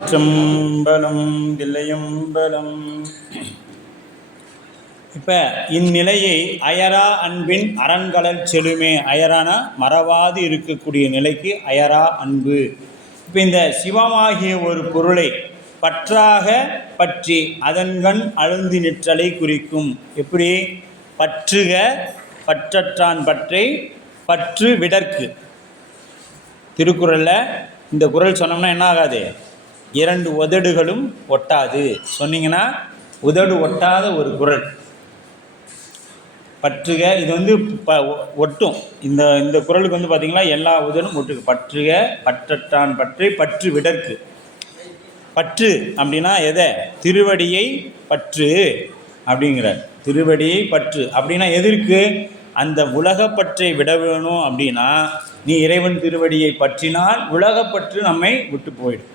சிற்றம்பலம் தில்லையம்பலம். இப்போ இந்நிலையை அயரா அன்பின் அரண்களல் செலுமே, அயரான மறவாது இருக்கக்கூடிய நிலைக்கு அயரா அன்பு. இப்போ இந்த சிவமாகிய ஒரு பொருளை பற்றாக பற்றி அதன்கண் அழுந்தி நிற்றலை குறிக்கும். எப்படி? பற்றுக பற்றற்றான் பற்றை பற்று விடற்கு. திருக்குறளில் இந்த குறள் சொன்னோம்னா என்ன ஆகாது? இரண்டு உதடுகளும் ஒட்டாது சொன்னீங்கன்னா உதடு ஒட்டாத ஒரு குறள். பற்றுக இது ஒட்டும். இந்த இந்த குறளுக்கு பார்த்திங்கன்னா எல்லா உதடும் ஒட்டுக்கு. பற்றுக பற்றற்றான் பற்றை பற்று விடற்கு. பற்று அப்படின்னா எதை? திருவடியை பற்று அப்படிங்கிறார். திருவடியை பற்று அப்படின்னா எதற்கு? அந்த உலகப்பற்றை விட வேணும் அப்படின்னா நீ இறைவன் திருவடியை பற்றினால் உலகப்பற்று நம்மை விட்டு போயிடும்.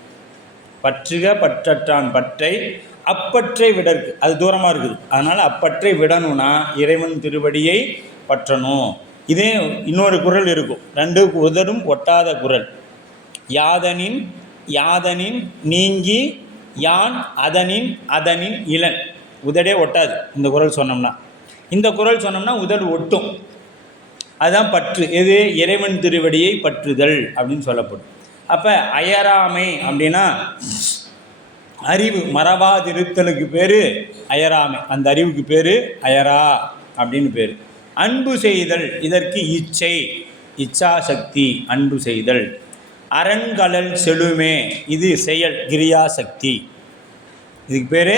பற்றுக பற்றற்றான் பற்றை அப்பற்றை விடற்கு. அது தூரமாக இருக்குது, அதனால் அப்பற்றை விடணும்னா இறைவன் திருவடியை பற்றணும். இதே இன்னொரு குறள் இருக்கும், ரெண்டு உதடும் ஒட்டாத குறள். யாதனின் யாதனின் நீங்கி யான் அதனின் அதனின் இளன். உதடே ஒட்டாது இந்த குறள் சொன்னோம்னா. இந்த குறள் சொன்னோம்னா உதடு ஒட்டும். அதுதான் பற்று. எது? இறைவன் திருவடியை பற்றுதல் அப்படின்னு சொல்லப்படும். அப்போ அயராமை அப்படின்னா அறிவு மறவாதிருத்தலுக்கு பேர் அயராமை. அந்த அறிவுக்கு பேர் அயரா அப்படின்னு பேர். அன்பு செய்தல் இதற்கு இச்சை, இச்சாசக்தி, அன்பு செய்தல். அரண்களல் செலுமே இது செயல், கிரியாசக்தி. இதுக்கு பேர்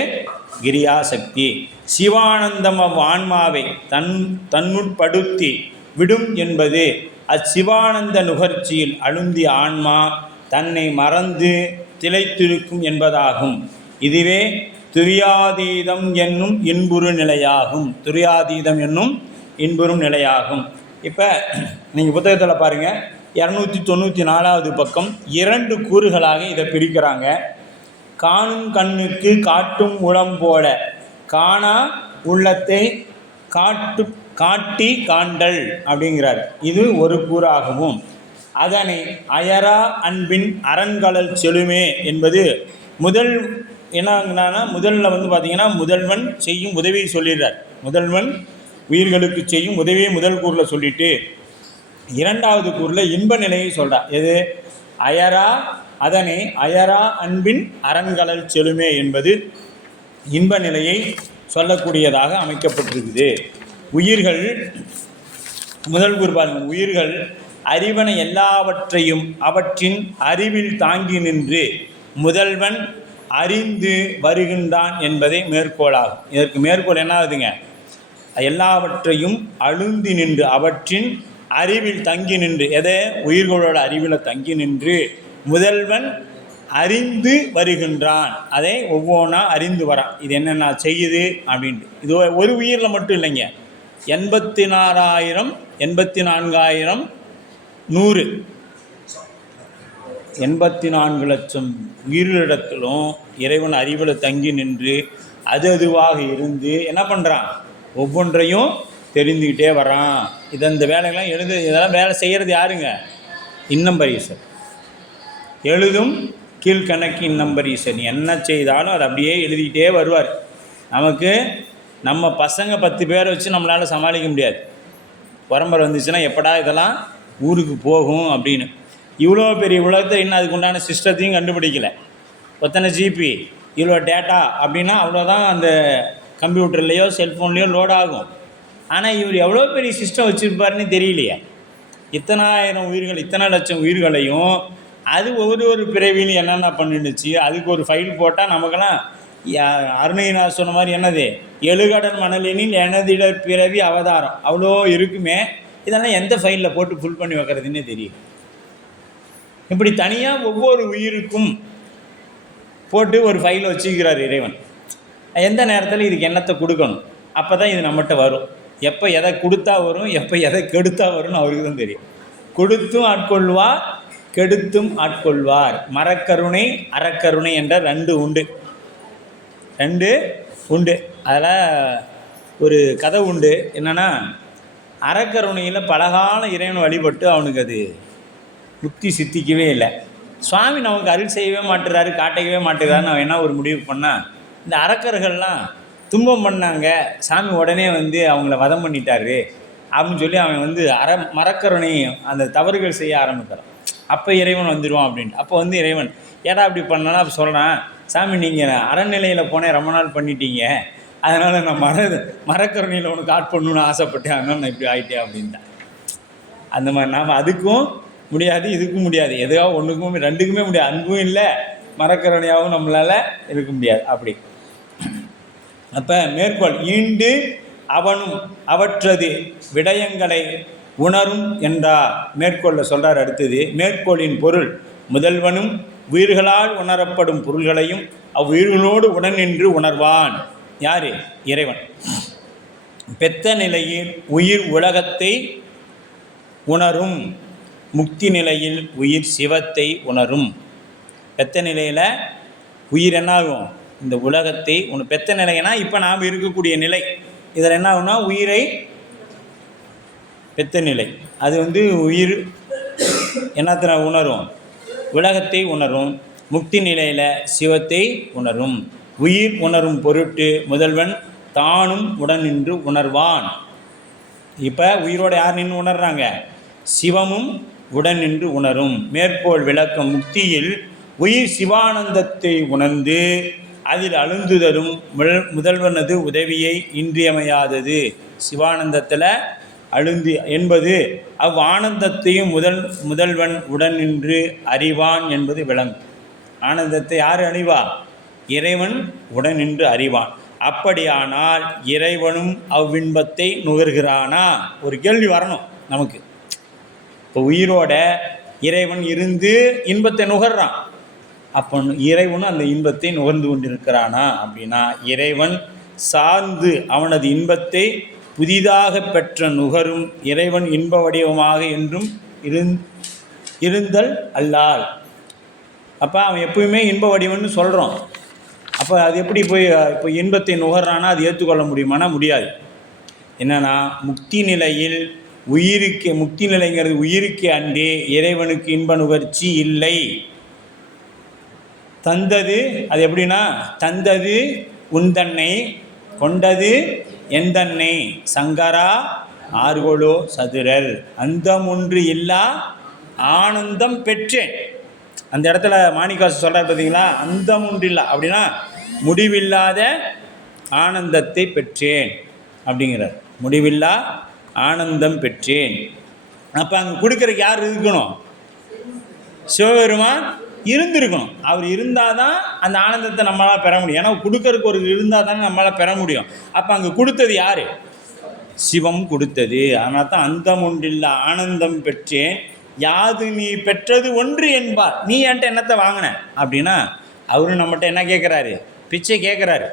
கிரியாசக்தி. சிவானந்தம் ஆன்மாவை தன்னுட்படுத்தி விடும் என்பது அச்சிவானந்த நுகர்ச்சியில் அழுந்திய ஆன்மா தன்னை மறந்து திளைத்திருக்கும் என்பதாகும். இதுவே துரியாதீதம் என்னும் இன்புறு நிலையாகும். துரியாதீதம் என்னும் இன்புறும் நிலையாகும். இப்போ நீங்கள் புத்தகத்தில் பாருங்கள், 294வது பக்கம் 2 கூறுகளாக இதை பிரிக்கிறாங்க. காணும் கண்ணுக்கு காட்டும் உளம் போல காணா உள்ளத்தை காட்டி காண்டல் அப்படிங்கிறார். இது ஒரு கூறாகவும், அதனை அயரா அன்பின் அரண்களல் செலுமே என்பது முதல் என்னங்கன்னா முதல்ல பார்த்திங்கன்னா முதல்வன் செய்யும் உதவியை சொல்லிடுறார். முதல்வன் உயிர்களுக்கு செய்யும் உதவியை முதல் கூறில் சொல்லிட்டு 2வது கூறில் இன்ப நிலையை சொல்கிறார். எது? அயரா, அதனை அயரா அன்பின் அரண்களல் செலுமே என்பது இன்ப நிலையை சொல்லக்கூடியதாக அமைக்கப்பட்டிருக்குது. உயிர்கள் முதல் கூறு பாருங்கள். உயிர்கள் அறிவன எல்லாவற்றையும் அவற்றின் அறிவில் தாங்கி நின்று முதல்வன் அறிந்து வருகின்றான் என்பதை மேற்கோளாகும். இதற்கு மேற்கோள் என்ன ஆகுதுங்க? எல்லாவற்றையும் அழுந்தி நின்று அவற்றின் அறிவில் தங்கி நின்று, எதை? உயிர்களோட அறிவில் தங்கி நின்று முதல்வன் அறிந்து வருகின்றான். அதை ஒவ்வொன்றா அறிந்து வரான். இது என்னென்ன செய்யுது அப்படின்ட்டு. இது ஒரு உயிரில் மட்டும் இல்லைங்க, 84,000 84,000 100 84 லட்சம் உயிரிடத்திலும் இறைவன் அறிவில் தங்கி நின்று அதுவாக இருந்து என்ன பண்ணுறான்? ஒவ்வொன்றையும் தெரிந்துக்கிட்டே வரான். இந்த வேலைகள்லாம் இதெல்லாம் வேலை செய்கிறது யாருங்க? இன்னம்பரீசர். எழுதும் கீழ்கணக்கு இன்னம்பரீசர். என்ன செய்தாலும் அதை அப்படியே எழுதிக்கிட்டே வருவார். நமக்கு நம்ம பசங்க 10 பேரை வச்சு நம்மளால் சமாளிக்க முடியாது. பரம்பரை வந்துச்சுன்னா எப்படா இதெல்லாம் ஊருக்கு போகும் அப்படின்னு. இவ்வளோ பெரிய உலகத்தை இன்னும் அதுக்கு உண்டான சிஸ்டத்தையும் கண்டுபிடிக்கலை. எத்தனை ஜிபி, இவ்வளோ டேட்டா அப்படின்னா அவ்வளோதான் அந்த கம்ப்யூட்டர்லேயோ செல்ஃபோன்லேயோ லோட் ஆகும். ஆனால் இவர் எவ்வளோ பெரிய சிஸ்டம் வச்சுருப்பாருன்னு தெரியலையே. இத்தனை ஆயிரம் உயிர்கள், இத்தனை லட்சம் உயிர்களையும் அது ஒவ்வொரு பிறவின்னு என்னென்ன பண்ணிடுச்சு. அதுக்கு ஒரு ஃபைல் போட்டால் நமக்கெல்லாம் அருணகிரிநாதர் சொன்ன மாதிரி என்னது? எழுகடல் மணலினில் எனதிட பிறவி அவதாரம் அவ்வளோ இருக்குமே. இதெல்லாம் எந்த ஃபைலில் போட்டு ஃபுல் பண்ணி வைக்கிறதுன்னே தெரியும். இப்படி தனியாக ஒவ்வொரு உயிருக்கும் போட்டு ஒரு ஃபைலை வச்சுக்கிறார் இறைவன். எந்த நேரத்தில் இதுக்கு எண்ணத்தை கொடுக்கணும், அப்போ தான் இது நம்மகிட்ட வரும். எப்போ எதை கொடுத்தா வரும், எப்போ எதை கெடுத்தா வரும்னு அவருக்கு தான் தெரியும். கொடுத்தும் ஆட்கொள்வார், கெடுத்தும் ஆட்கொள்வார். மரக்கருணை அறக்கருணை என்ற 2 உண்டு. அதில் ஒரு கதை உண்டு. என்னென்னா, அறக்கருணையில் பலகாலம் இறைவன் வழிபட்டு அவனுக்கு அது முக்தி சித்திக்கவே இல்லை. சுவாமி நமக்கு அருள் செய்யவே மாட்டுறாரு, காட்டவே மாட்டுறாருன்னு அவன் என்ன ஒரு முடிவு பண்ணால், இந்த அரக்கர்கள்லாம் துன்பம் பண்ணாங்க, சாமி உடனே வந்து அவங்கள வதம் பண்ணிட்டாரு அப்படின்னு சொல்லி அவன் வந்து மரக்கருணை அந்த தவறுகள் செய்ய ஆரம்பிக்கிறான். அப்போ இறைவன் வந்துடுவான் அப்படின்ட்டு. அப்போ வந்து இறைவன் ஏடா அப்படி பண்ணனா அப்போ சொல்கிறான், சாமி நீங்கள் அறநிலையில் போனேன் ரொம்ப நாள் பண்ணிட்டீங்க, அதனால் நான் மரக்கருணையில் உனக்கு ஆட்பண்ணணுன்னு ஆசைப்பட்டேன், அதனால் நான் இப்படி ஆகிட்டேன் அப்படின்ட்டான். அந்த மாதிரி நாம் அதுக்கும் முடியாது, இதுக்கும் முடியாது, எதுவாக ஒன்றுக்கும் ரெண்டுக்குமே முடியாது. அன்பும் இல்லை, மரக்கருணையாகவும் நம்மளால் இருக்க முடியாது. அப்படி அப்போ மேற்கோள் ஈண்டு அவனும் அவற்றது விடயங்களை உணரும் என்றார். மேற்கோளில் சொல்கிறார். அடுத்தது மேற்கோளின் பொருள் முதல்வனும் உயிர்களால் உணரப்படும் பொருள்களையும் அவ்வுயிர்களோடு உடன் நின்று உணர்வான். யார்? இறைவன். பெத்த நிலையில் உயிர் உலகத்தை உணரும், முக்தி நிலையில் உயிர் சிவத்தை உணரும். பெத்த நிலையில் உயிர் என்ன ஆகும்? இந்த உலகத்தை பெத்த நிலைனா இப்போ நாம் இருக்கக்கூடிய நிலை. இதில் என்ன ஆகும்னா உயிரை பெத்த நிலை, அது வந்து உயிர் என்னத்தின உணரும்? உலகத்தை உணரும். முக்தி நிலையில் சிவத்தை உணரும். உயிர் உணரும் பொருட்டு முதல்வன் தானும் உடன் நின்று உணர்வான். இப்போ உயிரோடு யார் நின்று உணர்றாங்க? சிவமும் உடன் நின்று உணரும். மேற்கோள் விளக்கம் முக்தியில் உயிர் சிவானந்தத்தை உணர்ந்து அதில் அழுந்துதரும் முதல்வனது உதவியை இன்றியமையாதது. சிவானந்தத்தில் அழுந்து என்பது ஆனந்தத்தையும் முதல்வன் உடன் நின்று அறிவான் என்பது விளங்கும். ஆனந்தத்தை யார் அறிவா? இறைவன் உடன் நின்று அறிவான். அப்படியானால் இறைவனும் அவ்வின்பத்தை நுகர்கிறானா? ஒரு கேள்வி வரணும் நமக்கு. இப்போ உயிரோட இறைவன் இருந்து இன்பத்தை நுகர்றான், அப்போ இறைவனும் அந்த இன்பத்தை நுகர்ந்து கொண்டிருக்கிறானா அப்படின்னா, இறைவன் சார்ந்து அவனது இன்பத்தை புதிதாக பெற்ற நுகரும் இறைவன் இன்ப வடிவமாக என்றும் இருந்தல் அல்லால். அப்போ அவன் எப்பவுமே இன்ப வடிவம்னு சொல்கிறோம். அப்போ அது எப்படி இப்போ இன்பத்தை நுகர்றானா அது ஏற்றுக்கொள்ள முடியுமானா முடியாது. என்னென்னா முக்தி நிலையில் உயிருக்கு, முக்தி நிலைங்கிறது உயிருக்கு அன்றே இறைவனுக்கு இன்ப நுகர்ச்சி இல்லை. தந்தது அது எப்படின்னா, தந்தது உந்தன்னை கொண்டது எந்தன்னை சங்கரா ஆர்கொலோ சதுரர் அந்தமொன்று இல்லா ஆனந்தம் பெற்றேன். அந்த இடத்துல மாணிக்காசு சொல்கிறார் பார்த்தீங்களா, அந்தமொன்று இல்லை அப்படின்னா முடிவில்லாத ஆனந்தத்தை பெற்றேன் அப்படிங்கிறார். முடிவில்லா ஆனந்தம் பெற்றேன். அப்போ அங்கே கொடுக்குறக்கு யார் இருக்கணும்? சிவபெருமான் இருந்திருக்கணும். அவர் இருந்தால் தான் அந்த ஆனந்தத்தை நம்மளால் பெற முடியும். ஏன்னா கொடுக்கறதுக்கு ஒரு இருந்தால் தானே நம்மளால் பெற முடியும். அப்போ அங்கே கொடுத்தது யார்? சிவம் கொடுத்தது. அதனால தான் அந்தம் ஒன்றில்ல ஆனந்தம் பெற்றேன் யாது நீ பெற்றது ஒன்று என்பார். நீ என்கிட்ட என்னத்தை வாங்கின அப்படின்னா, அவரும் நம்மகிட்ட என்ன கேட்குறாரு? பிச்சை கேட்குறாரு.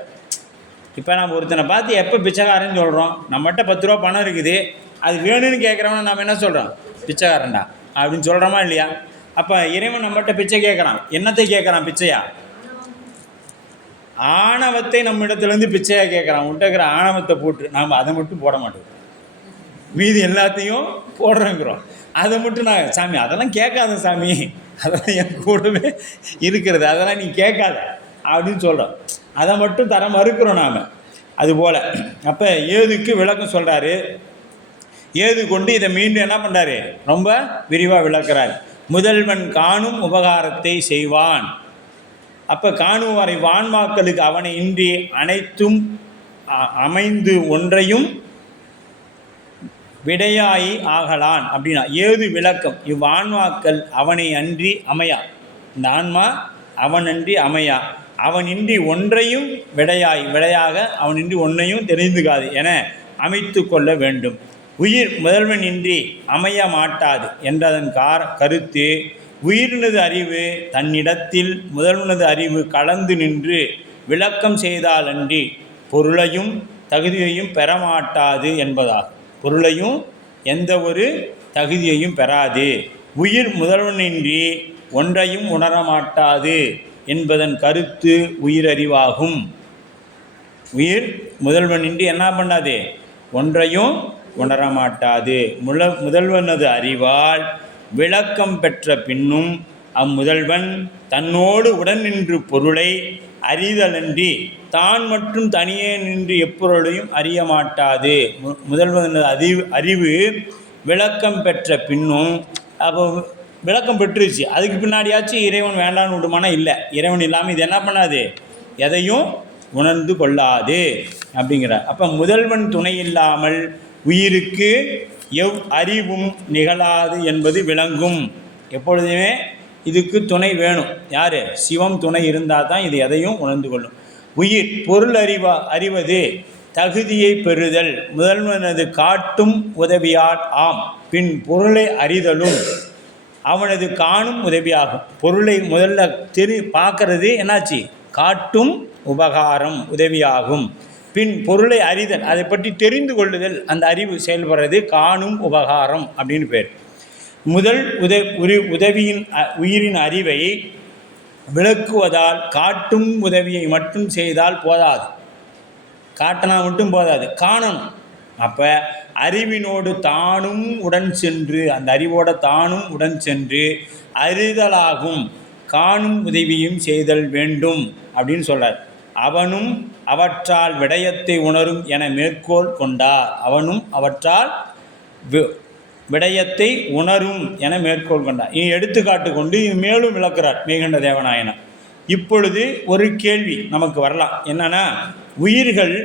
இப்போ நம்ம ஒருத்தனை பார்த்து எப்போ பிச்சைக்காரன்னு சொல்கிறோம்? நம்மகிட்ட 10 ரூபா பணம் இருக்குது, அது வேணும்னு கேட்குறவன நம்ம என்ன சொல்கிறோம்? பிச்சைக்காரன்டா அப்படின்னு சொல்கிறோமா இல்லையா? அப்போ இறைவன் நம்மகிட்ட பிச்சை கேட்குறான். என்னத்தை கேட்குறான்? பிச்சையா? ஆணவத்தை நம்ம இடத்துலேருந்து பிச்சையாக கேட்குறான். உண்டாக்குற ஆணவத்தை போட்டு நாம் அதை மட்டும் போட மாட்டோம், மீதி எல்லாத்தையும் போடுறோங்கிறோம். அதை மட்டும் நான் சாமி அதெல்லாம் கேட்காத சாமி, அதெல்லாம் என் கூடவே இருக்கிறது, அதெல்லாம் நீ கேட்காத அப்படின்னு சொல்கிறோம். அதை மட்டும் தர மறுக்கிறோம் நாம். அதுபோல் அப்போ ஏதுக்கு விளக்கம் சொல்கிறாரு. ஏது கொண்டு இதை மீண்டும் என்ன பண்ணுறாரு? ரொம்ப விரிவாக விளக்குறாரு. முதல்வன் காணும் உபகாரத்தை செய்வான். அப்போ காணும் வரை வான்மாக்களுக்கு அவனை இன்றி அனைத்தும் அமைந்து ஒன்றையும் விடையாயி ஆகலான் அப்படின்னா ஏது விளக்கம். இவ்வான்மாக்கள் அவனை அன்றி அமையா, இந்த ஆன்மா அவனன்றி அமையா, அவனின்றி ஒன்றையும் விடையாக அவனின்றி ஒன்றையும் தெரிந்துக்காது என அமைத்து கொள்ள வேண்டும். உயிர் முதல்வனின்றி அமைய மாட்டாது என்றதன் கருத்து, உயிரினது அறிவு தன்னிடத்தில் முதல்வனது அறிவு கலந்து நின்று விளக்கம் செய்தாலன்றி பொருளையும் தகுதியையும் பெறமாட்டாது என்பதாகும். பொருளையும் எந்த ஒரு தகுதியையும் பெறாது. உயிர் முதல்வனின்றி ஒன்றையும் உணரமாட்டாது என்பதன் கருத்து உயிரறிவாகும். உயிர் முதல்வனின்றி என்ன பண்ணாது? ஒன்றையும் உணரமாட்டாது. முதல்வனது அறிவால் விளக்கம் பெற்ற பின்னும் அம்முதல்வன் தன்னோடு உடன் நின்று பொருளை அறிதலன்றி தான் மற்றும் தனியே நின்று எப்பொருளையும் அறிய மாட்டாது. முதல்வன் அறிவு விளக்கம் பெற்ற பின்னும், அப்போ விளக்கம் பெற்றுச்சு, அதுக்கு பின்னாடியாச்சும் இறைவன் வேண்டான்னு விடுமானா இல்லை. இறைவன் இல்லாமல் இது என்ன பண்ணாது, எதையும் உணர்ந்து கொள்ளாது அப்படிங்கிறார். அப்போ முதல்வன் துணை இல்லாமல் உயிருக்கு அறிவும் நிகழாது என்பது விளங்கும். எப்பொழுதுமே இதுக்கு துணை வேணும். யார்? சிவம் துணை இருந்தால் தான் இது எதையும் உணர்ந்து கொள்ளும். உயிர் பொருள் அறிவது தகுதியை பெறுதல் முதல்வனது காட்டும் உதவியால் ஆம். பின் பொருளை அறிதலும் அவனது காணும் உதவியாகும். பொருளை முதல்ல பார்க்கறது என்னாச்சு, காட்டும் உபகாரம் உதவியாகும். பின் பொருளை அறிதல், அதை பற்றி தெரிந்து கொள்ளுதல், அந்த அறிவு செயல்படுறது காணும் உபகாரம் அப்படின்னு பேர். முதல் உதவியின் உயிரின் அறிவை விளக்குவதால் காட்டும் உதவியை மட்டும் செய்தால் போதாது. காட்டினா மட்டும் போதாது, காணணும். அப்போ அறிவினோடு தானும் உடன் சென்று, அந்த அறிவோட தானும் உடன் சென்று அறிதலாகும் காணும் உதவியும் செய்தல் வேண்டும் அப்படின்னு சொல்கிறார். அவனும் அவற்றால் விடயத்தை உணரும் என மேற்கோள் கொண்டார். அவனும் அவற்றால் விடயத்தை உணரும் என மேற்கோள் கொண்டார். எடுத்துக்காட்டு கொண்டு மேலும் விளக்குறார் மெய்கண்ட தேவநாயனார். இப்பொழுது ஒரு கேள்வி நமக்கு வரலாம். என்னன்னா, உயிர்கள்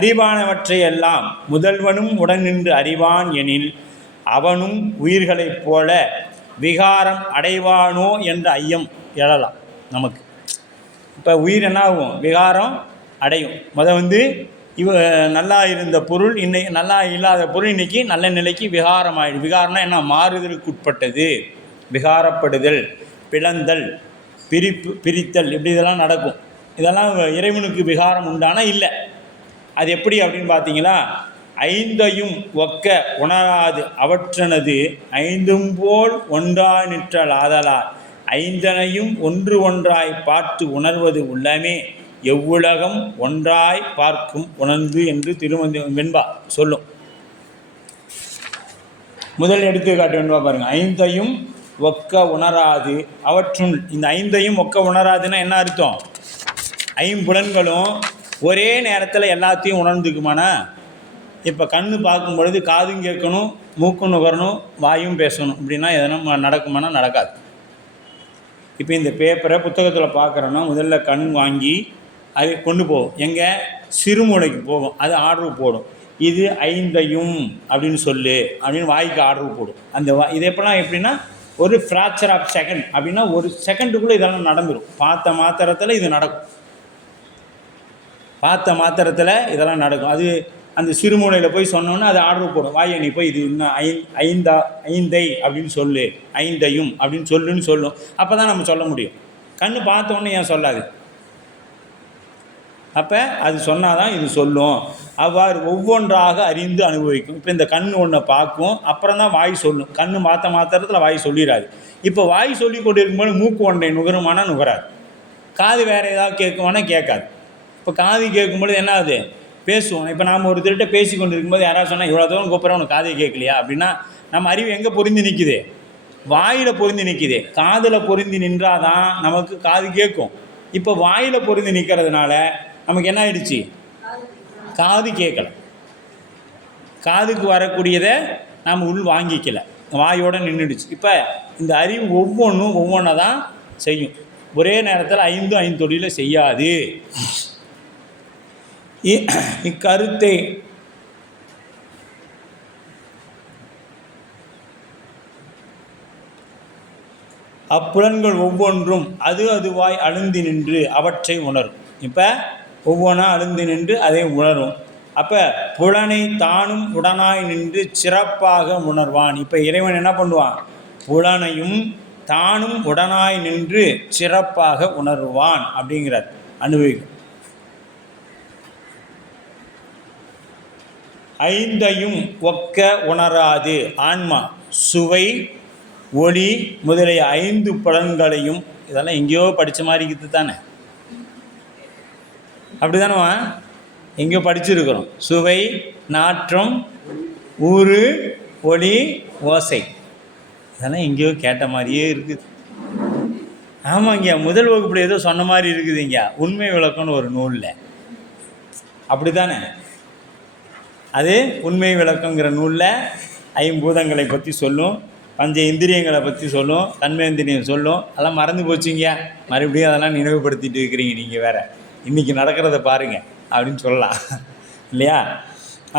அறிவானவற்றையெல்லாம் முதல்வனும் உடன் நின்று அறிவான் எனில் அவனும் உயிர்களைப் போல விகாரம் அடைவானோ என்ற ஐயம் எழலாம் நமக்கு. இப்போ உயிர் என்ன ஆகும், விகாரம் அடையும். நல்லா இருந்த பொருள் இன்னைக்கு நல்லா இல்லாத பொருள் இன்றைக்கி நல்ல நிலைக்கு விகாரம் ஆகிடும். விகாரம்னா என்ன, மாறுதலுக்கு உட்பட்டது, விகாரப்படுதல், பிளந்தல், பிரித்தல், இப்படி இதெல்லாம் நடக்கும். இதெல்லாம் இறைவனுக்கு விகாரம் உண்டானா இல்லை. அது எப்படி அப்படின்னு பார்த்தீங்களா, ஐந்தையும் ஒக்க உணராது அவற்றனது ஐந்தும் போல் ஒன்றாய் நிற்றல் ஆதலால் ஐந்தனையும் ஒன்று ஒன்றாய் பார்த்து உணர்வது உள்ளமே எவ்வுலகம் ஒன்றாய் பார்க்கும் உணர்ந்து என்று வெண்பா சொல்லும். முதல் எடுத்துக்காட்டு வெண்பா பாருங்கள். ஐந்தையும் ஒக்க உணராது அவற்றுள், இந்த ஐந்தையும் ஒக்க உணராதுன்னா என்ன அர்த்தம், ஐம்புலன்களும் ஒரே நேரத்தில் எல்லாத்தையும் உணர்ந்துக்குமானா. இப்போ கண்ணு பார்க்கும் பொழுது காதும் கேட்கணும், மூக்கும் நுகரணும், வாயும் பேசணும், இப்படின்னா எதனா நடக்குமானா நடக்காது. இப்போ இந்த பேப்பரை புத்தகத்தில் பார்க்குறோன்னா முதல்ல கண் வாங்கி அது கொண்டு போகும், எங்கே, சிறுமூளைக்கு போகும், அது ஆர்டர் போடும். இது ஐந்தையும் அப்படின்னு சொல்லு அப்படின்னு வாய்க்கு ஆர்டர் போடும். அந்த இது எப்படின்னா ஒரு ஃப்ராக்சர் ஆஃப் செகண்ட், அப்படின்னா ஒரு செகண்டுக்குள்ளே இதெல்லாம் நடந்துடும். பார்த்த மாத்திரத்தில் இது நடக்கும், பார்த்த மாத்திரத்தில் இதெல்லாம் நடக்கும். அது அந்த சிறுமூலையில் போய் சொன்னோன்னே அது ஆர்டர் போடும். வாயை நீ போய் இது இன்னும் ஐந்தை அப்படின்னு சொல்லு, ஐந்தையும் அப்படின்னு சொல்லுன்னு சொல்லும். அப்போ தான் நம்ம சொல்ல முடியும். கண்ணு பார்த்தோன்னே ஏன் சொல்லாது, அப்போ அது சொன்னால் தான் இது சொல்லும். அவ்வாறு ஒவ்வொன்றாக அறிந்து அனுபவிக்கும். இப்போ இந்த கண் ஒன்றை பார்க்கும், அப்புறம் தான் வாய் சொல்லும். கண் பார்த்த மாத்திரத்தில் வாய் சொல்லிடாது. இப்போ வாய் சொல்லி கொண்டு இருக்கும்போது மூக்கு ஒன்றை நுகருமானா நுகராது, காது வேறு ஏதாவது கேட்குமானா கேட்காது. இப்போ காது கேட்கும்போது என்ன ஆகுது, பேசுவோம். இப்போ நாம் ஒரு திருட்ட பேசி கொண்டு இருக்கும்போது யாராவது சொன்னால் இவ்வளோ தூரம் கூப்பிட்றேன் உனக்கு காதை கேட்கலையா அப்படின்னா நம்ம அறிவு எங்கே பொருந்தி நிற்கிது, வாயில் பொருந்தி நிற்கிது. காதில் பொருந்தி நின்றால் தான் நமக்கு காது கேட்கும். இப்போ வாயில் பொருந்தி நிற்கிறதுனால நமக்கு என்ன ஆயிடுச்சு, காது கேட்கலை. காதுக்கு வரக்கூடியதை நாம் உள் வாங்கிக்கலை, வாயோடு நின்றுடுச்சு. இப்போ இந்த அறிவு ஒவ்வொன்றா தான் செய்யும். ஒரே நேரத்தில் ஐந்தொழிலை செய்யாது. இக்கருத்தை அப்புலன்கள் ஒவ்வொன்றும் அதுவாய் அழுந்தி நின்று அவற்றை உணரும். இப்போ ஒவ்வொன்றா அழுந்தி நின்று அதை உணரும். அப்போ புலனை தானும் உடனாய் நின்று சிறப்பாக உணர்வான். இப்போ இறைவன் என்ன பண்ணுவான், புலனையும் தானும் உடனாய் நின்று சிறப்பாக உணர்வான் அப்படிங்கிறார். அனுபவிக்கும். ஐந்தையும் ஒக்க உணராது ஆன்மா சுவை, ஒளி முதலிய 5 புலன்களையும், இதெல்லாம் எங்கேயோ படித்த மாதிரி இருக்குது தானே, அப்படி தானேவா, எங்கேயோ படிச்சிருக்கிறோம். சுவை, நாற்றம், ஊறு, ஒளி, ஓசை, அதெல்லாம் எங்கேயோ கேட்ட மாதிரியே இருக்குது. ஆமாங்க, முதல் வகுப்பில் ஏதோ சொன்ன மாதிரி இருக்குதுங்க. உண்மை விளக்கம்னு ஒரு நூலில் அப்படி தானே? அது உண்மை விளக்கங்கிற நூலில் ஐம்பூதங்களை பற்றி சொல்லும், பஞ்ச இந்திரியங்களை பற்றி சொல்லும், தன்மேந்திரியம் சொல்லும். அதெல்லாம் மறந்து போச்சுங்க. மறுபடியும் அதெல்லாம் நினைவுபடுத்திட்டு இருக்கிறீங்க நீங்கள் வேறு. இன்றைக்கி நடக்கிறத பாருங்கள் அப்படின்னு சொல்லலாம் இல்லையா?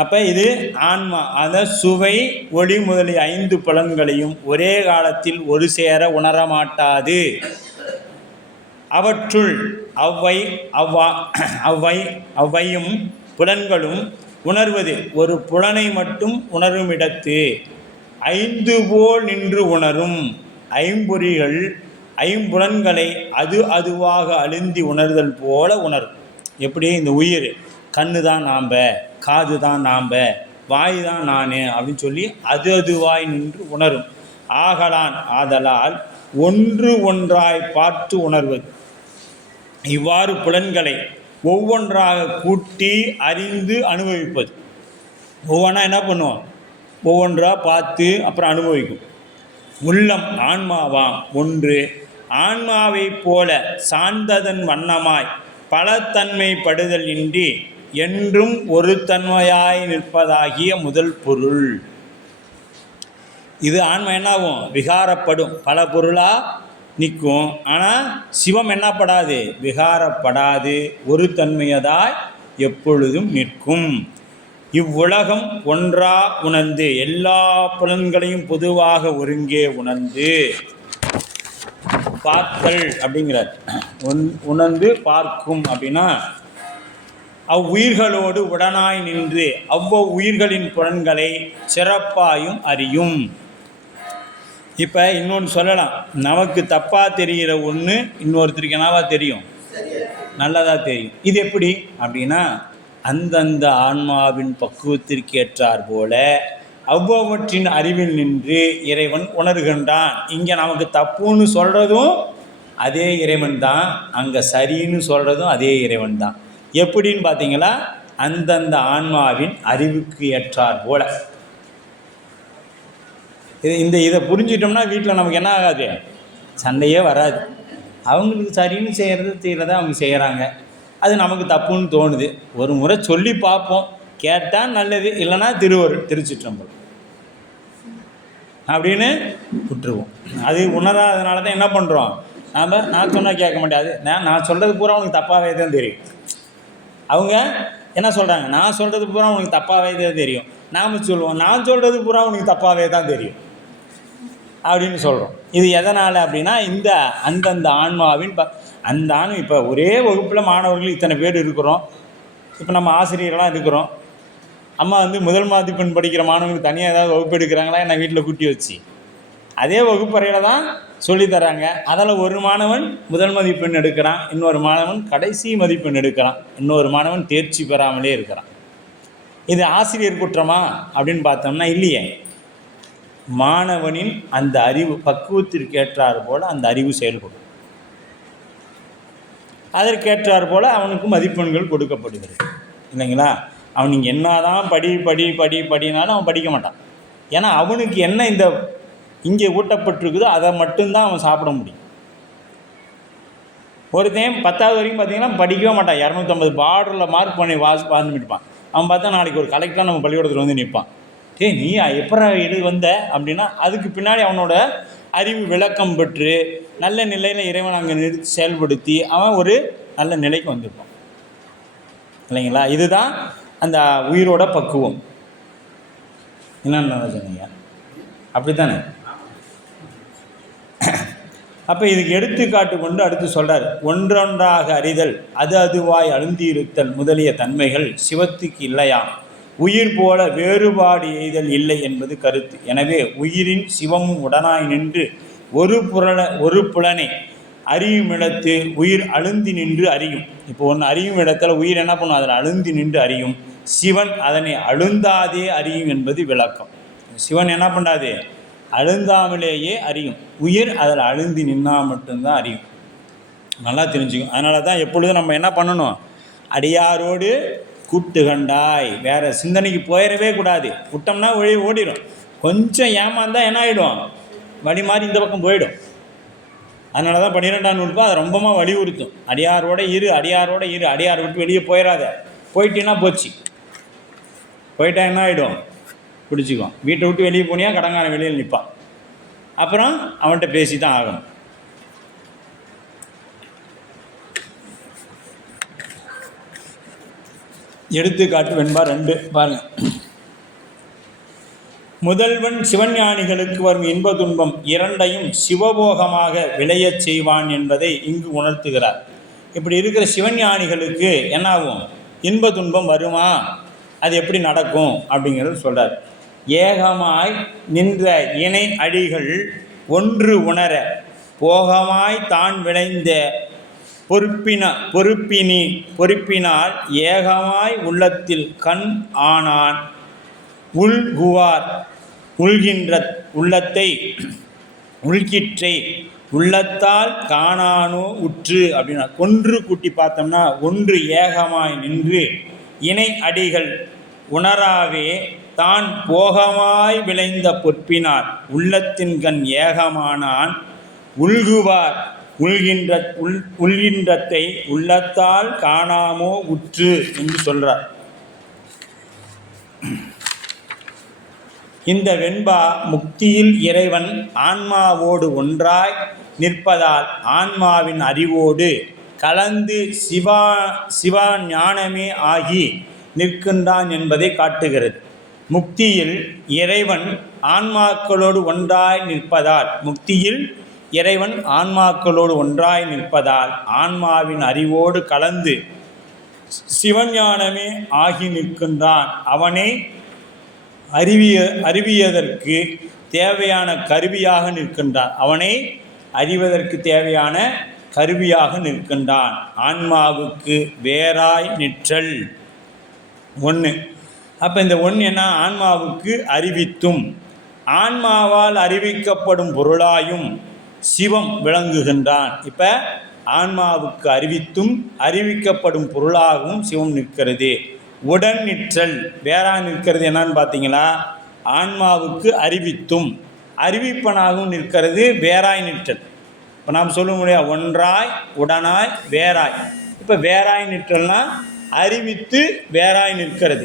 அப்போ இது ஆன்மா, அந்த சுவை ஒளி முதலிய 5 புலன்களையும் ஒரே காலத்தில் ஒரு சேர உணரமாட்டாது. அவற்றுள் அவ்வையும் புலன்களும் உணர்வது ஒரு புலனை மட்டும் உணருமிடத்து 5 போல் நின்று உணரும். ஐம்பொறிகள் ஐம்புலன்களை அதுவாக அழுந்தி உணர்தல் போல உணரும். எப்படி? இந்த உயிர் கண்ணு தான் நாம், காது தான் நாம், வாய் தான் நான் அப்படின்னு சொல்லி அதுவாய் நின்று உணரும். ஆதலால் ஒன்று ஒன்றாய் பார்த்து உணர்வது. இவ்வாறு புலன்களை ஒவ்வொன்றாக கூட்டி அறிந்து அனுபவிப்பது. ஒவ்வொன்றா என்ன பண்ணுவோம்? ஒவ்வொன்றாக பார்த்து அப்புறம் அனுபவிக்கும். உள்ளம் ஆன்மாவாம் ஒன்று. ஆன்மாவை போல சார்ந்ததன் வண்ணமாய் பல தன்மைப்படுதல் இன்றி என்றும் ஒரு தன்மையாய் நிற்பதாகிய முதல் பொருள். இது ஆன்மா என்னாகும்? விகாரப்படும், பல பொருளாக நிற்கும். ஆனால் சிவம் என்னப்படாது? விகாரப்படாது, ஒரு தன்மையதாய் எப்பொழுதும் நிற்கும். இவ்வுலகம் ஒன்றா உணர்ந்து எல்லா புலன்களையும் பொதுவாக ஒருங்கே உணர்ந்து பார்த்தல் அப்படிங்கிறார். உணர்ந்து பார்க்கும் அப்படின்னா அவ்வுயிர்களோடு உடனாய் நின்று உயிர்களின் புலன்களை சிறப்பாயும் அறியும். இப்போ இன்னொன்று சொல்லலாம். நமக்கு தப்பாக தெரிகிற ஒன்று இன்னொருத்தருக்கு என்னவா தெரியும்? நல்லதாக தெரியும். இது எப்படி அப்படின்னா, அந்தந்த ஆன்மாவின் பக்குவத்திற்கு ஏற்றார் போல அவ்வவற்றின் அறிவில் நின்று இறைவன் உணர்கின்றான். இங்கே நமக்கு தப்புன்னு சொல்கிறதும் அதே இறைவன் தான், அங்கே சரின்னு சொல்கிறதும் அதே இறைவன் தான். எப்படின்னு பார்த்தீங்களா? அந்தந்த ஆன்மாவின் அறிவுக்கு ஏற்றார் போல. இதை புரிஞ்சிட்டோம்னா வீட்டில் நமக்கு என்ன ஆகாது? சண்டையே வராது. அவங்களுக்கு சரின்னு செய்கிறத அவங்க செய்கிறாங்க, அது நமக்கு தப்புன்னு தோணுது. ஒரு முறை சொல்லி பார்ப்போம், கேட்டால் நல்லது, இல்லைன்னா திருச்சிற்றம்பலம் அப்படின்னு விட்டுருவோம். அது உணராதனால தான் என்ன பண்ணுறோம்? நான் சொன்னால் கேட்க மாட்டேன். அது நான் சொல்கிறது பூரா உனக்கு தப்பாகவே தான் தெரியும். அவங்க என்ன சொல்கிறாங்க? நான் சொல்கிறது பூரா உனக்கு தப்பாகவே தான் தெரியும். நாம் சொல்லுவோம், நான் சொல்கிறது பூரா உனக்கு தப்பாகவே தான் தெரியும் அப்படின்னு சொல்கிறோம். இது எதனால் அப்படின்னா, இந்த அந்தந்த ஆன்மாவின் அந்த ஆன்மா. இப்போ ஒரே வகுப்பில் மாணவர்கள் இத்தனை பேர் இருக்கிறோம். இப்போ நம்ம ஆசிரியர்களாக இருக்கிறோம். அம்மா முதல் மதிப்பெண் படிக்கிற மாணவர்களுக்கு தனியாக ஏதாவது வகுப்பு எடுக்கிறாங்களா? என்ன வீட்டில் கூட்டி வச்சு அதே வகுப்பறையில் தான் சொல்லித்தராங்க. அதில் ஒரு மாணவன் முதல் மதிப்பெண் எடுக்கிறான், இன்னொரு மாணவன் கடைசி மதிப்பெண் எடுக்கிறான், இன்னொரு மாணவன் தேர்ச்சி பெறாமலே இருக்கிறான். இது ஆசிரியர் குற்றமா அப்படின்னு பார்த்தோம்னா இல்லையே. மாணவனின் அந்த அறிவு பக்குவத்திற்கு ஏற்றார் போல் அந்த அறிவு செயல்படும். அதற்கேற்றார் போல் அவனுக்கு மதிப்பெண்கள் கொடுக்கப்படுகிறது இல்லைங்களா? அவன் நீங்கள் என்ன தான் படினாலும் அவன் படிக்க மாட்டான். ஏன்னா அவனுக்கு என்ன இங்கே ஊட்டப்பட்டிருக்குதோ அதை மட்டும்தான் அவன் சாப்பிட முடியும். ஒருத்தையும் 10வது வரைக்கும் பார்த்தீங்கன்னா படிக்கவே மாட்டான். 250 பார்டரில் மார்க் பண்ணி வாழ்ந்துட்டுப்பான். அவன் பார்த்தா நாளைக்கு ஒரு கலெக்டராக நம்ம பள்ளிக்கூடத்தில் நிற்பான். நீ எப்போ வந்த அப்படின்னா அதுக்கு பின்னாடி அவனோட அறிவு விளக்கம் பெற்று நல்ல நிலையில் இறைவன் அங்கே நிறுத்தி செயல்படுத்தி அவன் ஒரு நல்ல நிலைக்கு வந்திருப்பான் இல்லைங்களா? இதுதான் அந்த உயிரோட பக்குவம். என்னென்ன சொன்னீங்க? அப்படி தானே? அப்போ இதுக்கு எடுத்துக்காட்டு கொண்டு அடுத்து சொல்கிறார். ஒன்றொன்றாக அறிதல், அதுவாய் அழுந்தியிருத்தல் முதலிய தன்மைகள் சிவத்துக்கு இல்லையாம். உயிர் போல வேறுபாடு எய்தல் இல்லை என்பது கருத்து. எனவே உயிரின் சிவமும் உடனாய் நின்று ஒரு புலனை அறியும் இடத்து உயிர் அழுந்தி நின்று அறியும். இப்போ ஒன்று அறியும் இடத்துல உயிர் என்ன பண்ணும்? அதில் அழுந்தி நின்று அறியும். சிவன் அதனை அழுந்தாதே அறியும் என்பது விளக்கம். சிவன் என்ன பண்ணாது? அழுந்தாமலேயே அறியும். உயிர் அதில் அழுந்தி நின்னா மட்டும்தான் அறியும். நல்லா தெரிஞ்சுக்கும். அதனால தான் எப்பொழுதும் நம்ம என்ன பண்ணணும்? அடியாரோடு கூட்டு கண்டாய், வேறு சிந்தனைக்கு போயிடவே கூடாது. விட்டோம்னா ஓடிடும். கொஞ்சம் ஏமாந்தால் என்ன ஆகிடும்? வழி மாறி இந்த பக்கம் போயிடும். அதனால தான் 12ஆம் நூல்பா அதை ரொம்பமாக வலியுறுத்தும். அடியாரோட இரு, அடியாரோட இரு, அடியார் விட்டு வெளியே போயிடாத. போயிட்டீங்கன்னா போச்சு. போயிட்டா என்ன ஆகிடும்? பிடிச்சிக்குவோம். வீட்டை விட்டு வெளியே போனியா கடங்காரன் வெளியில் நிற்பான். அப்புறம் அவன்கிட்ட பேசி தான் ஆகணும். எடுத்துக்காட்டு வெண்பா 2 பாருங்கள். முதல்வன் சிவஞானிகளுக்கு வரும் இன்ப துன்பம் இரண்டையும் சிவபோகமாக விளையச் செய்வான் என்பதை இங்கு உணர்த்துகிறார். இப்படி இருக்கிற சிவஞானிகளுக்கு என்ன ஆகும்? இன்ப துன்பம் வருமா? அது எப்படி நடக்கும் அப்படிங்கிறது சொல்கிறார். ஏகமாய் நின்ற இணை அடிகள் ஒன்று உணர போகமாய் தான் விளைந்த பொறுப்பினால் ஏகமாய் உள்ளத்தில் கண் ஆனான் உள்குவார் உள்கின்ற உள்ளத்தை உள்கிற்றை உள்ளத்தால் காணானோ உற்று அப்படின்னா கொன்று கூட்டி பார்த்தோம்னா ஒன்று ஏகமாய் நின்று இணை அடிகள் உணராவே தான் போகமாய் விளைந்த பொற்பினார் உள்ளத்தின் கண் ஏகமானான் உள்குவார் உள்கின்றத்தை உள்ளத்தால் காணாமோ உற்று என்று சொல்றார். இந்த வெண்பா முக்தியில் இறைவன் ஆன்மாவோடு ஒன்றாய் நிற்பதால் ஆன்மாவின் அறிவோடு கலந்து சிவா ஞானமே ஆகி நிற்கின்றான் என்பதை காட்டுகிறது. முக்தியில் இறைவன் ஆன்மாக்களோடு ஒன்றாய் நிற்பதால் ஆன்மாவின் அறிவோடு கலந்து சிவஞானமே ஆகி நிற்கின்றான். அவனை அறிவியதற்கு தேவையான கருவியாக நிற்கின்றான். ஆன்மாவுக்கு வேறாய் நிற்றல் 1. அப்போ இந்த 1 என்ன? ஆன்மாவுக்கு அறிவித்தும் ஆன்மாவால் அறிவிக்கப்படும் பொருளாயும் சிவம் விளங்குகின்றான். இப்போ ஆன்மாவுக்கு அறிவித்தும் அறிவிக்கப்படும் பொருளாகவும் சிவம் நிற்கிறது. உடன் நிற்றல் வேறாய் நிற்கிறது என்னன்னு பார்த்தீங்களா? ஆன்மாவுக்கு அறிவித்தும் அறிவிப்பனாகவும் நிற்கிறது வேறாய் நிற்றல். இப்போ நாம் சொல்ல முடியாது ஒன்றாய் உடனாய் வேறாய். இப்போ வேறாய் நிற்றல்னா அறிவித்து வேறாய் நிற்கிறது.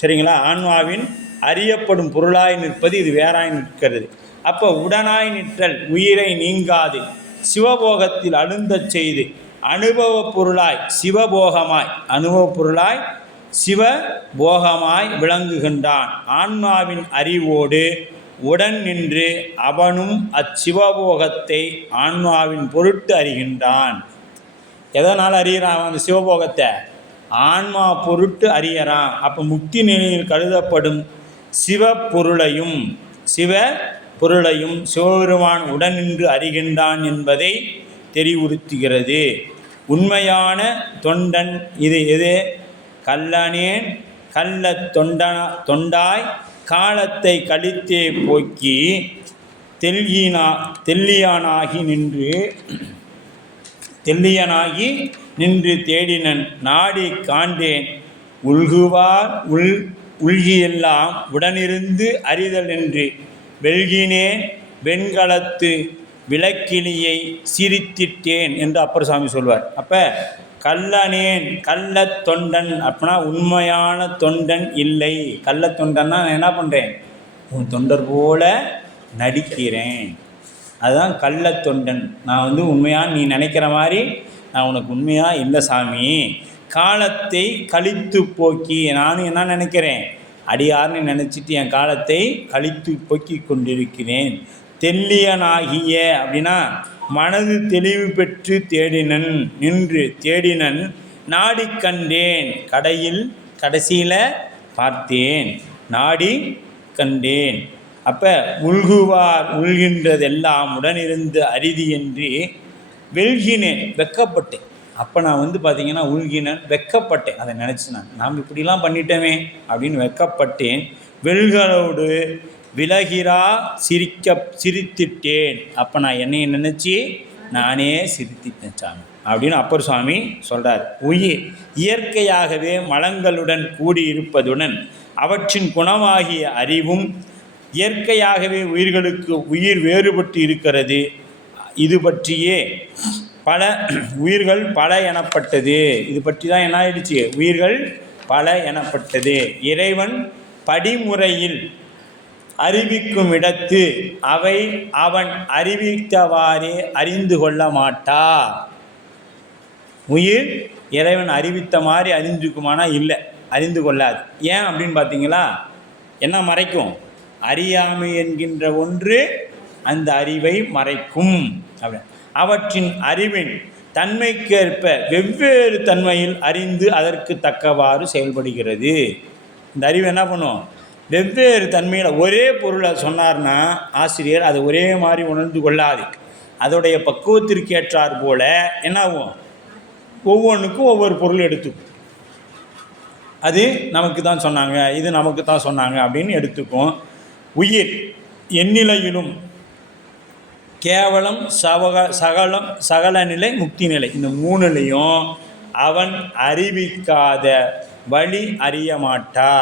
சரிங்களா? ஆன்மாவின் அறியப்படும் பொருளாய் நிற்பது இது வேறாய் நிற்கிறது. அப்போ உடனாய் நிற்றல் உயிரை நீங்காது சிவபோகத்தில் அழுந்தச் செய்து அனுபவ பொருளாய் சிவபோகமாய் விளங்குகின்றான். ஆன்மாவின் அறிவோடு உடன் நின்று அவனும் அச்சிவபோகத்தை ஆன்மாவின் பொருட்டு அறிகின்றான். எதனால் அறிகிறான்? அந்த சிவபோகத்தை ஆன்மா பொருட்டு அறியறான். அப்போ முக்தி நிலையில் கருதப்படும் சிவபொருளையும் சிவபெருமான் உடன் நின்று அறிகின்றான் என்பதை தெரிவுறுத்துகிறது. உண்மையான தொண்டன் இது எது? கள்ளனேன் கள்ள தொண்டாய் காலத்தை கழித்தே போக்கி தெல்லியனாகி நின்று தேடினன் நாடி காண்டேன் உள்குவார் உள்கியெல்லாம் உடனிருந்து அறிதல் என்று வெல்கினேன் வெண்கலத்து விளக்கிலியை சிரித்திட்டேன் என்று அப்பர் சாமி சொல்வார். அப்போ கள்ளனேன் கள்ள தொண்டன் அப்படின்னா உண்மையான தொண்டன் இல்லை. கள்ள தொண்டன்னா நான் என்ன பண்ணுறேன்? உன் தொண்டர் போல நடிக்கிறேன். அதுதான் கள்ள தொண்டன். நான் உண்மையான நீ நினைக்கிற மாதிரி நான் உனக்கு உண்மையாக இல்லை சாமி. காலத்தை கழித்து போக்கி நானும் என்ன நினைக்கிறேன்? அடியார்னு நினச்சிட்டு என் காலத்தை கழித்து போக்கி கொண்டிருக்கிறேன். தெல்லியனாகிய அப்படின்னா மனது தெளிவு பெற்று தேடினன் நாடி கண்டேன் கடைசியில் பார்த்தேன் நாடி கண்டேன். அப்போ உள்கின்றதெல்லாம் உடனிருந்து அரிதி என்று வெல்கினேன் வெக்கப்பட்டேன். அப்போ நான் பார்த்திங்கன்னா உள்கினேன் வெக்கப்பட்டேன். அதை நினச்சி நாம் இப்படிலாம் பண்ணிட்டோமே அப்படின்னு வெக்கப்பட்டேன். வெல்களோடு விலகிறா சிரித்திட்டேன். அப்போ நான் என்னையை நினச்சி நானே சிரித்திட்டேன் சாமி அப்படின்னு அப்பர் சுவாமி சொல்கிறார். இயற்கையாகவே மலங்களுடன் கூடியிருப்பதுடன் அவற்றின் குணமாகிய அறிவும் இயற்கையாகவே உயிர்களுக்கு உயிர் வேறுபட்டு இருக்கிறது. இது பற்றியே பல உயிர்கள் பல எனப்பட்டது. இது பற்றி தான் என்ன ஆயிடுச்சு, உயிர்கள் பல எனப்பட்டது. இறைவன் படிமுறையில் அறிவிக்கும் இடத்து அவை அவன் அறிவித்தவாறே அறிந்து கொள்ள மாட்டா. உயிர் இறைவன் அறிவித்த மாதிரி அறிஞ்சுக்குமானா இல்லை, அறிந்து கொள்ளாது. ஏன் அப்படின்னு பார்த்தீங்களா, என்ன மறைக்கும்? அறியாமை என்கின்ற ஒன்று அந்த அறிவை மறைக்கும். அப்படி அவற்றின் அறிவின் தன்மைக்கேற்ப வெவ்வேறு தன்மையில் அறிந்து அதற்கு தக்கவாறு செயல்படுகிறது. இந்த அறிவு என்ன பண்ணும்? வெவ்வேறு தன்மையில் ஒரே பொருளை சொன்னார்னா ஆசிரியர் அதை ஒரே மாதிரி உணர்ந்து கொள்ளாது. அதோடைய பக்குவத்திற்கு ஏற்றார் போல என்னாகும், ஒவ்வொன்றுக்கும் ஒவ்வொரு பொருள் எடுத்துக்கும். அது நமக்கு தான் சொன்னாங்க, இது நமக்கு தான் சொன்னாங்க அப்படின்னு எடுத்துக்கும். உயிர் எந்நிலையிலும் கேவலம் சகலம் சகல நிலை முக்தி நிலை, இந்த மூணுலையும் அவன் அறிவிக்காத வழி அறிய மாட்டா.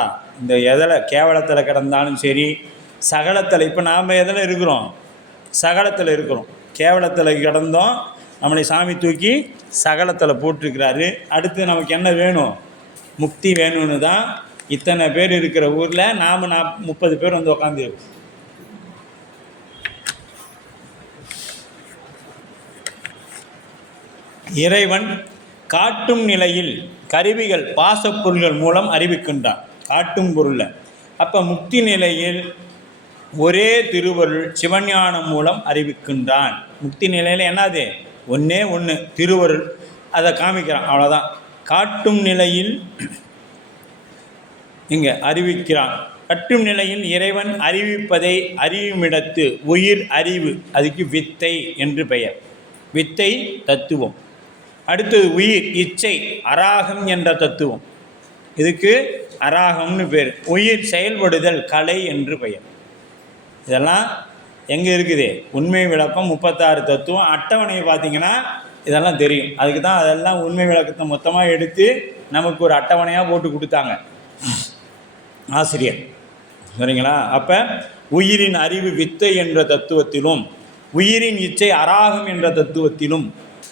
இந்த எதில் கேவலத்தில் கிடந்தாலும் சரி, சகலத்தில், இப்போ நாம் எதில் இருக்கிறோம்? சகலத்தில் இருக்கிறோம். கேவலத்தில் கிடந்தோம், நம்மளை சாமி தூக்கி சகலத்தில் போட்டிருக்கிறாரு. அடுத்து நமக்கு என்ன வேணும்? முக்தி வேணும்னு தான் இத்தனை பேர் இருக்கிற ஊரில் நாம் 30 பேர் வந்து உக்காந்துருக்கோம். இறைவன் காட்டும் நிலையில் கருவிகள் பாசப்பொருள்கள் மூலம் அறிவிக்கின்றான், காட்டும் பொருளை. அப்போ முக்தி நிலையில் ஒரே திருவருள் சிவஞானம் மூலம் அறிவிக்கின்றான். முக்தி நிலையில் என்னது? ஒன்றே ஒன்று, திருவருள். அதை காமிக்கிறான், அவ்வளோதான். காட்டும் நிலையில் இங்கே அறிவிக்கிறான். கட்டும் நிலையில் இறைவன் அறிவிப்பதை அறியுமிடத்து உயிர் அறிவு, அதுக்கு வித்தை என்று பெயர். வித்தை தத்துவம். அடுத்தது உயிர் இச்சை அராகம் என்ற தத்துவம், இதுக்கு அராகம்னு பேர். உயிர் செயல்படுதல் கலை என்று பெயர். இதெல்லாம் எங்கே இருக்குது? உண்மை விளக்கம் 36 தத்துவம் அட்டவணையை பார்த்தீங்கன்னா இதெல்லாம் தெரியும். அதுக்கு தான் அதெல்லாம் உண்மை விளக்கத்தை மொத்தமாக எடுத்து நமக்கு ஒரு அட்டவணையாக போட்டு கொடுத்தாங்க ஆசிரியர், சரிங்களா? அப்போ உயிரின் அறிவு வித்தை என்ற தத்துவத்திலும், உயிரின் இச்சை அராகம் என்ற தத்துவத்திலும்,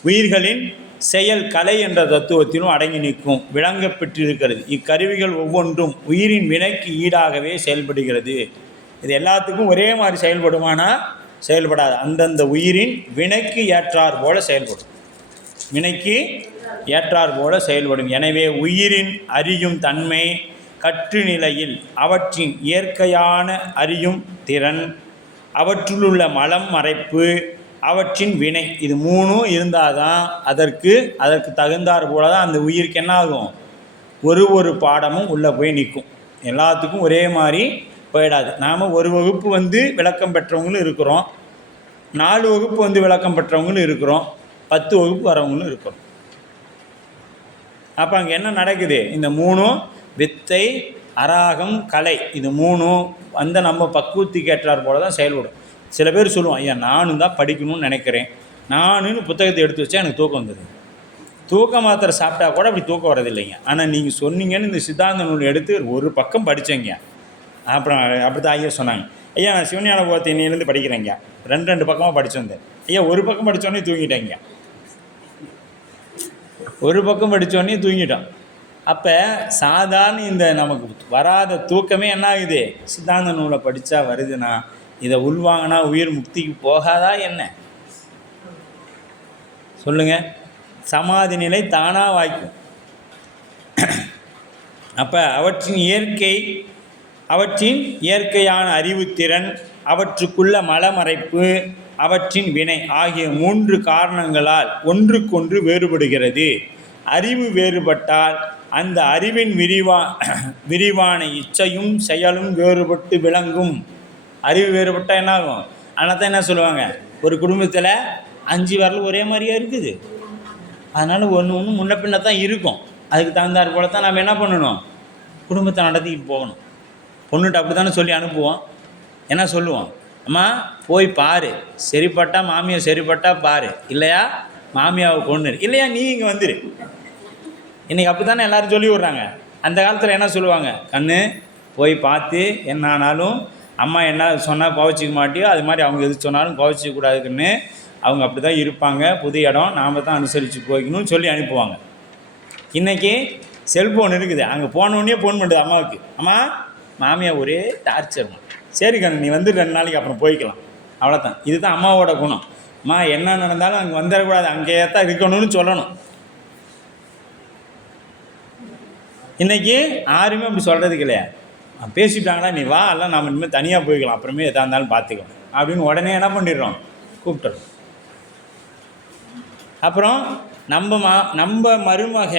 உயிர்களின் செயல் கலை என்ற தத்துவத்திலும் அடங்கி நிற்கும் விளங்க பெற்றிருக்கிறது. இக்கருவிகள் ஒவ்வொன்றும் உயிரின் வினைக்கு ஈடாகவே செயல்படுகிறது. இது எல்லாத்துக்கும் ஒரே மாதிரி செயல்படுமானா செயல்படாது. அந்தந்த உயிரின் வினைக்கு ஏற்றார் போல செயல்படும், வினைக்கு ஏற்றார் போல செயல்படும். எனவே உயிரின் அறியும் தன்மை கற்று நிலையில் அவற்றின் இயற்கையான அறியும் திறன், அவற்றிலுள்ள மலம் மறைப்பு, அவற்றின் வினை, இது மூணும் இருந்தால் தான் அதற்கு தகுந்தார் போல தான் அந்த உயிருக்கு என்ன ஆகும்? ஒரு பாடமும் உள்ளே போய் நிற்கும். எல்லாத்துக்கும் ஒரே மாதிரி போயிடாது. நாம் ஒரு வகுப்பு வந்து விளக்கம் பெற்றவங்களும் இருக்கிறோம், 4 வகுப்பு வந்து விளக்கம் பெற்றவங்களும் இருக்கிறோம், 10 வகுப்பு வரவங்களும் இருக்கிறோம். அப்போ அங்கே என்ன நடக்குது? இந்த மூணும் வித்தை அராகம் கலை, இது மூணும் வந்து நம்ம பக்குவத்துக்கு ஏற்றார் போல தான் செயல்படும். சில பேர் சொல்லுவோம், ஐயா நானும் தான் படிக்கணும்னு நினைக்கிறேன், நானுன்னு புத்தகத்தை எடுத்து வச்சா எனக்கு தூக்கம் வந்துடுது. தூக்க மாத்திரை சாப்பிட்டா கூட அப்படி தூக்கம் வரதில்லைங்க. ஆனால் நீங்கள் சொன்னீங்கன்னு இந்த சித்தாந்த நூல் எடுத்து ஒரு பக்கம் படித்தேங்க. அப்புறம் அப்படி தான் ஐயா சொன்னாங்க, ஐயா நான் சிவஞான போதத்தினிலேருந்து படிக்கிறேங்க, 2 பக்கமாக படிச்சிருந்தேன். ஐயா ஒரு பக்கம் படித்தோடனே தூங்கிட்டேங்க, ஒரு பக்கம் படித்தோடனே தூங்கிட்டோம். அப்போ சாதாரண இந்த நமக்கு வராத தூக்கமே என்ன ஆகுது? சித்தாந்த நூலை படித்தா வருதுன்னா இதை உள்வாங்கினா உயிர் முக்திக்கு போகாதா என்ன? சொல்லுங்கள். சமாதி நிலை தானாக வாய்க்கும். அப்போ அவற்றின் இயற்கையான அறிவுத்திறன், அவற்றுக்குள்ள மலமறைப்பு, அவற்றின் வினை ஆகிய 3 காரணங்களால் ஒன்றுக்கொன்று வேறுபடுகிறது. அறிவு வேறுபட்டால் அந்த அறிவின் விரிவான இச்சையும் செயலும் வேறுபட்டு விளங்கும். அறிவு வேறுபட்டால் என்ன ஆகும்? ஆனால் தான் என்ன சொல்லுவாங்க, ஒரு குடும்பத்தில் 5 விரல் ஒரே மாதிரியாக இருக்குது, அதனால் ஒன்று முன்ன பின்ன தான் இருக்கும். அதுக்கு தகுந்தாற் போல தான் நம்ம என்ன பண்ணணும்? குடும்பத்தை நடத்திக்கிட்டு போகணும். பொண்ணுகிட்ட அப்படி தானே சொல்லி அனுப்புவோம். என்ன சொல்லுவோம்? அம்மா போய் பாரு, சரிப்பட்டா மாமியை சரிப்பட்டா பாரு, இல்லையா மாமியாவை கொண்டு, இல்லையா நீ இங்கே வந்துரு. இன்றைக்கி அப்படி தானே எல்லோரும் சொல்லி விட்றாங்க. அந்த காலத்தில் என்ன சொல்லுவாங்க? கண்ணு போய் பார்த்து என்ன ஆனாலும் அம்மா என்ன சொன்னால் கோவிச்சிக்க மாட்டியோ அது மாதிரி அவங்க எது சொன்னாலும் கோவிச்சிக்க கூடாதுன்னு அவங்க அப்படி தான் இருப்பாங்க. புது இடம் நாம் தான் அனுசரித்து போய்க்கணும்னு சொல்லி அனுப்புவாங்க. இன்றைக்கி செல்ஃபோன் இருக்குது, அங்கே போனோடனே ஃபோன் பண்ணுறது அம்மாவுக்கு, அம்மா மாமியார் ஒரே டார்ச்சர்மா, சரி கண்ணு நீ வந்து 2 நாளைக்கு அப்புறம் போய்க்கலாம், அவ்வளோதான். இதுதான் அம்மாவோட குணம். அம்மா என்ன நடந்தாலும் அங்கே வந்துடக்கூடாது, அங்கேயே தான் இருக்கணும்னு சொல்லணும். இன்றைக்கி யாருமே அப்படி சொல்கிறது கிடையாது. பேசிட்டாங்களா நீ வா, எல்லாம் நாம் இனிமேல் தனியாக போய்க்கலாம், அப்புறமே எதாக இருந்தாலும் பார்த்துக்கலாம் அப்படின்னு உடனே என்ன பண்ணிடுறோம், கூப்பிட்டுறோம். அப்புறம் நம்ம மருமக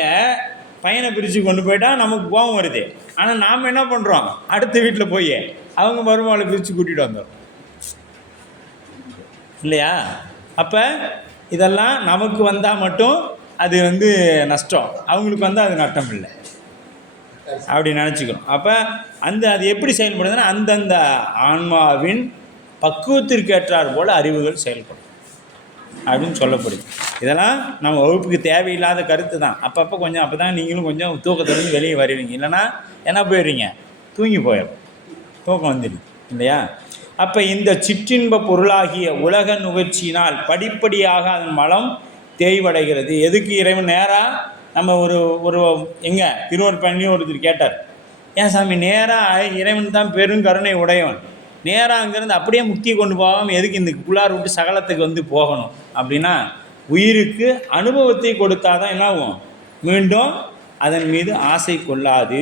பையனை பிரித்து கொண்டு போயிட்டால் நமக்கு கோபம் வருது. ஆனால் நாம் என்ன பண்ணுறோம், அடுத்த வீட்டில் போய் அவங்க மருமகளை பிரித்து கூட்டிகிட்டு வந்தோம் இல்லையா? அப்போ இதெல்லாம் நமக்கு வந்தால் மட்டும் அது வந்து நஷ்டம், அவங்களுக்கு வந்தால் அது நஷ்டம் இல்லை அப்படி நினச்சிக்கணும். அப்போ அது எப்படி செயல்படுதுன்னா அந்தந்த ஆன்மாவின் பக்குவத்திற்கு ஏற்றார் போல் அறிவுகள் செயல்படும் அப்படின்னு சொல்லப்படுது. இதெல்லாம் நம்ம வகுப்புக்கு தேவையில்லாத கருத்து தான். அப்பப்போ கொஞ்சம் அப்போ தான் நீங்களும் கொஞ்சம் தூக்கத்திலேருந்து வெளியே வருவீங்க. இல்லைனா என்ன போயிடுறீங்க, தூங்கி போயிடும், தூக்கம் வந்துடுது இல்லையா? அப்போ இந்த சிற்றின்ப பொருளாகிய உலக நுகர்ச்சியினால் படிப்படியாக அதன் மலம் தேய்வடைகிறது. எதுக்கு இறைவன் நேராக நம்ம ஒரு எங்கே திருவருட்பழனி ஒருத்தர் கேட்டார், ஏன் சாமி நேராக இறைவன் தான் பெரும் கருணை உடையவன், நேராக அங்கேருந்து அப்படியே முக்தியை கொண்டு போகாமல் எதுக்கு இந்த குள்ளார் விட்டு சகலத்துக்கு வந்து போகணும் அப்படின்னா, உயிருக்கு அனுபவத்தை கொடுத்தா தான் என்ன ஆகும், மீண்டும் அதன் மீது ஆசை கொள்ளாது.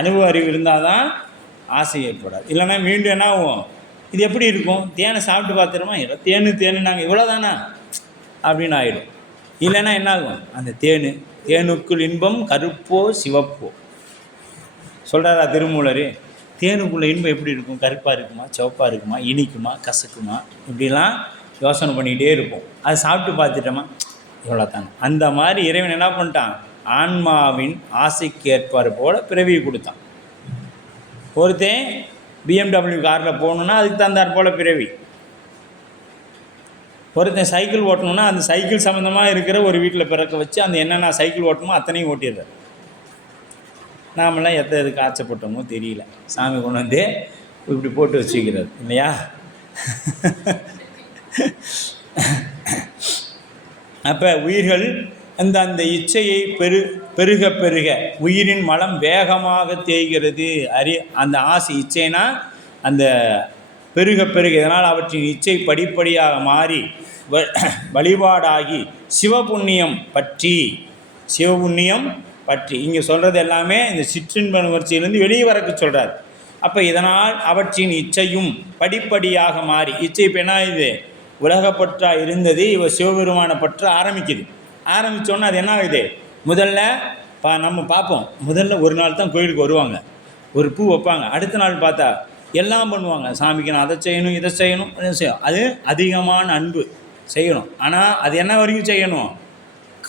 அனுபவ அறிவு இருந்தால் தான் ஆசை ஏற்படாது. இல்லைன்னா மீண்டும் என்ன ஆகும், இது எப்படி இருக்கும், தேனை சாப்பிட்டு பார்த்துருமா, இல்லை தேனு நாங்கள் இவ்வளோதானா அப்படின்னு ஆகிடும். இல்லைன்னா என்ன ஆகும், அந்த தேனுக்குள் இன்பம் கருப்போ சிவப்போ சொல்கிறாரா திருமூலர். தேனுக்குள்ளே இன்பம் எப்படி இருக்கும், கருப்பாக இருக்குமா, சிவப்பாக இருக்குமா, இனிக்குமா, கசக்குமா, இப்படிலாம் யோசனை பண்ணிக்கிட்டே இருப்போம். அதை சாப்பிட்டு பார்த்துட்டோமா, இவ்வளோ தானே. அந்த மாதிரி இறைவன் என்ன பண்ணிட்டான், ஆன்மாவின் ஆசைக்கு ஏற்பாடு போல் பிறவி கொடுத்தான். ஒருத்தன் BMW காரில் போகணுன்னா அதுக்கு தந்தார் போல் பிறவி. ஒருத்தன் சைக்கிள் ஓட்டணுன்னா அந்த சைக்கிள் சம்மந்தமாக இருக்கிற ஒரு வீட்டில் பிறக்க வச்சு அந்த என்னென்ன சைக்கிள் ஓட்டணுமோ அத்தனையும் ஓட்டிடுறார். நாமெல்லாம் எதுக்கு ஆச்சப்பட்டோமோ தெரியல, சாமி கொண்டு வந்து இப்படி போட்டு வச்சுக்கிறார் இல்லையா? அப்போ உயிர்கள் அந்த இச்சையை பெருக உயிரின் மலம் வேகமாக தேய்கிறது. அந்த ஆசை இச்சைனா அந்த பெருக இதனால் அவற்றின் இச்சை படிப்படியாக மாறி வழிபாடாகி சிவபுண்ணியம் பற்றி இங்கே சொல்கிறது எல்லாமே இந்த சிற்றின்ப நுகர்ச்சியிலேருந்து வெளியே வரக்கு சொல்கிறார். அப்போ இதனால் அவற்றின் இச்சையும் படிப்படியாக மாறி, இச்சை இப்போ என்ன இது உலகப்பற்றா இருந்தது, இவ சிவபெருமான பற்ற ஆரம்பித்தோன்னா அது என்ன ஆகுது, முதல்ல நம்ம பார்ப்போம், முதல்ல ஒரு நாள் தான் கோயிலுக்கு வருவாங்க, ஒரு பூ வைப்பாங்க, அடுத்த நாள் பார்த்தா எல்லாம் பண்ணுவாங்க, சாமிக்கு நான் அதை செய்யணும் இதை செய்யணும் அது அதிகமான அன்பு செய்யணும். ஆனால் அது என்ன வரைக்கும் செய்யணும்,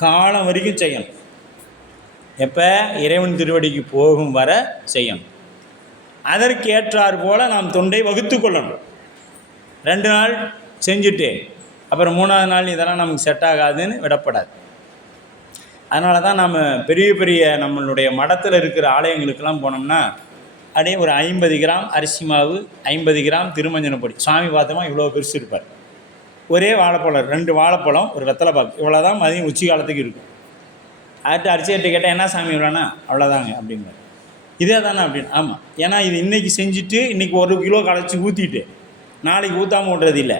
காலம் வரைக்கும் செய்யணும். எப்போ இறைவன் திருவடிக்கு போகும் வர செய்யணும். அதற்கு ஏற்றார் போல் நாம் தொண்டை வகுத்து கொள்ளணும். 2 நாள் செஞ்சுட்டு அப்புறம் 3ஆவது நாள் இதெல்லாம் நமக்கு செட் ஆகாதுன்னு விடப்படாது. அதனால தான் நம்ம பெரிய நம்மளுடைய மடத்தில் இருக்கிற ஆலயங்களுக்கெல்லாம் போனோம்னா அப்படியே ஒரு 50 கிராம் அரிசி மாவு, 50 கிராம் திருமஞ்சன பொடி, சுவாமி பார்த்தோமா இவ்வளோ பெருசு இருப்பார், ஒரே வாழைப்பழம், 2 வாழைப்பழம், ஒரு வெத்தலை பாக்கு, இவ்வளோ தான் மதியம் உச்சி காலத்துக்கு இருக்கும். அடுத்து அரிசிட்டு கேட்டால் என்ன சாமி இவ்வளோனா, அவ்வளோதாங்க அப்படிங்கிறார். இதே தானே அப்படின்னு. ஆமாம், ஏன்னா இது இன்றைக்கி செஞ்சுட்டு இன்றைக்கி 1 கிலோ களைச்சி ஊற்றிட்டு நாளைக்கு ஊற்றாமல் விட்றது இல்லை.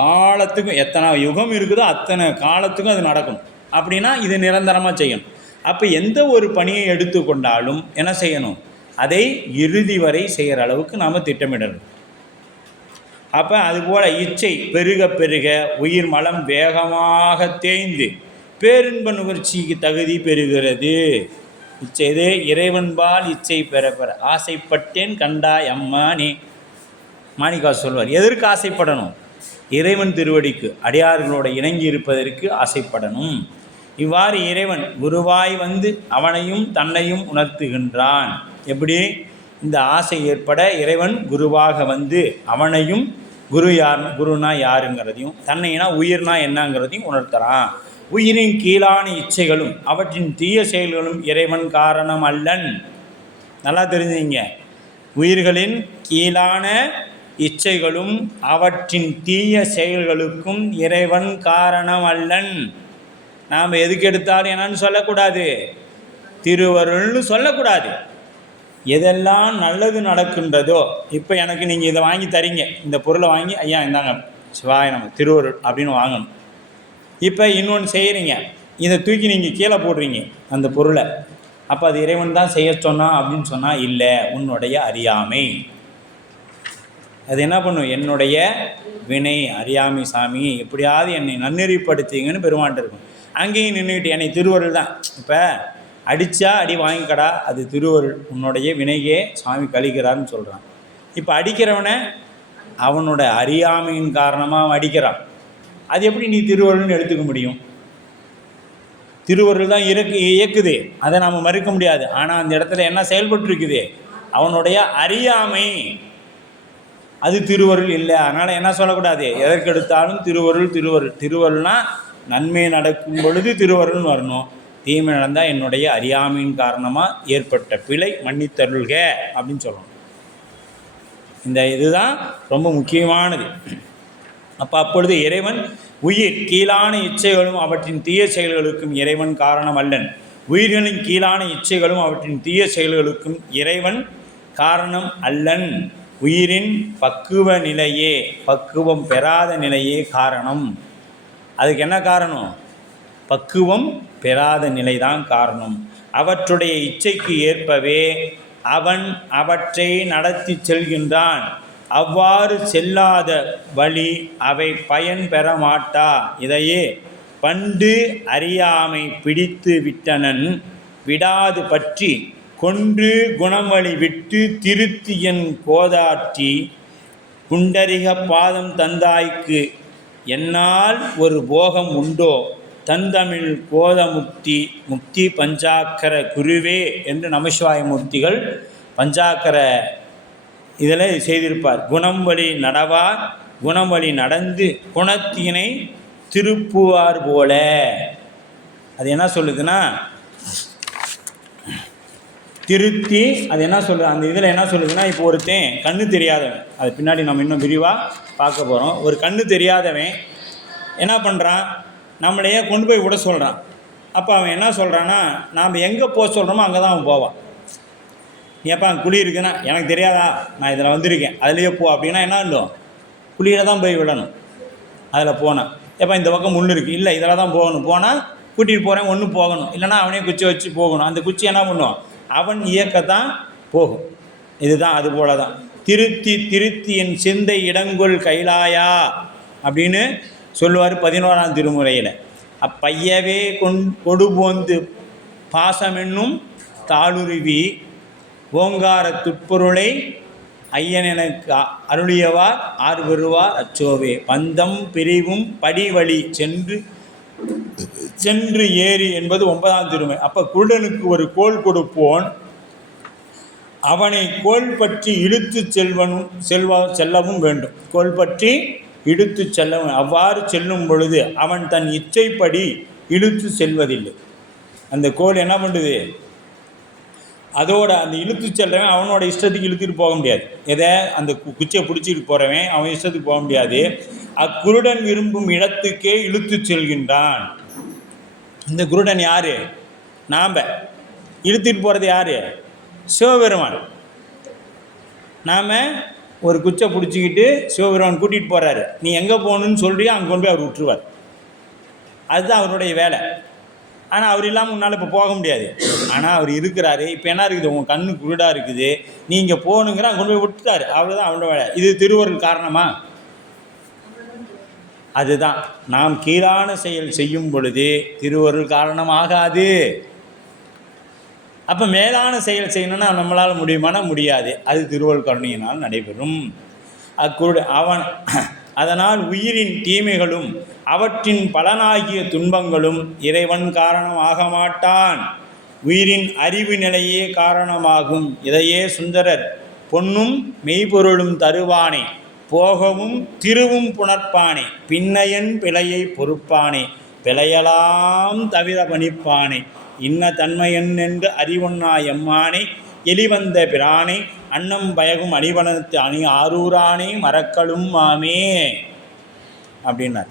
காலத்துக்கும் எத்தனை யுகம் இருக்குதோ அத்தனை காலத்துக்கும் அது நடக்கணும். அப்படின்னா இது நிரந்தரமாக செய்யணும். அப்போ எந்த ஒரு பணியை எடுத்துக்கொண்டாலும் என்ன செய்யணும், அதை இறுதி வரை செய்கிற அளவுக்கு நாம் திட்டமிடணும். அப்போ அதுபோல் இச்சை பெருக உயிர் மலம் வேகமாக தேய்ந்து பேரின்ப நுகர்ச்சிக்கு தகுதி பெறுகிறது. இச்சைது இறைவன்பால் இச்சை பெற ஆசைப்பட்டேன் கண்டாய் அம்மா நீ. மாணிக்காசு சொல்வார், எதற்கு ஆசைப்படணும், இறைவன் திருவடிக்கு அடியார்களோட இணங்கி இருப்பதற்கு ஆசைப்படணும். இவ்வாறு இறைவன் குருவாய் வந்து அவனையும் தன்னையும் உணர்த்துகின்றான். எப்படி இந்த ஆசை ஏற்பட இறைவன் குருவாக வந்து அவனையும், குருனா யாருங்கிறதையும், தன்னைனா உயிர்னா என்னங்கிறதையும் உணர்த்துறான். உயிரின் கீழான இச்சைகளும் அவற்றின் தீய செயல்களும் இறைவன் காரணம் அல்லன். நல்லா தெரிஞ்சுங்க, உயிர்களின் கீழான இச்சைகளும் அவற்றின் தீய செயல்களுக்கும் இறைவன் காரணம் அல்லன். நாம் எதுக்கு எடுத்தாலும் என்னன்னு சொல்லக்கூடாது, திருவருள்னு சொல்லக்கூடாது. எதெல்லாம் நல்லது நடக்கின்றதோ, இப்போ எனக்கு நீங்கள் இதை வாங்கி தரீங்க, இந்த பொருளை வாங்கி ஐயா இந்தாங்க சிவாய நம்ம திருவருள் அப்படின்னு வாங்கணும். இப்போ இன்னொன்று செய்கிறீங்க, இதை தூக்கி நீங்கள் கீழே போடுறீங்க அந்த பொருளை, அப்போ அது இறைவன் தான் செய்ய சொன்னான் அப்படின்னு சொன்னால் இல்லை, உன்னுடைய அறியாமை. அது என்ன பண்ணும், என்னுடைய வினை அறியாமை சாமி, எப்படியாவது என்னை நன்னெறிப்படுத்திங்கன்னு பெருமான்ட்டு இருக்கும். அங்கேயும் நின்றுக்கிட்டு என்னை திருவருள் தான், இப்போ அடித்தா அடி வாங்கிக்கடா, அது திருவருள், உன்னுடைய வினையே சாமி கழிக்கிறான்னு சொல்கிறான். இப்போ அடிக்கிறவனை அவனோட அறியாமையின் காரணமாக அவன் அடிக்கிறான். அது எப்படி நீ திருவருள்னு எடுத்துக்க முடியும்? திருவருள் தான் இயக்குது, அதை நாம் மறுக்க முடியாது. ஆனால் அந்த இடத்துல என்ன செயல்பட்டு இருக்குது, அவனுடைய அறியாமை, அது திருவருள் இல்லை. அதனால் என்ன சொல்லக்கூடாது, எதற்கு எடுத்தாலும் திருவருள் திருவருள். திருவருள்னால் நன்மை நடக்கும் பொழுது திருவருள்னு வரணும், தீமை நடந்தால் என்னுடைய அறியாமையின் காரணமாக ஏற்பட்ட பிழை மன்னித்தருள்க அப்படின்னு சொல்லணும். இந்த இதுதான் ரொம்ப முக்கியமானது. அப்பொழுது இறைவன் உயிர் கீழான இச்சைகளும் அவற்றின் தீய செயல்களுக்கும் இறைவன் காரணம் அல்லன். உயிர்களின் கீழான இச்சைகளும் அவற்றின் தீய செயல்களுக்கும் இறைவன் காரணம் அல்லன். உயிரின் பக்குவ நிலையே, பக்குவம் பெறாத நிலையே காரணம். அதுக்கு என்ன காரணம்? பக்குவம் பெறாத நிலைதான் காரணம். அவற்றுடைய இச்சைக்கு ஏற்பவே அவன் அவற்றை நடத்தி செல்கின்றான். அவ்வாறு செல்லாத வழி அவை பயன் பெற மாட்டா. இதையே பண்டு அறியாமை பிடித்து விட்டனன் விடாது பற்றி கொன்று குணமளி விட்டு திருத்தியன் கோதாற்றி குண்டரிக பாதம் தந்தாய்க்கு என்னால் ஒரு போகம் உண்டோ தந்தமிழ் கோதமுக்தி முக்தி பஞ்சாக்கர குருவே என்று நமசிவாய மூர்த்திகள் பஞ்சாக்கர இதில் செய்திருப்பார். குணம் வழி நடவார், குணம் வழி நடந்து குணத்தினை திருப்புவார் போல. அது என்ன சொல்லுதுன்னா, திருத்தி அது என்ன சொல்லுது, அந்த இதில் என்ன சொல்லுதுன்னா, இப்போ ஒருத்தன் கண்ணு தெரியாதவன், அது பின்னாடி நம்ம இன்னும் விரிவாக பார்க்க போகிறோம். ஒரு கண்ணு தெரியாதவன் என்ன பண்ணுறான், நம்மளையே கொண்டு போய் விட சொல்கிறான். அப்போ அவன் என்ன சொல்கிறான்னா, நாம் எங்கே போக சொல்கிறோமோ அங்கே தான் அவன் போவான். ஏப்பா குழி இருக்குன்னா, எனக்கு தெரியாதா, நான் இதில் வந்திருக்கேன், அதுலேயே போ அப்படின்னா என்ன இல்லை, குழியில் தான் போய் விடணும். அதில் போனேன், ஏப்பா இந்த பக்கம் முள் இருக்குது, இல்லை இதில் தான் போகணும், போனால் கூட்டிகிட்டு போகிறேன் ஒன்று போகணும், இல்லைனா அவனே குச்சி வச்சு போகணும். அந்த குச்சி என்ன பண்ணுவான், அவன் இயக்கத்தான் போகும். இதுதான் அது போல தான் திருத்தி திருத்தி என் சிந்தை இடங்கொள் கைலாயா அப்படின்னு சொல்லுவார் 11ஆம் திருமுறையில். அப்பையவே கொடுபோந்து பாசமென்னும் தாளுருவி ஓங்கார துட்பொருளை ஐயன் எனக்கு அருளியவார் ஆர் வருவார் அச்சோவே பந்தம் பிரிவும் படிவழி சென்று ஏறி என்பது 9ஆம் திருமுறை. அப்போ குருடனுக்கு ஒரு கோல் கொடுப்போன் அவனை கோல் பற்றி இழுத்து செல்லவும் வேண்டும். கோல் பற்றி இழுத்து செல்லவும், அவ்வாறு செல்லும் பொழுது அவன் தன் இச்சைப்படி இழுத்து செல்வதில்லை. அந்த கோல் என்ன பண்ணுது, அதோட அந்த இழுத்து செல்லவன் அவனோட இஷ்டத்துக்கு இழுத்துட்டு போக முடியாது. எதை அந்த குச்சியை பிடிச்சிட்டு போகிறவன் அவன் இஷ்டத்துக்கு போக முடியாது. அக்குருடன் விரும்பும் இடத்துக்கே இழுத்து செல்கின்றான். இந்த குருடன் யார், நாம். இழுத்துட்டு போகிறது யார், சிவபெருமான். நாம் ஒரு குச்சை பிடிச்சிக்கிட்டு சிவபெருமான் கூட்டிகிட்டு போகிறாரு, நீ எங்கே போகணுன்னு சொல்கிறியோ அங்கே கொண்டு போய் அவர் விட்டுருவார். அதுதான் அவருடைய வேலை. ஆனால் அவர் இல்லாமல் உன்னால் இப்போ போக முடியாது. ஆனால் அவர் இருக்கிறாரு. இப்போ என்ன இருக்குது, உங்கள் கண்ணு குருடாக இருக்குது, நீங்கள் போகணுங்கிற அங்கே கொண்டு போய் விட்டுட்டார், அவ்வளோதான் அவரோட வேலை. இது திருவருள் காரணமா? அதுதான் நாம் கீழான செயல் செய்யும் பொழுது திருவருள் காரணமாகாது. அப்போ மேலான செயல் செய்யணும்னா நம்மளால் முடியுமானா முடியாது. அது திருவருள் கருணையினால் நடைபெறும். அதனால் உயிரின் தீமைகளும் அவற்றின் பலனாகிய துன்பங்களும் இறைவன் காரணமாக மாட்டான். உயிரின் அறிவு நிலையே காரணமாகும். இதையே சுந்தரர் பொன்னும் மெய்ப்பொருளும் தருவானே போகவும் திருவும் புணர்ப்பானே பின்னையன் பிழையை பொறுப்பானே பிழையலாம் தவிர பணிப்பானே இன்ன தன்மையன் என்று அறிவொன்னா எம்மானே எளிவந்த பிரானை அன்னம் பயகும் அணிவனத்து அணி ஆரூரானே மரக்களும் மாமே அப்படின்னார்.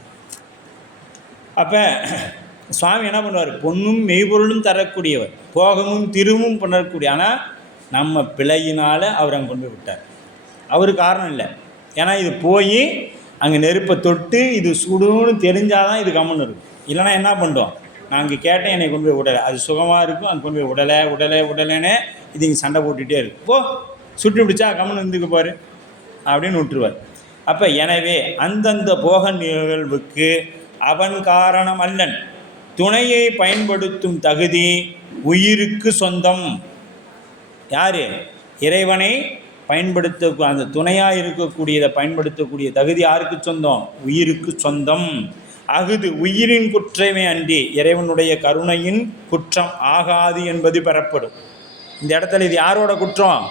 அப்போ சுவாமி என்ன பண்ணுவார்? பொன்னும் மெய்பொருளும் தரக்கூடியவர், போகமும் திருவும் பண்ணக்கூடிய. ஆனால் நம்ம பிழையினால் அவர் அங்கே கொண்டு போய் விட்டார். அவர் காரணம் இல்லை. ஏன்னா இது போய் அங்கே நெருப்பை தொட்டு இது சுடுன்னு தெரிஞ்சால் தான் இது கம்முன்னு இருக்கும். இல்லைனா என்ன பண்ணுறோம்? நான் அங்கே கேட்டேன், என்னை கொண்டு போய் விடலை, அது சுகமாக இருக்கும், அங்கே கொண்டு போய் உடலைன்னு இது இங்கே சண்டை போட்டுகிட்டே இருக்கும். போ சுட்டு பிடிச்சா கம்முன்னு இருந்துக்கு பாரு அப்படின்னு விட்டுருவார். அப்போ எனவே அந்தந்த போக நிகழ்வுக்கு அவன் காரணம் அல்லன், துணையை பயன்படுத்தும் தகுதி உயிருக்கு சொந்தம். யார்? இறைவனை பயன்படுத்த, அந்த துணையாக இருக்கக்கூடியதை பயன்படுத்தக்கூடிய தகுதி யாருக்கு சொந்தம்? உயிருக்கு சொந்தம். அகுது உயிரின் குற்றமே அன்றி இறைவனுடைய கருணையின் குற்றம் ஆகாது என்பது பெறப்படும். இந்த இடத்துல இது யாரோட குற்றம்?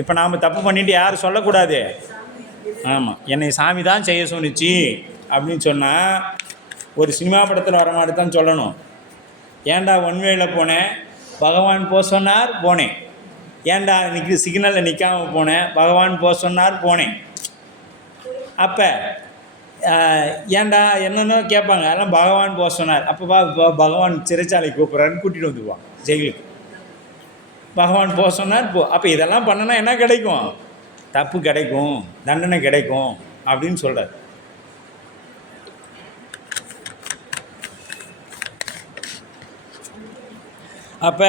இப்போ நாம் தப்பு பண்ணிட்டு யார் சொல்லக்கூடாது? ஆமாம், என்னை சாமி தான் செய்ய சொன்னிச்சு அப்படின்னு சொன்னால் ஒரு சினிமா படத்தில் வர மாதிரி தான் சொல்லணும். ஏன்டா ஒன்வேயில் போனேன், பகவான் போக சொன்னார் போனேன். ஏன்டா இன்னைக்கு சிக்னலில் நிற்காமல் போனேன், பகவான் போக சொன்னார் போனேன். அப்போ ஏன்டா என்னென்ன கேட்பாங்க, அதெல்லாம் பகவான் போக சொன்னார். அப்போ பகவான் சிறைச்சாலை கூப்பிட்றாருன்னு கூட்டிகிட்டு வந்துடுவான் ஜெயிலுக்கு. பகவான் போக சொன்னார் போ. அப்போ இதெல்லாம் பண்ணனா என்ன கிடைக்கும்? தப்பு கிடைக்கும், தண்டனை கிடைக்கும் அப்படின்னு சொல்கிறார். அப்போ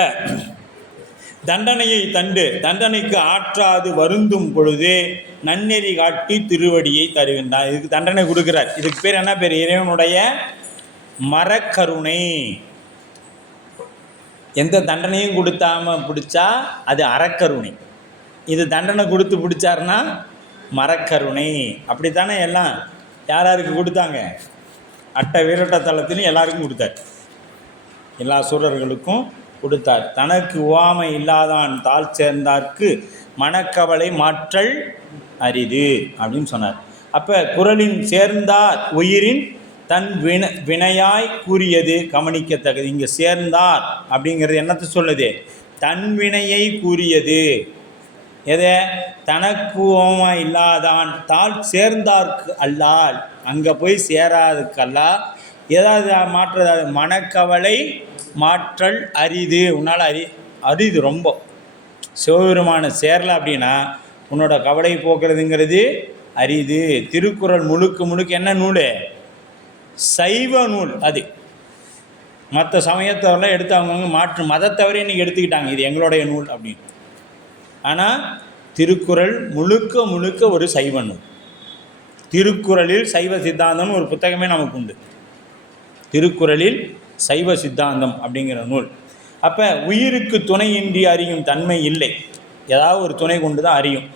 தண்டனையை தண்டு தண்டனைக்கு ஆற்றாது வருந்தும் பொழுது நன்னெறி காட்டி திருவடியை தருகின்றார். இதுக்கு தண்டனை கொடுக்குறார். இதுக்கு பேர் என்ன பேர்? இறைவனுடைய மரக்கருணை. எந்த தண்டனையும் கொடுத்தாம பிடிச்சா அது அறக்கருணை. இது தண்டனை கொடுத்து பிடிச்சாருன்னா மரக்கருணை. அப்படித்தானே எல்லாம் யாருக்கு கொடுத்தாங்க? அட்ட வீரட்ட தளத்திலும் எல்லாருக்கும் கொடுத்தார், எல்லா சூரர்களுக்கும் கொடுத்தார். தனக்கு உவாமை இல்லாதான் தாழ் சேர்ந்தார்க்கு மனக்கவலை மாற்றல் அரிது அப்படின்னு சொன்னார். அப்போ குறளின் சேர்ந்தார் உயிரின் தன் வினையாய் கூறியது கவனிக்கத்தக்கது. இங்கே சேர்ந்தார் அப்படிங்கிறது என்னத்தை சொல்லுது? தன் வினையை கூறியது. எதை? தனக்கு உவமை இல்லாதான் தாழ் சேர்ந்தார்க்கு அல்லால், அங்கே போய் சேராதுக்கு அல்லா ஏதாவது மாற்றுறது மனக்கவலை மாற்றல் அரிது. உன்னால் அரிது ரொம்ப. சிவபெருமான சேரல அப்படின்னா உன்னோட கவலை போக்குறதுங்கிறது அரிது. திருக்குறள் முழுக்க என்ன நூல்? சைவ நூல். அது மற்ற சமயத்தவரெலாம் எடுத்து அவங்கவுங்க மாற்று மதத்தவரே இன்றைக்கி எடுத்துக்கிட்டாங்க, இது எங்களுடைய நூல் அப்படின்னு. ஆனால் திருக்குறள் முழுக்க ஒரு சைவ நூல். திருக்குறளில் சைவ சித்தாந்தம்னு ஒரு புத்தகமே நமக்கு உண்டு. திருக்குறளில் சைவ சித்தாந்தம் அப்படிங்கிற நூல். அப்போ உயிருக்கு துணையின்றி அறியும் தன்மை இல்லை. ஏதாவது ஒரு துணை கொண்டு தான் அறியும்.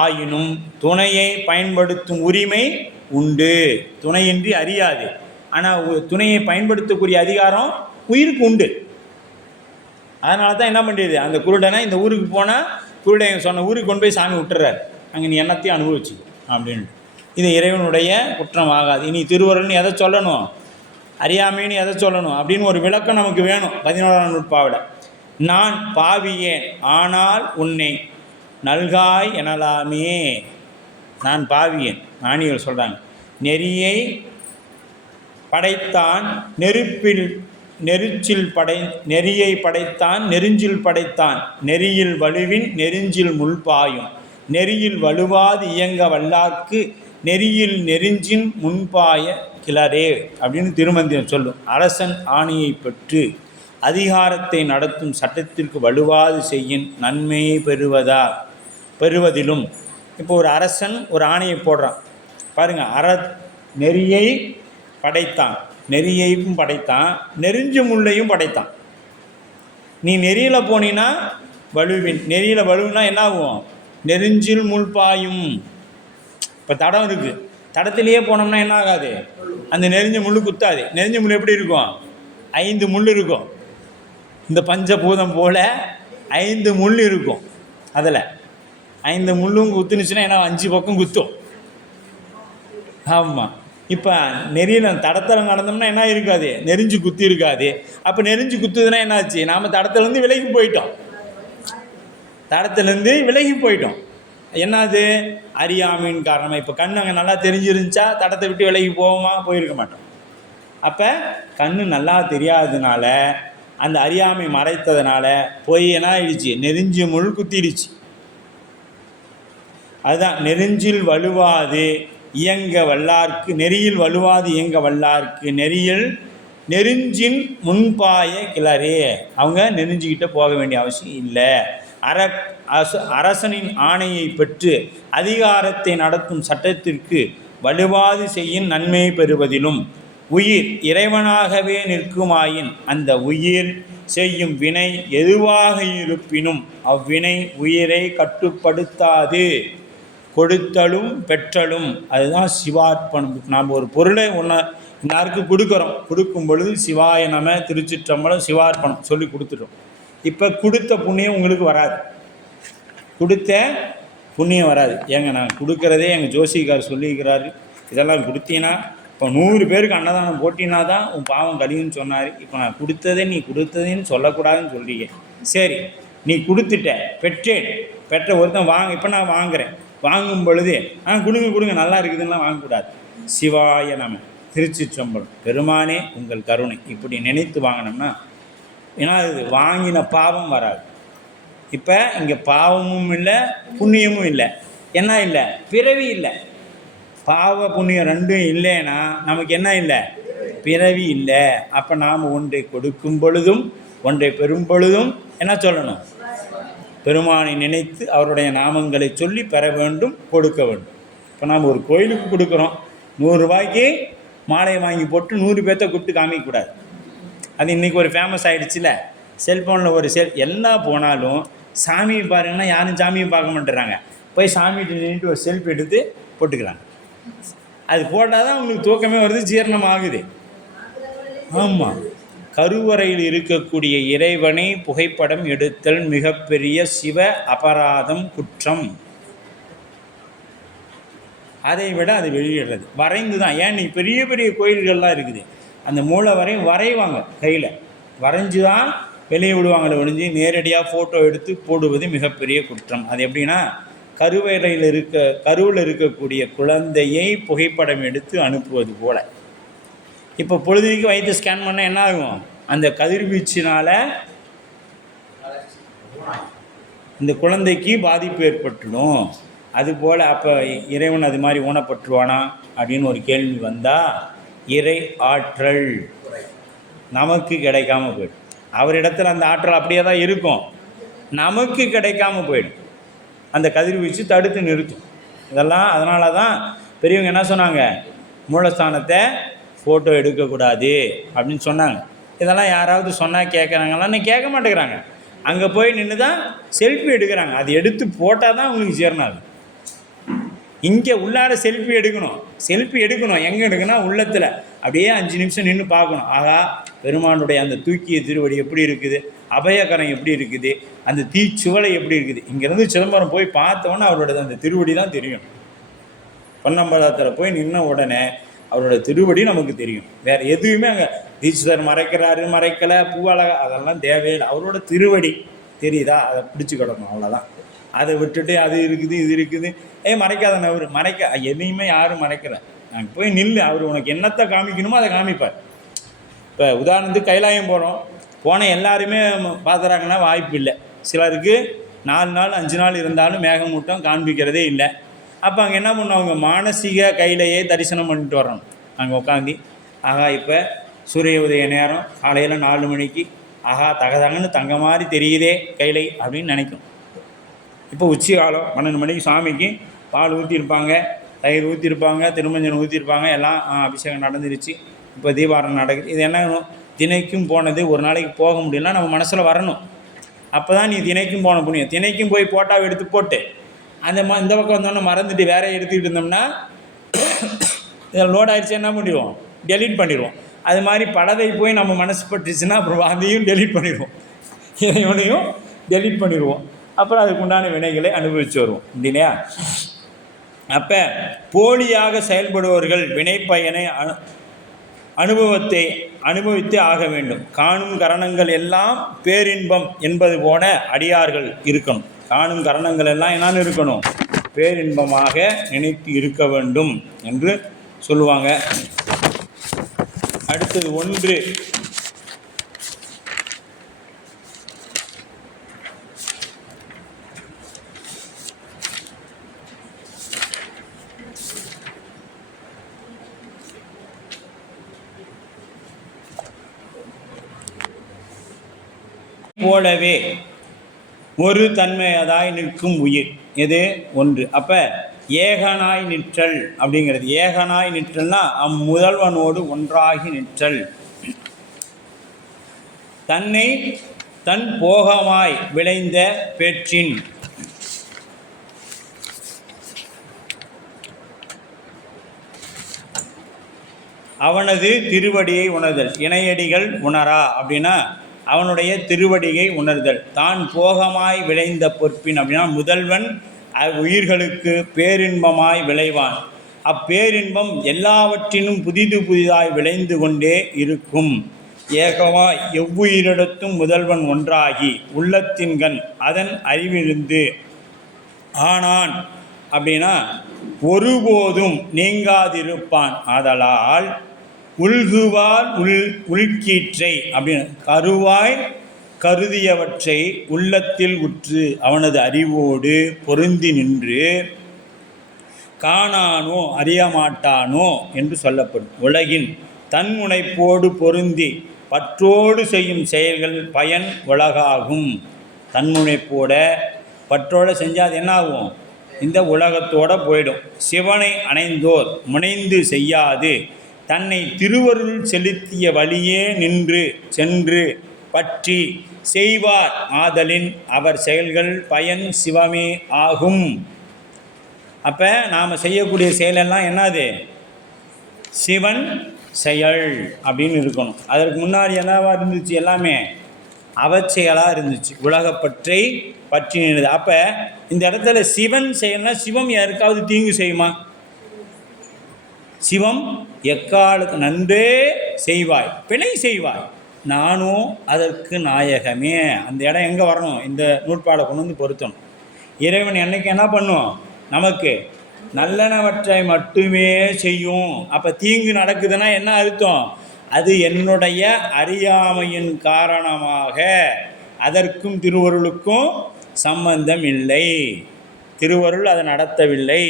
ஆயினும் துணையை பயன்படுத்தும் உரிமை உண்டு. துணையின்றி அறியாது. ஆனால் துணையை பயன்படுத்தக்கூடிய அதிகாரம் உயிருக்கு உண்டு. அதனால தான் என்ன பண்ணுறது, அந்த குருடனை இந்த ஊருக்கு போனால் குருடன் சொன்ன ஊருக்கு கொண்டு போய் சாமி விட்டுறாரு, அங்கே நீ என்னத்தையும் அனுபவிச்சு அப்படின்னு. இது இறைவனுடைய குற்றம் ஆகாது. இனி திருவருள்னு எதை சொல்லணும், அறியாமைன்னு எதை சொல்லணும் அப்படின்னு ஒரு விளக்கம் நமக்கு வேணும். 11ஆம் நூற்பாவில் நான் பாவியேன் ஆனால் உன்னை நல்காய் எனலாமே. நான் பாவியேன், ஞானிகள் சொல்கிறாங்க. நெறியை படைத்தான் நெருப்பில் நெருச்சில் நெறியை படைத்தான் நெருஞ்சில் படைத்தான். நெறியில் வலுவின் நெருஞ்சில் முள்பாயும். நெறியில் வலுவாது இயங்க வல்லார்க்கு நெறியில் நெருஞ்சின் முன்பாய கிளரே அப்படின்னு திருமந்திரம் சொல்லும். அரசன் ஆணையை பெற்று அதிகாரத்தை நடத்தும் சட்டத்திற்கு வலுவாது செய்யின் நன்மையை பெறுவதிலும். இப்போ ஒரு அரசன் ஒரு ஆணையை போடுறான் பாருங்கள். நெறியை படைத்தான், நெறியையும் படைத்தான், நெருஞ்சு முள்ளையும் படைத்தான். நீ நெறியில் போனீன்னா வலுவின், நெறியில் வலுவினா என்ன ஆகும்? நெருஞ்சில் முள் பாயும். இப்போ தடம் இருக்குது, தடத்திலேயே போனோம்னா என்ன ஆகாது? அந்த நெறிஞ்ச முள் குத்தாது. நெறிஞ்ச முள் எப்படி இருக்கும்? 5 முள் இருக்கும். இந்த பஞ்சபூதம் போல் 5 முள் இருக்கும். அதில் 5 முள்ளும் குத்துனுச்சுன்னா என்ன 5 பக்கம் குத்தும். ஆமாம். இப்போ நெறியில் தடத்தில் நடந்தோம்னா என்ன இருக்காது? நெறிஞ்சு குத்தி இருக்காது. அப்போ நெறிஞ்சு குத்துதுன்னா என்னாச்சு? நாம் தடத்துலேருந்து விலகி போயிட்டோம். தடத்துலேருந்து விலகி போயிட்டோம். என்னது? அறியாமையின் காரணமாக. இப்போ கண் அங்கே நல்லா தெரிஞ்சிருந்துச்சா தடத்தை விட்டு விலகி போவோமா? போயிருக்க மாட்டோம். அப்போ கண் நல்லா தெரியாததுனால, அந்த அறியாமை மறைத்ததுனால போய் என்ன ஆயிடுச்சு? நெருஞ்சி முள் குத்திடுச்சு. அதுதான் நெருஞ்சில் வலுவாது இயங்க வல்லார்க்கு, நெறியில் வலுவாது இயங்க வல்லார்க்கு நெறியில் நெருஞ்சின் முன்பாய கிளறே. அவங்க நெருஞ்சிக்கிட்ட போக வேண்டிய அவசியம் இல்லை. அரசனின் ஆணையை பெற்று அதிகாரத்தை நடத்தும் சட்டத்திற்கு வலுவாது செய்யும் நன்மையை பெறுவதிலும் உயிர் இறைவனாகவே நிற்குமாயின் அந்த உயிர் செய்யும் வினை எதுவாக இருப்பினும் அவ்வினை உயிரை கட்டுப்படுத்தாது. கொடுத்தலும் பெற்றலும், அதுதான் சிவார்ப்பணம். நாம் ஒரு பொருளை எல்லாருக்கு கொடுக்குறோம். கொடுக்கும் பொழுது சிவாய நம திருச்சிற்றம்பலம் சிவார்ப்பணம் சொல்லி கொடுத்துட்டோம். இப்போ கொடுத்த புண்ணியம் உங்களுக்கு வராது. கொடுத்த புண்ணியம் வராது. ஏங்க நான் கொடுக்குறதே எங்கள் ஜோசிகார் சொல்லியிருக்கிறாரு, இதெல்லாம் கொடுத்தீங்கன்னா இப்போ 100 பேருக்கு அன்னதானம் போட்டினா தான் உன் பாவம் கழிவுன்னு சொன்னார். இப்போ நான் கொடுத்ததே நீ கொடுத்ததுன்னு சொல்லக்கூடாதுன்னு சொல்கிறீங்க. சரி, நீ கொடுத்துட்ட, பெற்றேன், பெற்ற ஒருத்தன் வாங்க. இப்போ நான் வாங்குகிறேன். வாங்கும் பொழுது கொடுங்க நல்லா இருக்குதுன்னா வாங்கக்கூடாது. சிவாய நம திருச்சிற்றம்பலம் பெருமானே உங்கள் கருணை இப்படி நினைத்து வாங்கினோம்னா, ஏன்னா இது வாங்கின பாவம் வராது. இப்போ இங்கே பாவமும் இல்லை புண்ணியமும் இல்லை. என்ன இல்லை? பிறவி இல்லை. பாவ புண்ணியம் ரெண்டும் இல்லைன்னா நமக்கு என்ன இல்லை? பிறவி இல்லை. அப்போ நாம் ஒன்றை கொடுக்கும் பொழுதும் ஒன்றை பெறும் பொழுதும் என்ன சொல்லணும்? பெருமானை நினைத்து அவருடைய நாமங்களை சொல்லி பெற வேண்டும், கொடுக்க வேண்டும். இப்போ நாம் ஒரு கோயிலுக்கு கொடுக்குறோம், 100 ரூபாய்க்கு மாலையை வாங்கி போட்டு 100 பேர்த்த கூப்பிட்டு காமிக்கக்கூடாது. அது இன்றைக்கி ஒரு ஃபேமஸ் ஆகிடுச்சுல, செல்ஃபோனில் ஒரு எல்லாம் போனாலும் சாமியை பாருங்கன்னா யாரும் சாமியை பார்க்க மாட்டேறாங்க. போய் சாமிகிட்ட நின்றுட்டு ஒரு செல்ஃபி எடுத்து போட்டுக்கிறாங்க. அது போட்டால் தான் அவங்களுக்கு தூக்கமே வருது, ஜீரணம் ஆகுது. ஆமாம், கருவறையில் இருக்கக்கூடிய இறைவனை புகைப்படம் எடுத்தல் மிகப்பெரிய சிவ அபராதம், குற்றம். அதை விட அது வெளியிடுறது வரைந்து தான். ஏன் நீ பெரிய பெரிய கோயில்கள்லாம் இருக்குது, அந்த மூளை வரைவாங்க, கையில் வரைஞ்சி தான் வெளியே விடுவாங்களே ஒழிஞ்சு நேரடியாக ஃபோட்டோ எடுத்து போடுவது மிகப்பெரிய குற்றம். அது எப்படின்னா, கருவில் இருக்கக்கூடிய குழந்தையை புகைப்படம் எடுத்து அனுப்புவது போல். இப்போ பொழுதுக்கு வயிற்று ஸ்கேன் பண்ணால் என்ன ஆகும்? அந்த கதிர்வீச்சினால் இந்த குழந்தைக்கு பாதிப்பு ஏற்பட்டுடும். அதுபோல் அப்போ இறைவன் அது மாதிரி ஊனப்பட்டுருவானா அப்படின்னு ஒரு கேள்வி வந்தால், இறை ஆற்றல் நமக்கு கிடைக்காம போயிடும். அவரிடத்தில் அந்த ஆற்றல் அப்படியே தான் இருக்கும், நமக்கு கிடைக்காம போயிடும். அந்த கதிர்வீச்சு தடுத்து நிறுத்தும். இதெல்லாம் அதனால தான் பெரியவங்க என்ன சொன்னாங்க? மூலஸ்தானத்தை ஃபோட்டோ எடுக்கக்கூடாது அப்படின்னு சொன்னாங்க. இதெல்லாம் யாராவது சொன்னால் கேட்குறாங்களான்னு கேட்க மாட்டேங்கிறாங்க. அங்கே போய் நின்று தான் செல்ஃபி எடுக்கிறாங்க. அது எடுத்து போட்டால் தான் அவங்களுக்கு ஜீரணம் ஆகுது. இங்கே உள்ளார செல்ஃபி எடுக்கணும். எங்கே எடுக்கணும்? உள்ளத்தில் அப்படியே 5 நிமிஷம் நின்று பார்க்கணும். ஆகா, பெருமானுடைய அந்த தூக்கிய திருவடி எப்படி இருக்குது, அபயகரம் எப்படி இருக்குது, அந்த தீச்சுவலை எப்படி இருக்குது. இங்கேருந்து சிதம்பரம் போய் பார்த்தோன்னே அவரோட அந்த திருவடி தான் தெரியும். பொன்னம்பலத்தில் போய் நின்ன உடனே அவரோட திருவடி நமக்கு தெரியும். வேறு எதுவுமே அங்கே தீட்சிதர் மறைக்கிறாரு மறைக்கலை பூவாழக அதெல்லாம் தேவையில்லை. அவரோட திருவடி தெரியுதா, அதை பிடிச்சி கிடக்கும், அவ்வளோதான். அதை விட்டுட்டு அது இருக்குது இது இருக்குது மறைக்காத நவர் மறைக்க எதையுமே யாரும் மறைக்கலை. நாங்கள் போய் நில்லு, அவர் உனக்கு என்னத்தை காமிக்கணுமோ அதை காமிப்பார். இப்போ உதாரணத்துக்கு கைலாயம் போன எல்லாருமே பார்க்குறாங்கன்னா வாய்ப்பு இல்லை. சிலருக்கு 4 நாள் 5 நாள் இருந்தாலும் மேகமூட்டம் காண்பிக்கிறதே இல்லை. அப்போ அங்கே என்ன பண்ணுவாங்க? மானசீக கையிலையே தரிசனம் பண்ணிட்டு வரணும். அங்கே உட்காந்து ஆகா, இப்போ சூரிய உதய நேரம் காலையில் 4 மணிக்கு, ஆகா தகதங்கன்னு தங்க மாதிரி தெரியுதே கைலை அப்படின்னு நினைக்கும். இப்போ உச்சி காலம் 12 மணிக்கு சாமிக்கு பால் ஊற்றிருப்பாங்க, தயிர் ஊற்றிருப்பாங்க, திருமஞ்சனம் ஊற்றிருப்பாங்க, எல்லாம் அபிஷேகம் நடந்துருச்சு. இப்போ தீபாரணம் நடக்குது. இது என்ன வேணும்? தினைக்கும் போனது ஒரு நாளைக்கு போக முடியலன்னா நம்ம மனசில் வரணும். அப்போ தான் நீ தினைக்கும் போன புண்ணியம். தினைக்கும் போய் போட்டாவை எடுத்து போட்டு இந்த பக்கம் வந்தோன்னே மறந்துட்டு வேற எடுத்துக்கிட்டு இருந்தோம்னா இதில் லோட் ஆகிடுச்சு, என்ன பண்ணிடுவோம்? டெலீட் பண்ணிடுவோம். அது மாதிரி படத்தை போய் நம்ம மனசு பட்டுச்சுன்னா அப்புறம் அதையும் டெலீட் பண்ணிடுவோம், இறைவனையும் டெலீட் பண்ணிடுவோம். அப்புறம் அதுக்குண்டான வினைகளை அனுபவித்து வருவோம் இல்லையா? அப்போ போலியாக செயல்படுபவர்கள் வினைப்பயனை அனுபவித்தே ஆக வேண்டும். காணும் கரணங்கள் எல்லாம் பேரின்பம் என்பது போல அடியார்கள் இருக்கணும். காணும் கரணங்கள் எல்லாம் என்னன்னு இருக்கணும், பேரின்பமாக நினைத்து இருக்க வேண்டும் என்று சொல்லுவாங்க. அடுத்தது 1 போலவே ஒரு தன்மையதாய் நிற்கும் உயிர் எது 1. அப்போ ஏகனாய் நிற்றல் அப்படிங்கிறது. ஏகனாய் நிற்றல்னா அம்முதல்வனோடு ஒன்றாகி நிற்றல். தன்னை தன் போகமாய் விளைந்த பேற்றின் அவனது திருவடியை உணர்தல். இணையடிகள் உணரா அப்படின்னா அவனுடைய திருவடியை உணர்தல். தான் போகமாய் விளைந்த பொற்பின் அப்படின்னா முதல்வன் உயிர்களுக்கு பேரின்பமாய் விளைவான். அப்பேரின்பம் எல்லாவற்றினும் புதிதாய் விளைந்து கொண்டே இருக்கும். ஏகமாய் எவ்வுயிரிடத்தும் முதல்வன் ஒன்றாகி உள்ளத்தின்கண் அதன் அறிவிலிருந்து ஆனான் அப்படின்னா ஒருபோதும் நீங்காதிருப்பான். ஆதலால் உள்குவார் உள்கீற்றை அப்படின்னு கருவாய் கருதியவற்றை உள்ளத்தில் உற்று அவனது அறிவோடு பொருந்தி நின்று காணானோ அறியமாட்டானோ என்று சொல்லப்படும். உலகின் தன்முனைப்போடு பொருந்தி பற்றோடு செய்யும் செயல்கள் பயன் உலகாகும். தன்முனைப்போட பற்றோடு செஞ்சால் அது என்ன ஆகும், இந்த உலகத்தோடு போயிடும். சிவனை அணைந்தோர் முனைந்து செய்யாது தன்னை திருவருள் செலுத்திய வழியே நின்று சென்று பற்றி செய்வார். ஆதலின் அவர் செயல்கள் பயன் சிவமே ஆகும். அப்போ நாம் செய்யக்கூடிய செயலெல்லாம் என்னது, சிவன் செயல் அப்படின்னு இருக்கணும். அதற்கு முன்னாடி என்னவா இருந்துச்சு, எல்லாமே அவச்செயலாக இருந்துச்சு, உலகப்பற்றை பற்றி நின்றது. அப்போ இந்த இடத்துல சிவன் செயல்னா சிவம் யாருக்காவது தீங்கு செய்யுமா? சிவம் எக்காலுக்கு நன்றே செய்வாய் பிழை செய்வாய் நானும் அதற்கு நாயகமே. அந்த இடம் எங்கே வரணும், இந்த நூற்பாடை கொண்டு வந்து பொருத்தணும். இறைவன் என்னைக்கு என்ன பண்ணும், நமக்கு நல்லனவற்றை மட்டுமே செய்யும். அப்போ தீங்கு நடக்குதுன்னா என்ன அர்த்தம், அது என்னுடைய அறியாமையின் காரணமாக. அதற்கும் திருவருளுக்கும் சம்பந்தம் இல்லை. திருவருள் அதை நடத்தவில்லை,